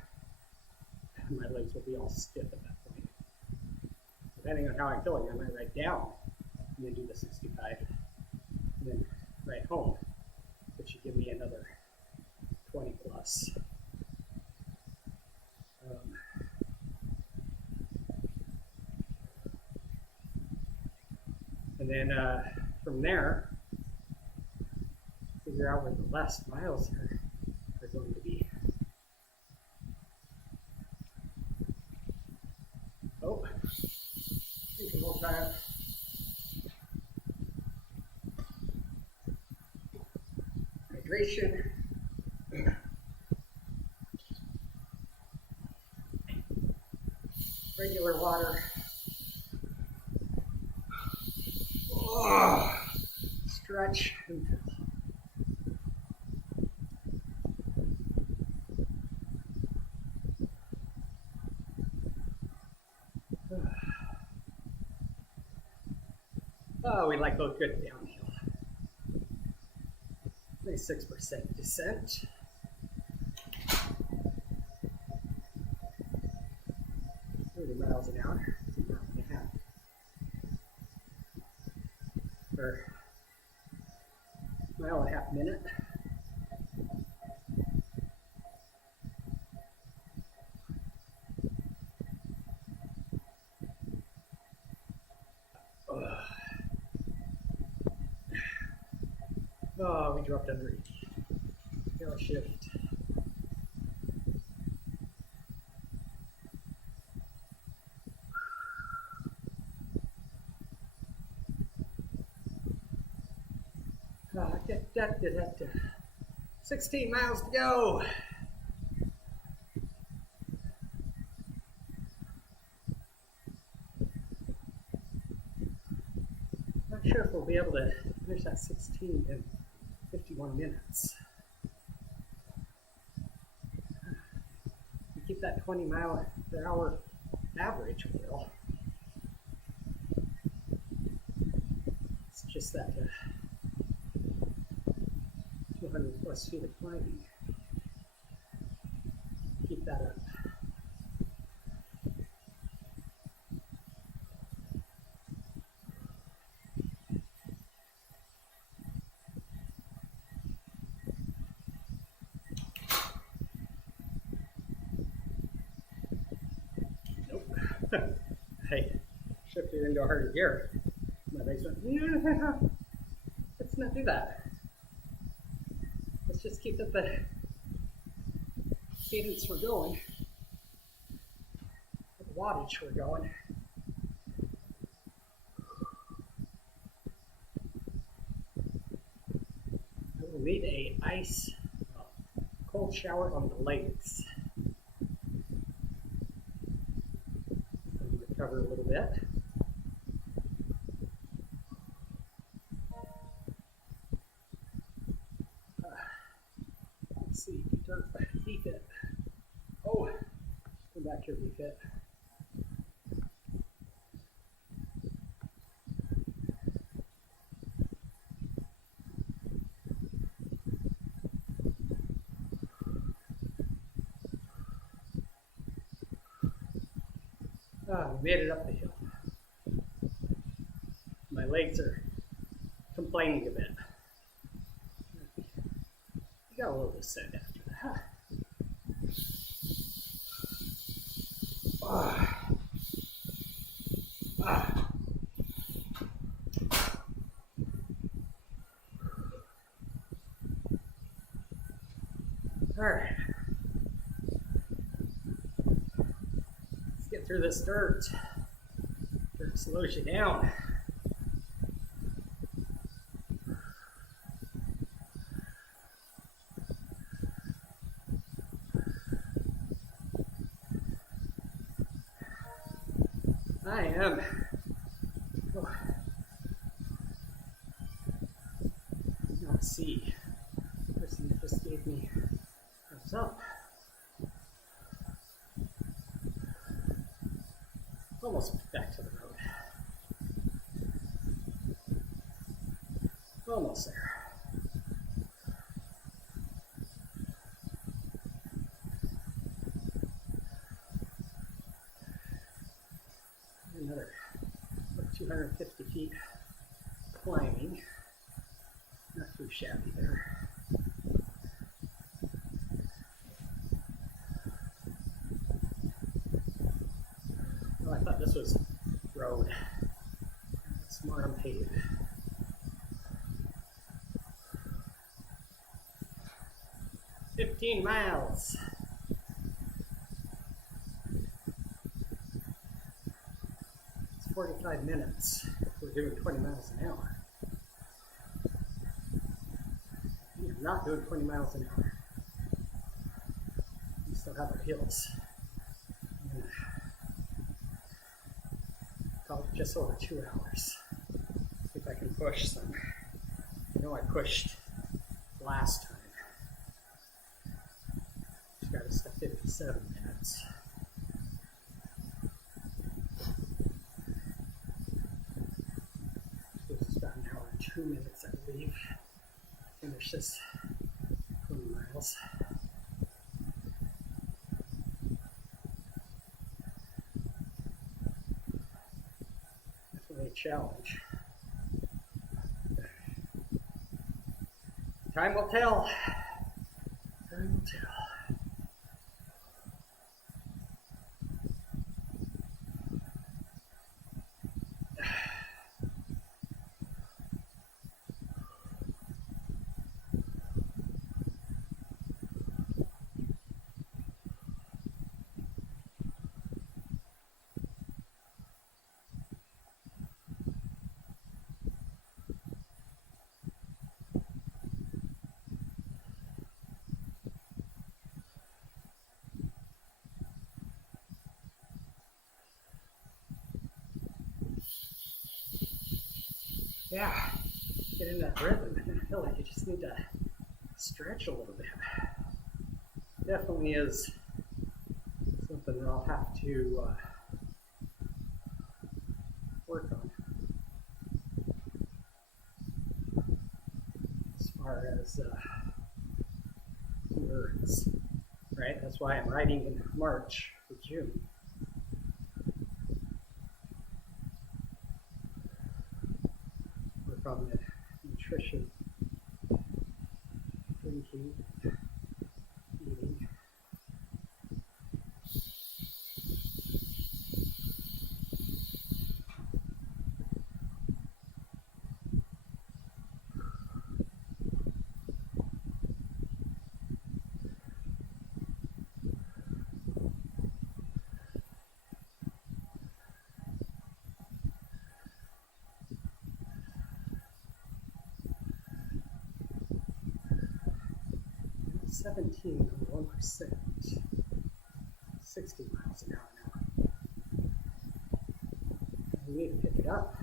My legs will be all stiff at that point. Depending on how I'm feeling, I might ride down and then do the 65, and then ride home, which should give me another 20 plus. And then from there, figure out where the last miles are going to be. Oh, I think we'll try it. Hydration. Regular water. Oh, stretch and fill. Oh, we like those good downhill. 26% descent. Miles an hour, it's a mile and a half. Or mile and a half minute. Oh, we dropped under 80. Tail shift. Oh, 16 miles to go. Not sure if we'll be able to finish that 16 in 51 minutes. We keep that 20 mile per hour average, will. It's just that 200 plus feet of climbing. Keep that up. I shifted into a harder gear. My legs went, no, let's not do that. Let's just keep at the cadence we're going, the wattage we're going. I will need a cold shower on the legs. Recover a little bit. Let's see, refit. Oh, come back here, refit. We made it up the hill. My legs are complaining a bit. You got a little descent after that. Alright. Let's get through this dirt. Dirt slows you down. I am. Oh. Not see. The person that just gave me thumbs up. Almost back to the road. Almost there. Another 250 feet climbing. Not too shabby there. Oh, I thought this was road. Smart and paved. "15 miles. It's 45 minutes if we're doing 20 miles an hour. We're not doing 20 miles an hour. We still have our hills. And about just over 2 hours. See if I can push some. I know I pushed last time. Just got us to 57 minutes. So this is about an hour and 2 minutes, I believe. Finish this 20 miles. Definitely a challenge. Time will tell. Time will tell. Yeah, get in that rhythm. I feel like you just need to stretch a little bit. Definitely is something that I'll have to work on as far as endurance, right? That's why I'm riding in March or June. Work on the nutrition, drinking, eating. And 17.1%, 60 miles an hour now. We need to pick it up.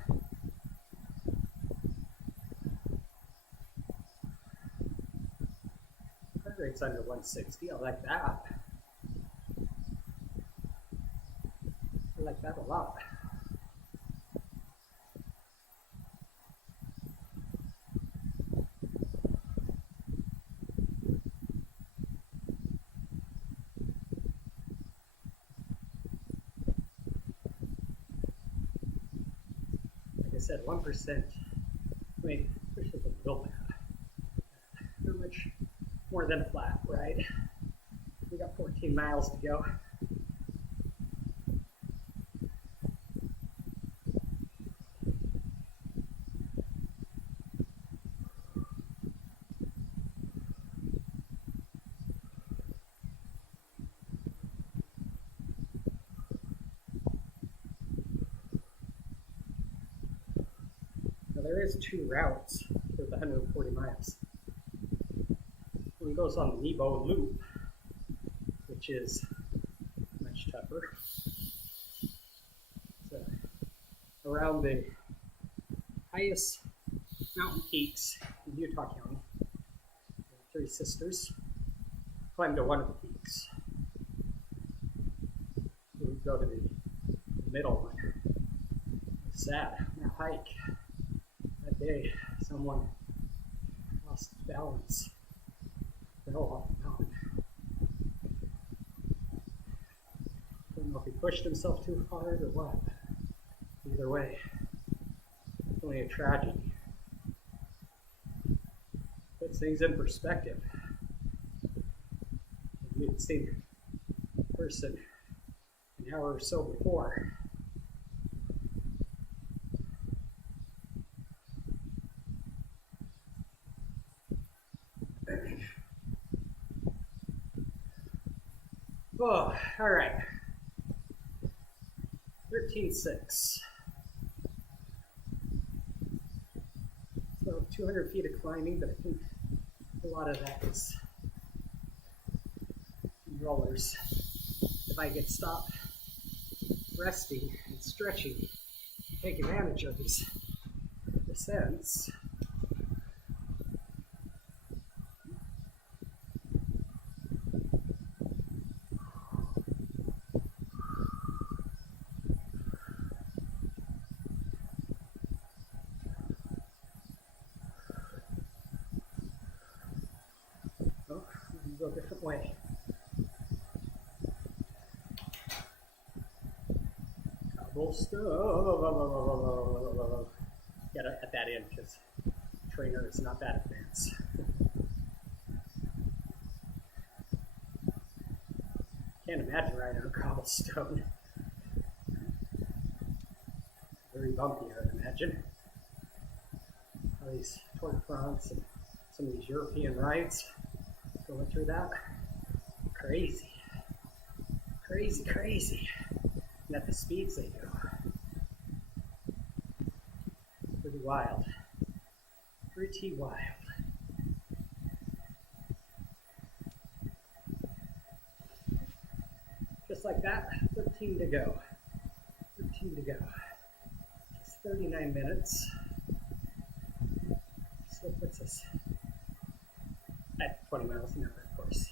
Heart rate's under 160. I like that. I like that a lot. Like I said, 1%. I mean, this isn't real bad. Not much more than flat, right? We got 14 miles to go. there is 2 routes for the 140 miles. One goes on the Nebo Loop, which is much tougher. So, around the highest mountain peaks in Utah County, the 3 Sisters, climb to one of the peaks. We go to the middle one. It's sad. On that hike, that day, someone lost balance, fell off the mountain. Don't know if he pushed himself too hard or what. Either way, definitely a tragedy. Puts things in perspective. We had seen the person an hour or so before. Oh, all right. 13.6. So 200 feet of climbing, but I think a lot of that is rollers. If I could stop resting and stretching, take advantage of these descents. Oh, go a different way. Cobblestone. Gotta add that in because trainer is not that advanced. Can't imagine riding on cobblestone. Very bumpy, I would imagine. All these torque fronts and some of these European rides going through that. Crazy. Crazy, crazy. And at the speeds they go. Pretty wild. Pretty wild. Just like that, 13 to go. 13 to go. Just 39 minutes. So puts us at 20 miles an hour, of course.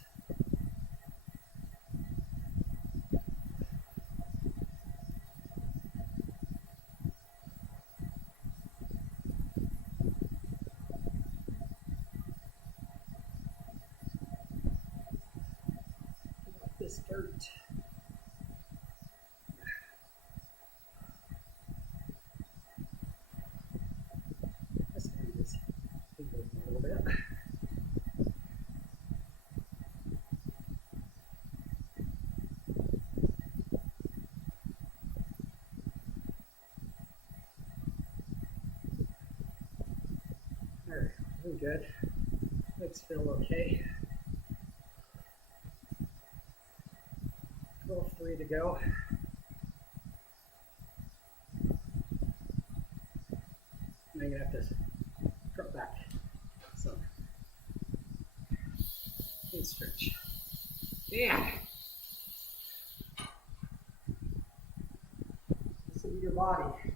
This dirt. Let's move this a little bit. Alright, doing good. Legs feel okay. 12:03 to go. And I'm gonna have to drop back some and stretch. Yeah. Listen to your body.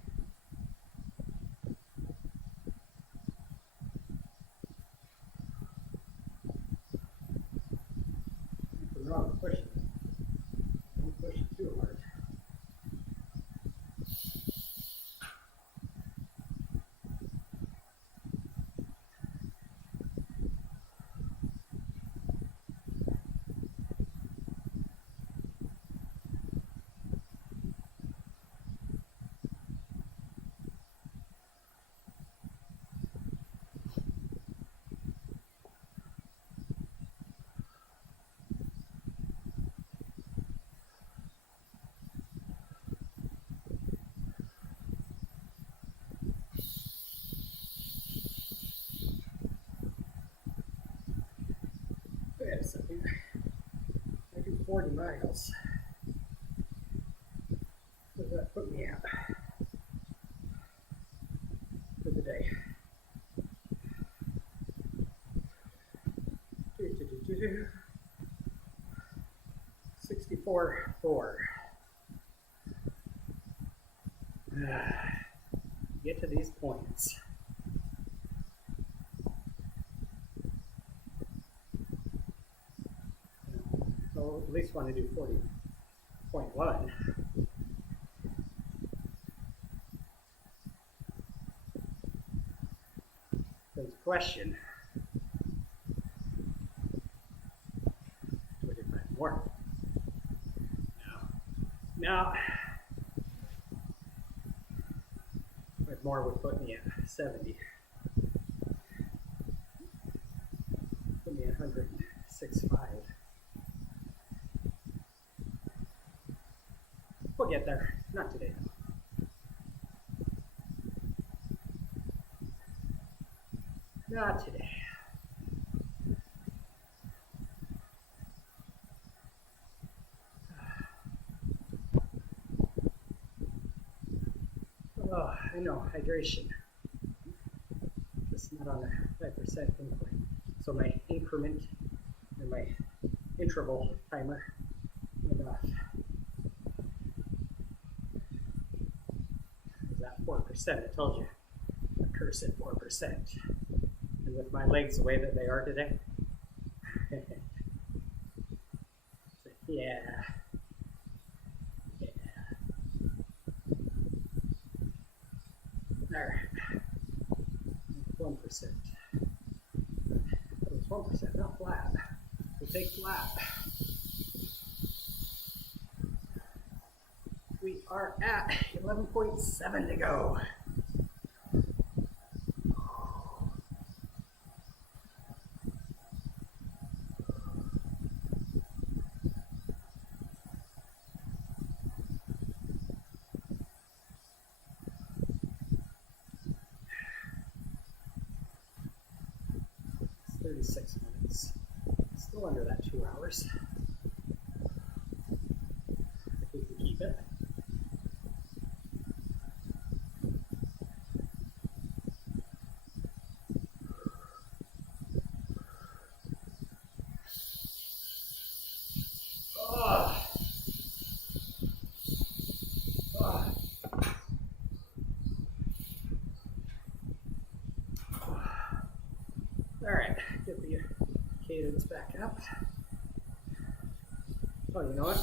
If we're not pushing. Don't push it too hard. Wait a second. I do 40 miles. What does that put me at? For the today. 64.4. Get to these points. So at least want to do 40.1. There's a question. 25 more. Now, with more would put me at 70. Put me at 106.5. We'll get there. Not today, though. Not today. Oh, I know, hydration. Just not on a 5% increment. So my increment and my interval timer went off. Is that 4%? I told you. A cursed 4%. And with my legs the way that they are today. Yeah. There. 1%. That was 1%, not flat. We'll take flat. We are at 11.7 to go. It's 36 minutes. Still under that 2 hours. If we can keep it. Alright, get the cadence back up. Oh, you know what?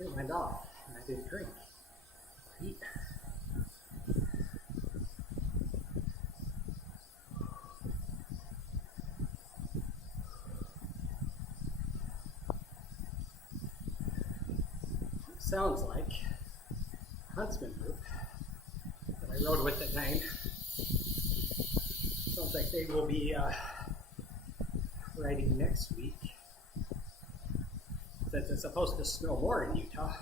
It went off, and I didn't drink. Eat. Sounds like Huntsman group that I rode with at 9. Sounds like they will be riding next week. Since it's supposed to snow more in Utah,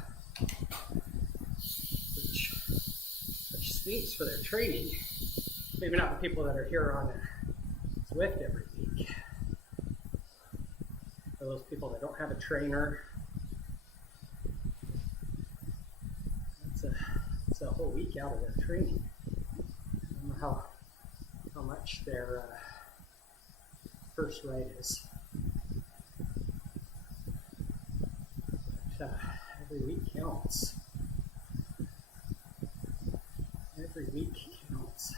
which stinks for their training. Maybe not the people that are here on Zwift every week. For those people that don't have a trainer, it's a whole week out of their training. I don't know how much their first ride is. Every week counts. Every week counts.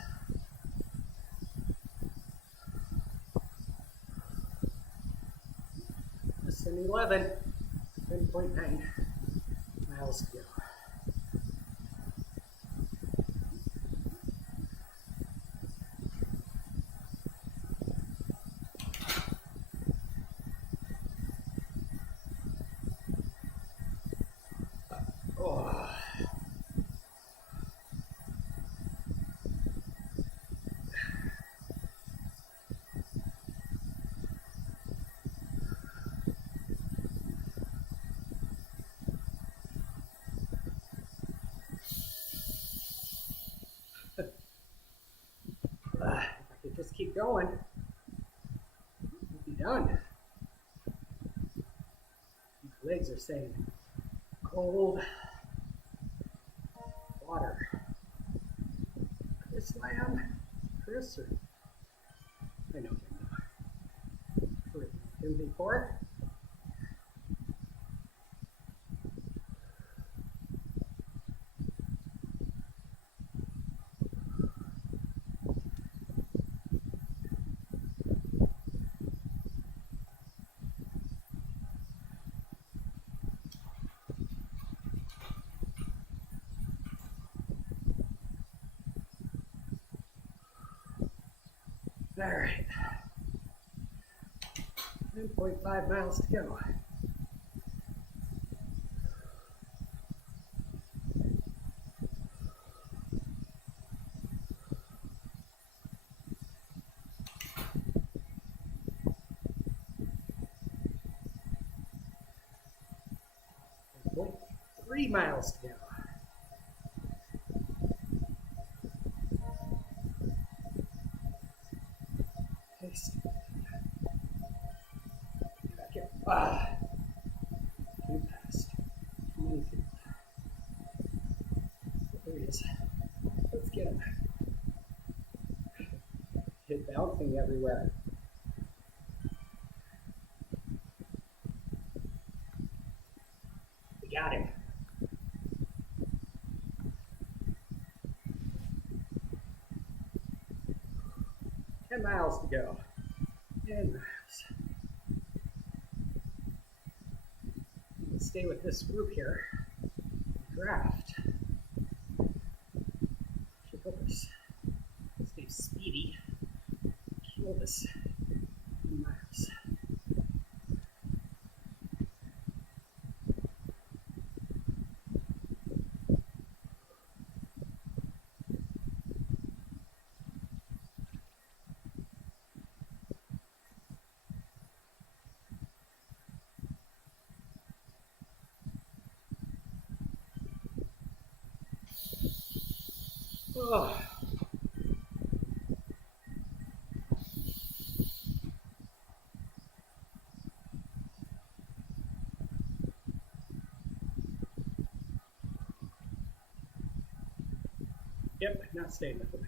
Less than 11, 10.9 miles to go. Just keep going. We'll be done. My legs are saying cold water. Chris Lamb? Chris or I know him now. Heard him before. All right, 9.5 miles to go. Point 3 miles to go. Back here. Too fast. Too many people. There he is. Let's get him. He's bouncing everywhere. We got him. Ten miles to go. 10 miles. Let's stay with this group here. Draft. Should help us stay speedy. Kill this 10 miles. Oh. Yep, not staying with them.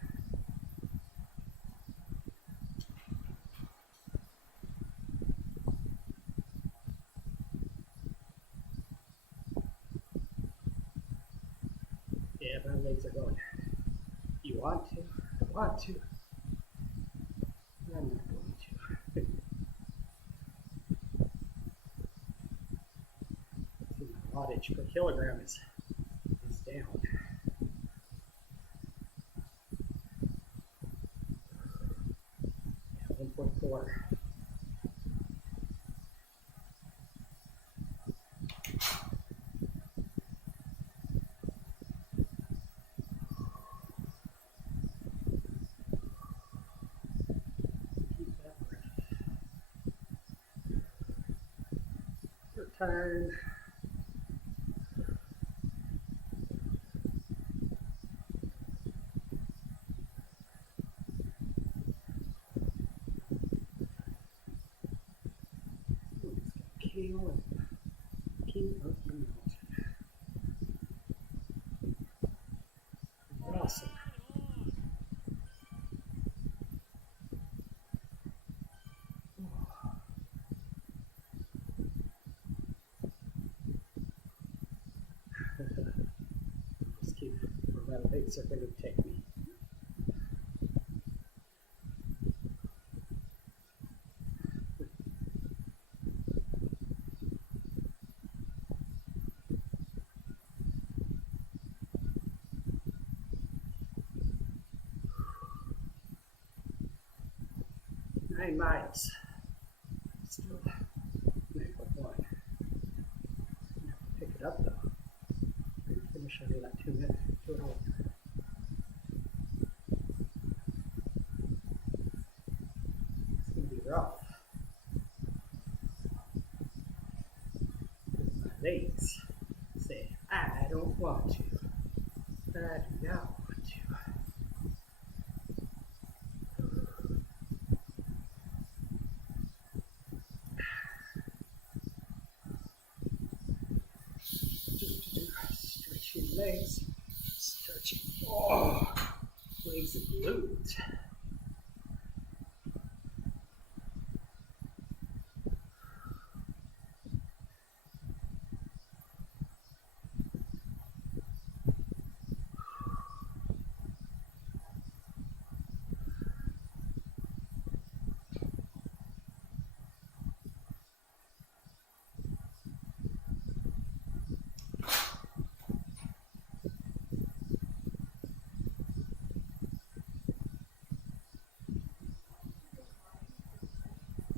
Yeah, my legs are going. You want to? I want to. I'm not going to. See, my wattage per kilogram is down. Yeah, 1.4. Time. Kale and king of the mountain. Awesome. Just keep where my legs are going to take me. Nine miles. Still 9.1. Pick it up though. Finish under that 2 minute. 2 hour. It's going to be rough. My legs say, I don't want to. I do not want to. legs. Stretching. Oh, legs and glutes.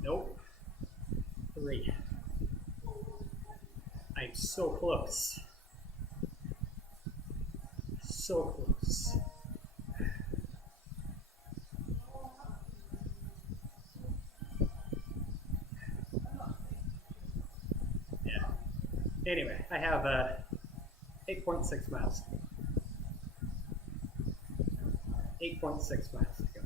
Nope. 3. I'm so close. So close. Yeah. Anyway, I have 8.6 miles. 8.6 miles to go.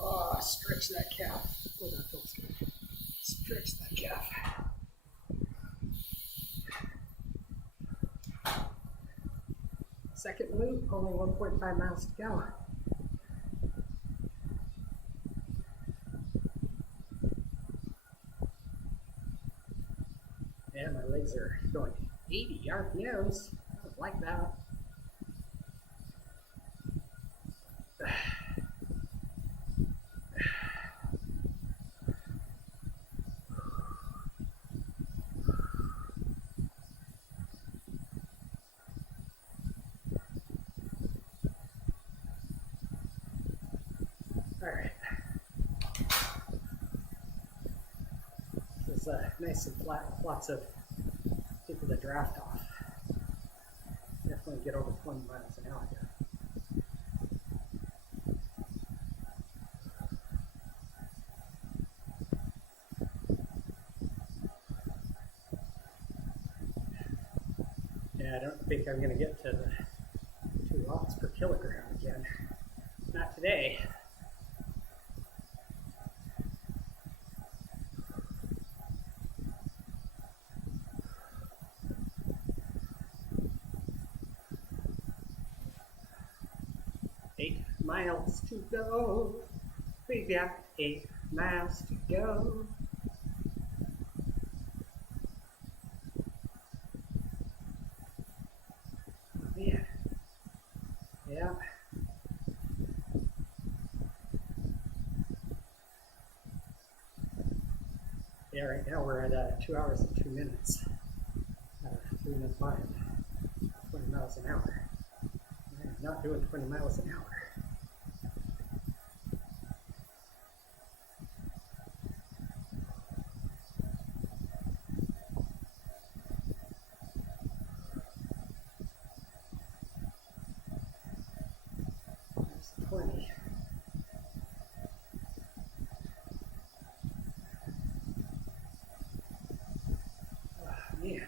Oh, stretch that calf. Oh, that feels good. Stretch that calf. Second loop, only 1.5 miles to go. And my legs are going 80 RPMs. I don't like that. Alright. This is nice and flat with lots of people to draft off. Definitely get over 20 miles an hour here. Yeah, I don't think I'm going to get to the 2 watts per kilogram again. Not today. Miles to go. We got 8 miles to go. Yeah. Yeah. Yeah, right now we're at 2 hours and 2 minutes. 3:05. 20 miles an hour. Yeah, not doing 20 miles an hour. That's 20. Oh, man.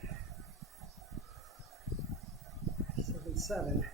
7.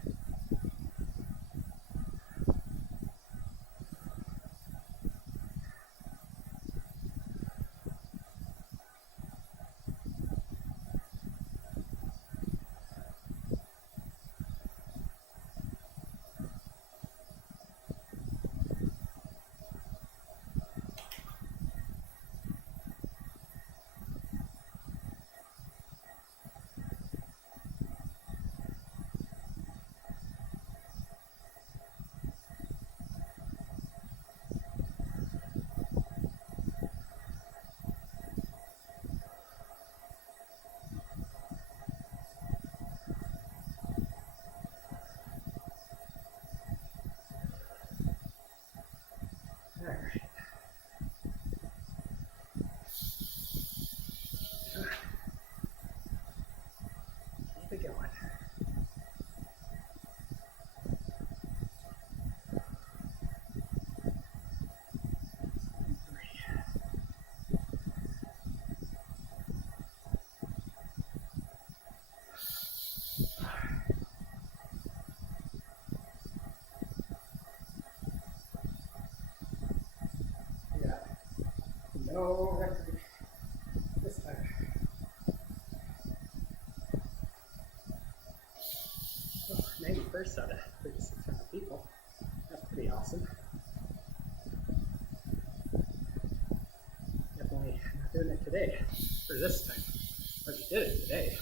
No record this time. Oh, 91st out of 3,600 people. That's pretty awesome. Definitely not doing it today, or this time. But you did it today.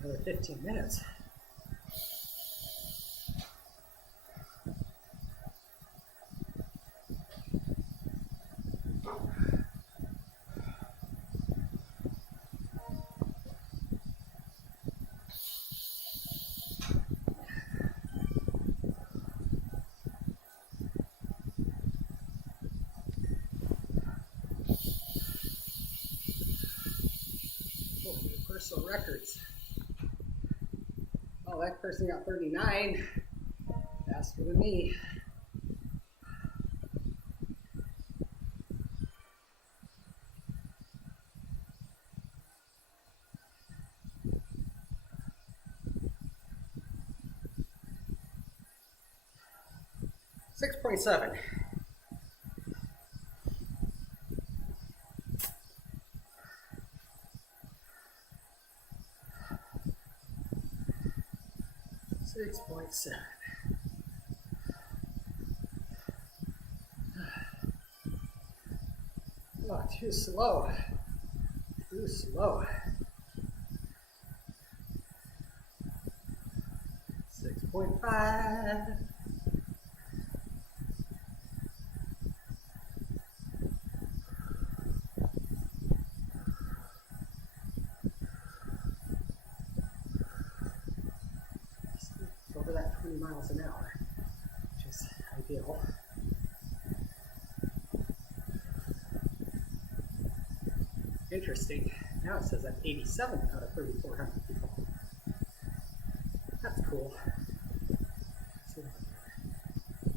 Another 15 minutes. Oh, new personal records. Oh, that person got 39. Faster than me. .7. Oh, too slow. Too slow. 6.5. Over that 20 miles an hour, which is ideal. Interesting. Now it says I'm 87 out of 3,400 people. That's cool. Let's see if I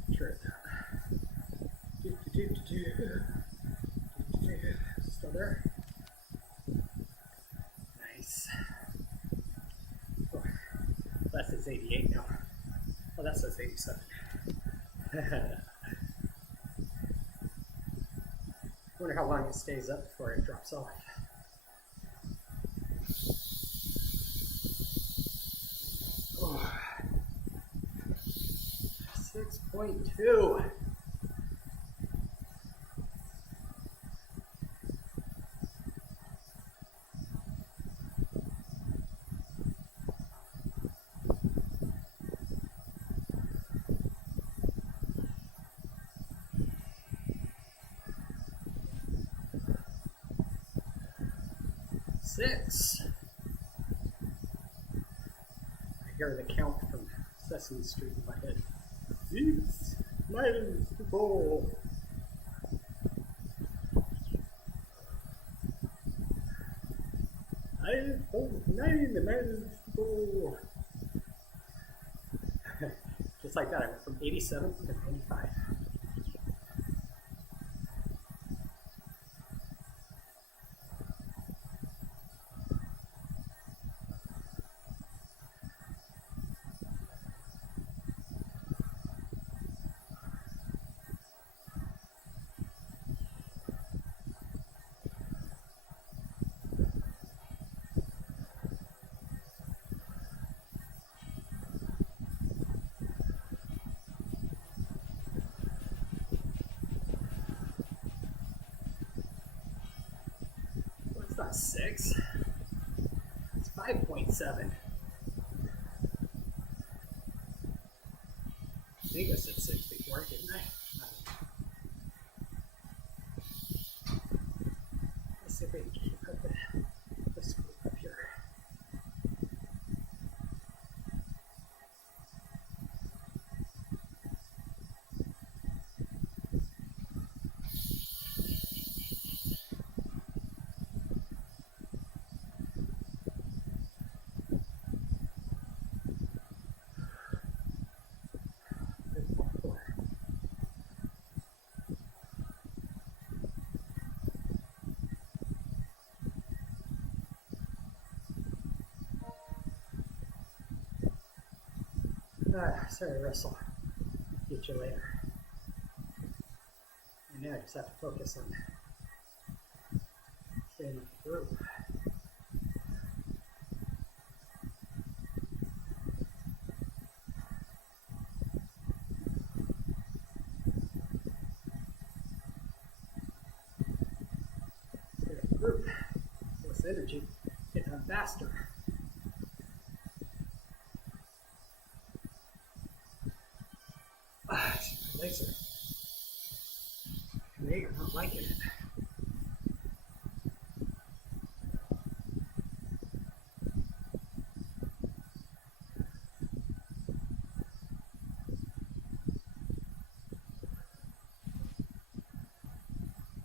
can share that. Still there? Nice. Oh, that says 88 now. Oh, that says 87. Wonder how long it stays up before it drops off. Oh. 6.2. Six. I hear the count from Sesame Street in my head. 6 miles to go. I hold 9 miles to go. Just like that, I went from 87 to 95. It's not 6. It's 5.7. I think I said 6 before, didn't I? Let's see if we can keep up the scoop up here. Sorry, Russell. Get you later. And now I just have to focus on staying through. Stay through. So this energy get done faster. My legs are, they are not liking it.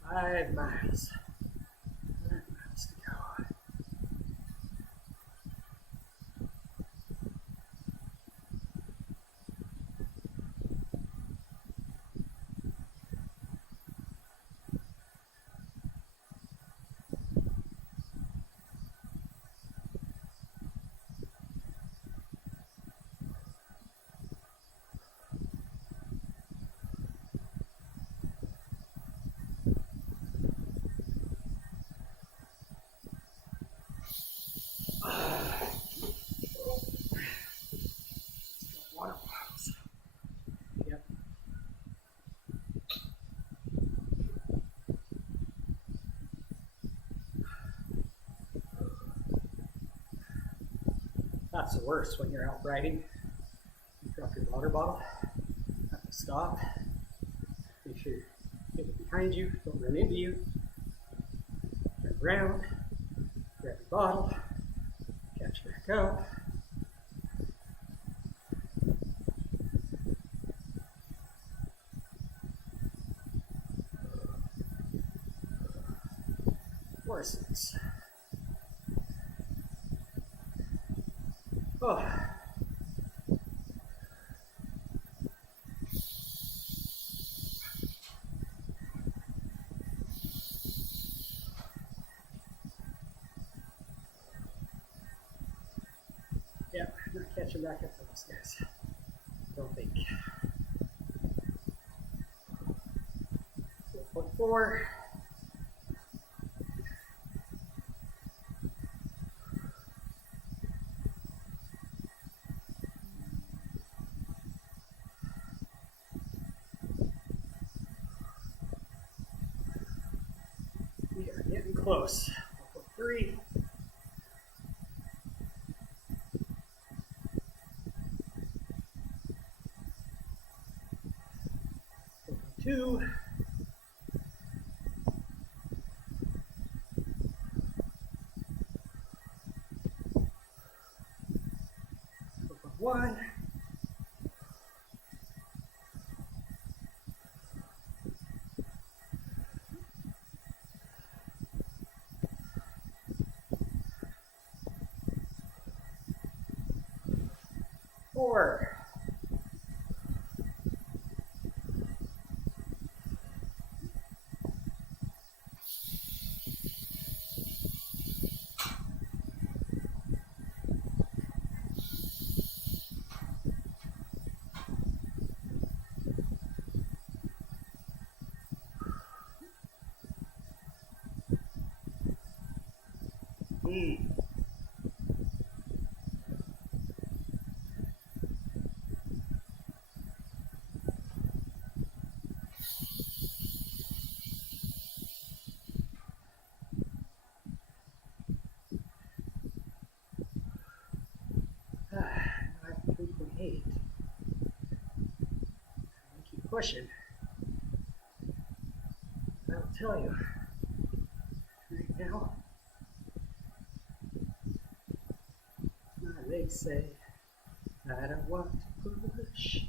Five miles to go. Water bottles. Yep. That's the worst when you're out riding. You drop your water bottle, have to stop. Make sure you get it behind you, don't run into you. Turn around, grab your bottle, catch back up. Horses. Oh. Yeah, I'm not catching back up to those guys. Don't think. 4.4. We are getting close. 4.3. 4.2. 4.1. 4. 3.8. Keep pushing. I'll tell you right now. My legs say I don't want to push.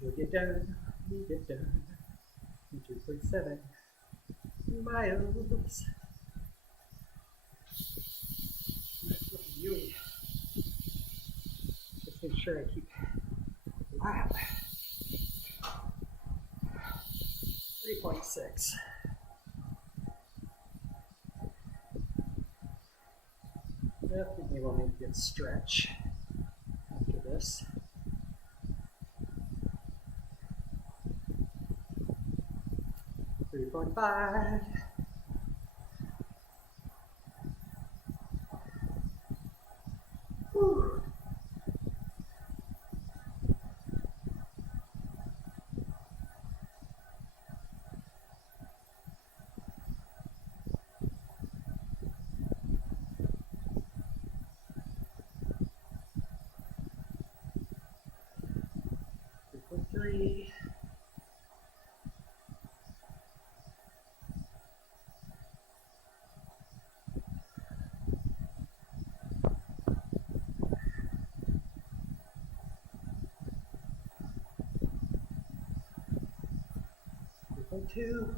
You'll get done. You get done. In 3.7 miles. That's looking gooey. Just make sure I keep lap. 3.6. Definitely will need a good stretch after this. $3.5. Whew. $3.3. $2.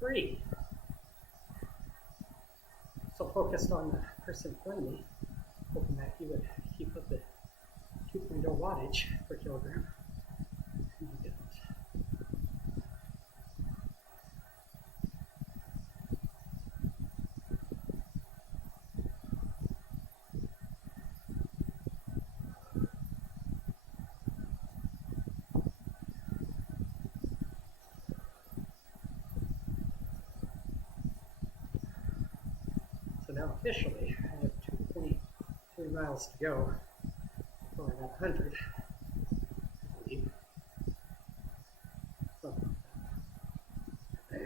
$3. So focused on the person in front of me, hoping that he would keep up the 2.0 wattage per kilogram. And he didn't. So now officially, I have 2.3 miles to go before I'm at 100. I believe. Something like that.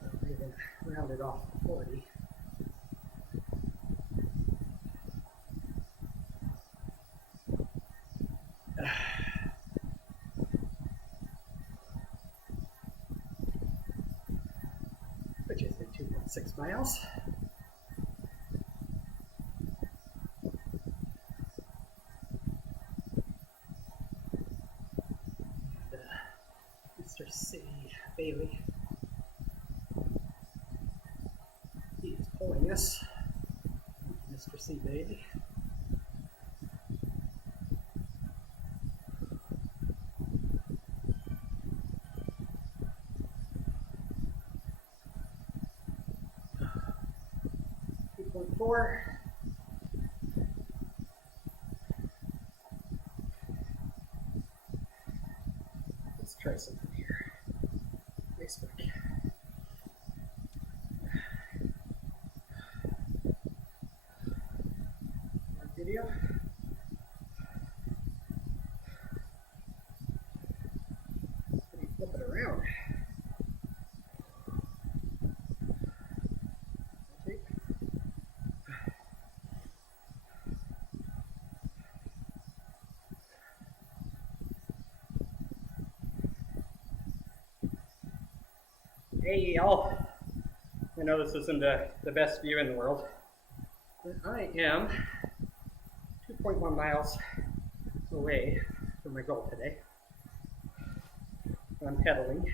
I even rounded off to 40. Which is at 2.6 miles. And Mr. C. Bailey, he is pulling us. Mr. C. Bailey. $2.4. Let's try something here. Facebook. Video. Let me flip it around. Okay. Hey y'all, I know this isn't the best view in the world, but I am 2.1 miles away from my goal today. I'm pedaling,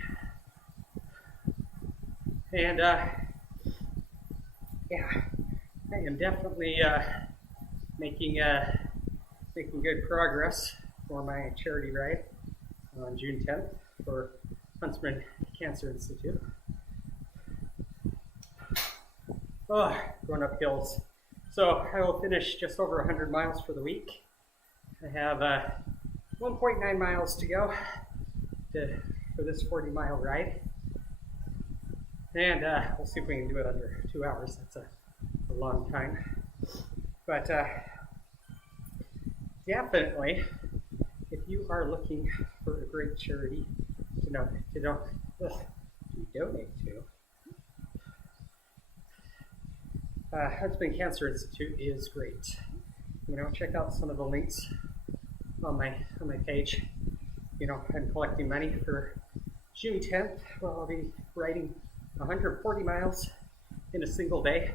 and yeah, I am definitely making good progress for my charity ride on June 10th for Huntsman Cancer Institute. Oh, going up hills. So I will finish just over 100 miles for the week. I have 1.9 miles to go for this 40-mile ride. And we'll see if we can do it under 2 hours. That's a long time. But definitely, if you are looking for a great charity to donate to, Huntsman Cancer Institute is great. You know, check out some of the links on my page. You know, I'm collecting money for June 10th. Well, I'll be riding 140 miles in a single day.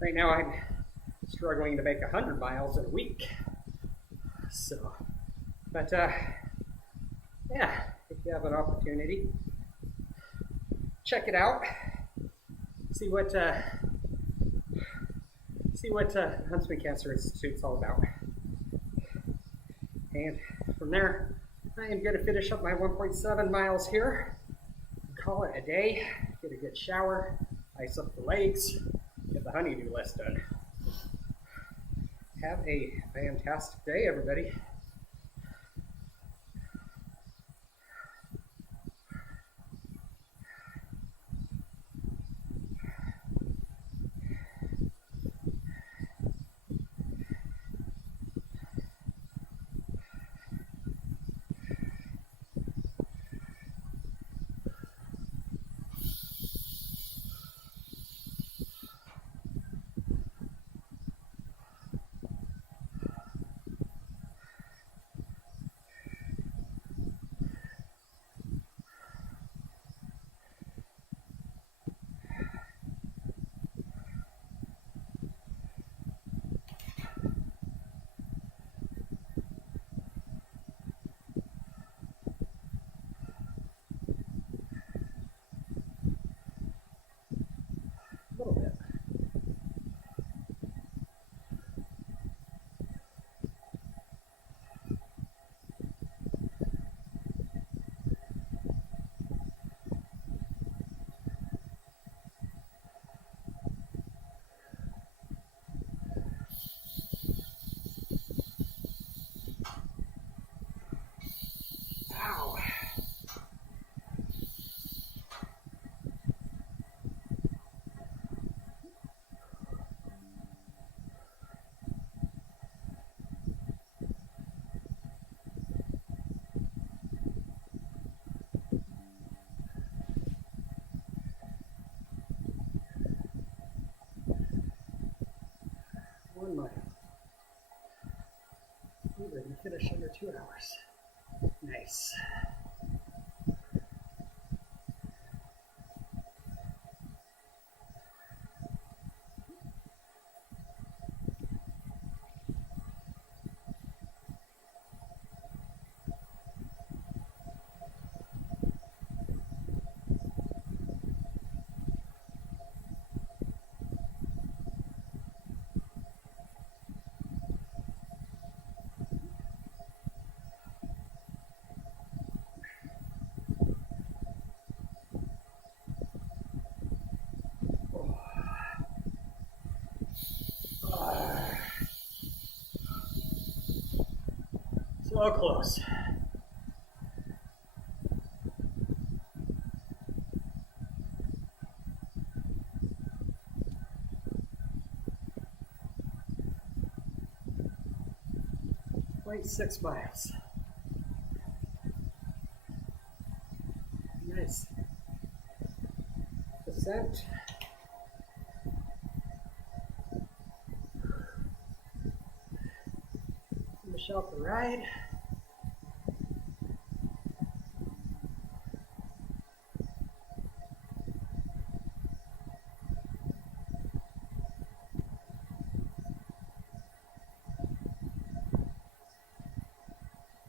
Right now, I'm struggling to make 100 miles in a week. So, but yeah, if you have an opportunity, check it out. See what Huntsman Cancer Institute's all about. And from there, I am going to finish up my 1.7 miles here, call it a day, get a good shower, ice up the legs, get the honeydew list done. Have a fantastic day, everybody. A little bit. Ow. We're going to finish under 2 hours. Nice. So close. Wait, 6 miles. Nice. Descent. Finish out the ride.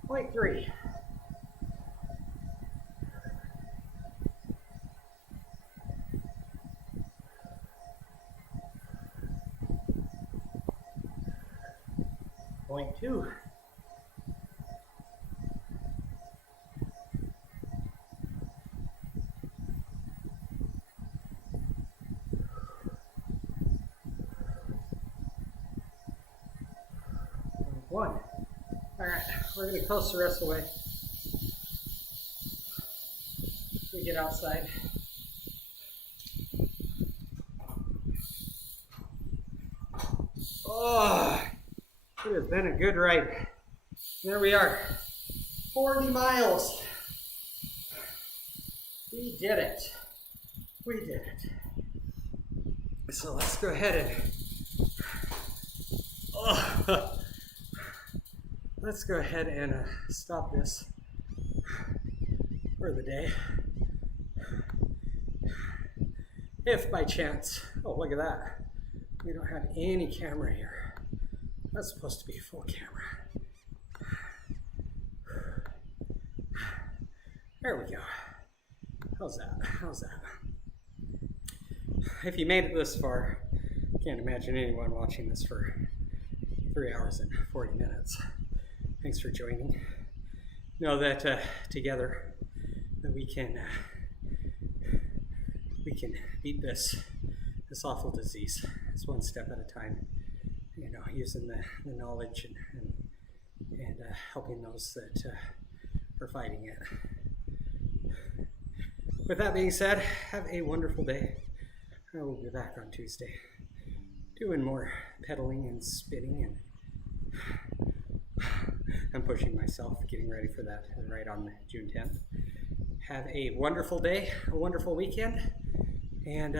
Point 3. Point 2. Point 1. All right, we're going to coast the rest of the way. We get outside. Oh, it has been a good ride. There we are, 40 miles. We did it. We did it. So let's go ahead and let's go ahead and stop this for the day. If by chance, oh look at that, we don't have any camera here. That's supposed to be a full camera. There we go. How's that? How's that? If you made it this far, can't imagine anyone watching this for 3 hours and 40 minutes. Thanks for joining. Know that together that we can beat this awful disease. It's one step at a time. You know, using the knowledge and helping those that are fighting it. With that being said, have a wonderful day. I will be back on Tuesday doing more pedaling and spinning, and I'm pushing myself, getting ready for that right on June 10th. Have a wonderful day, a wonderful weekend, and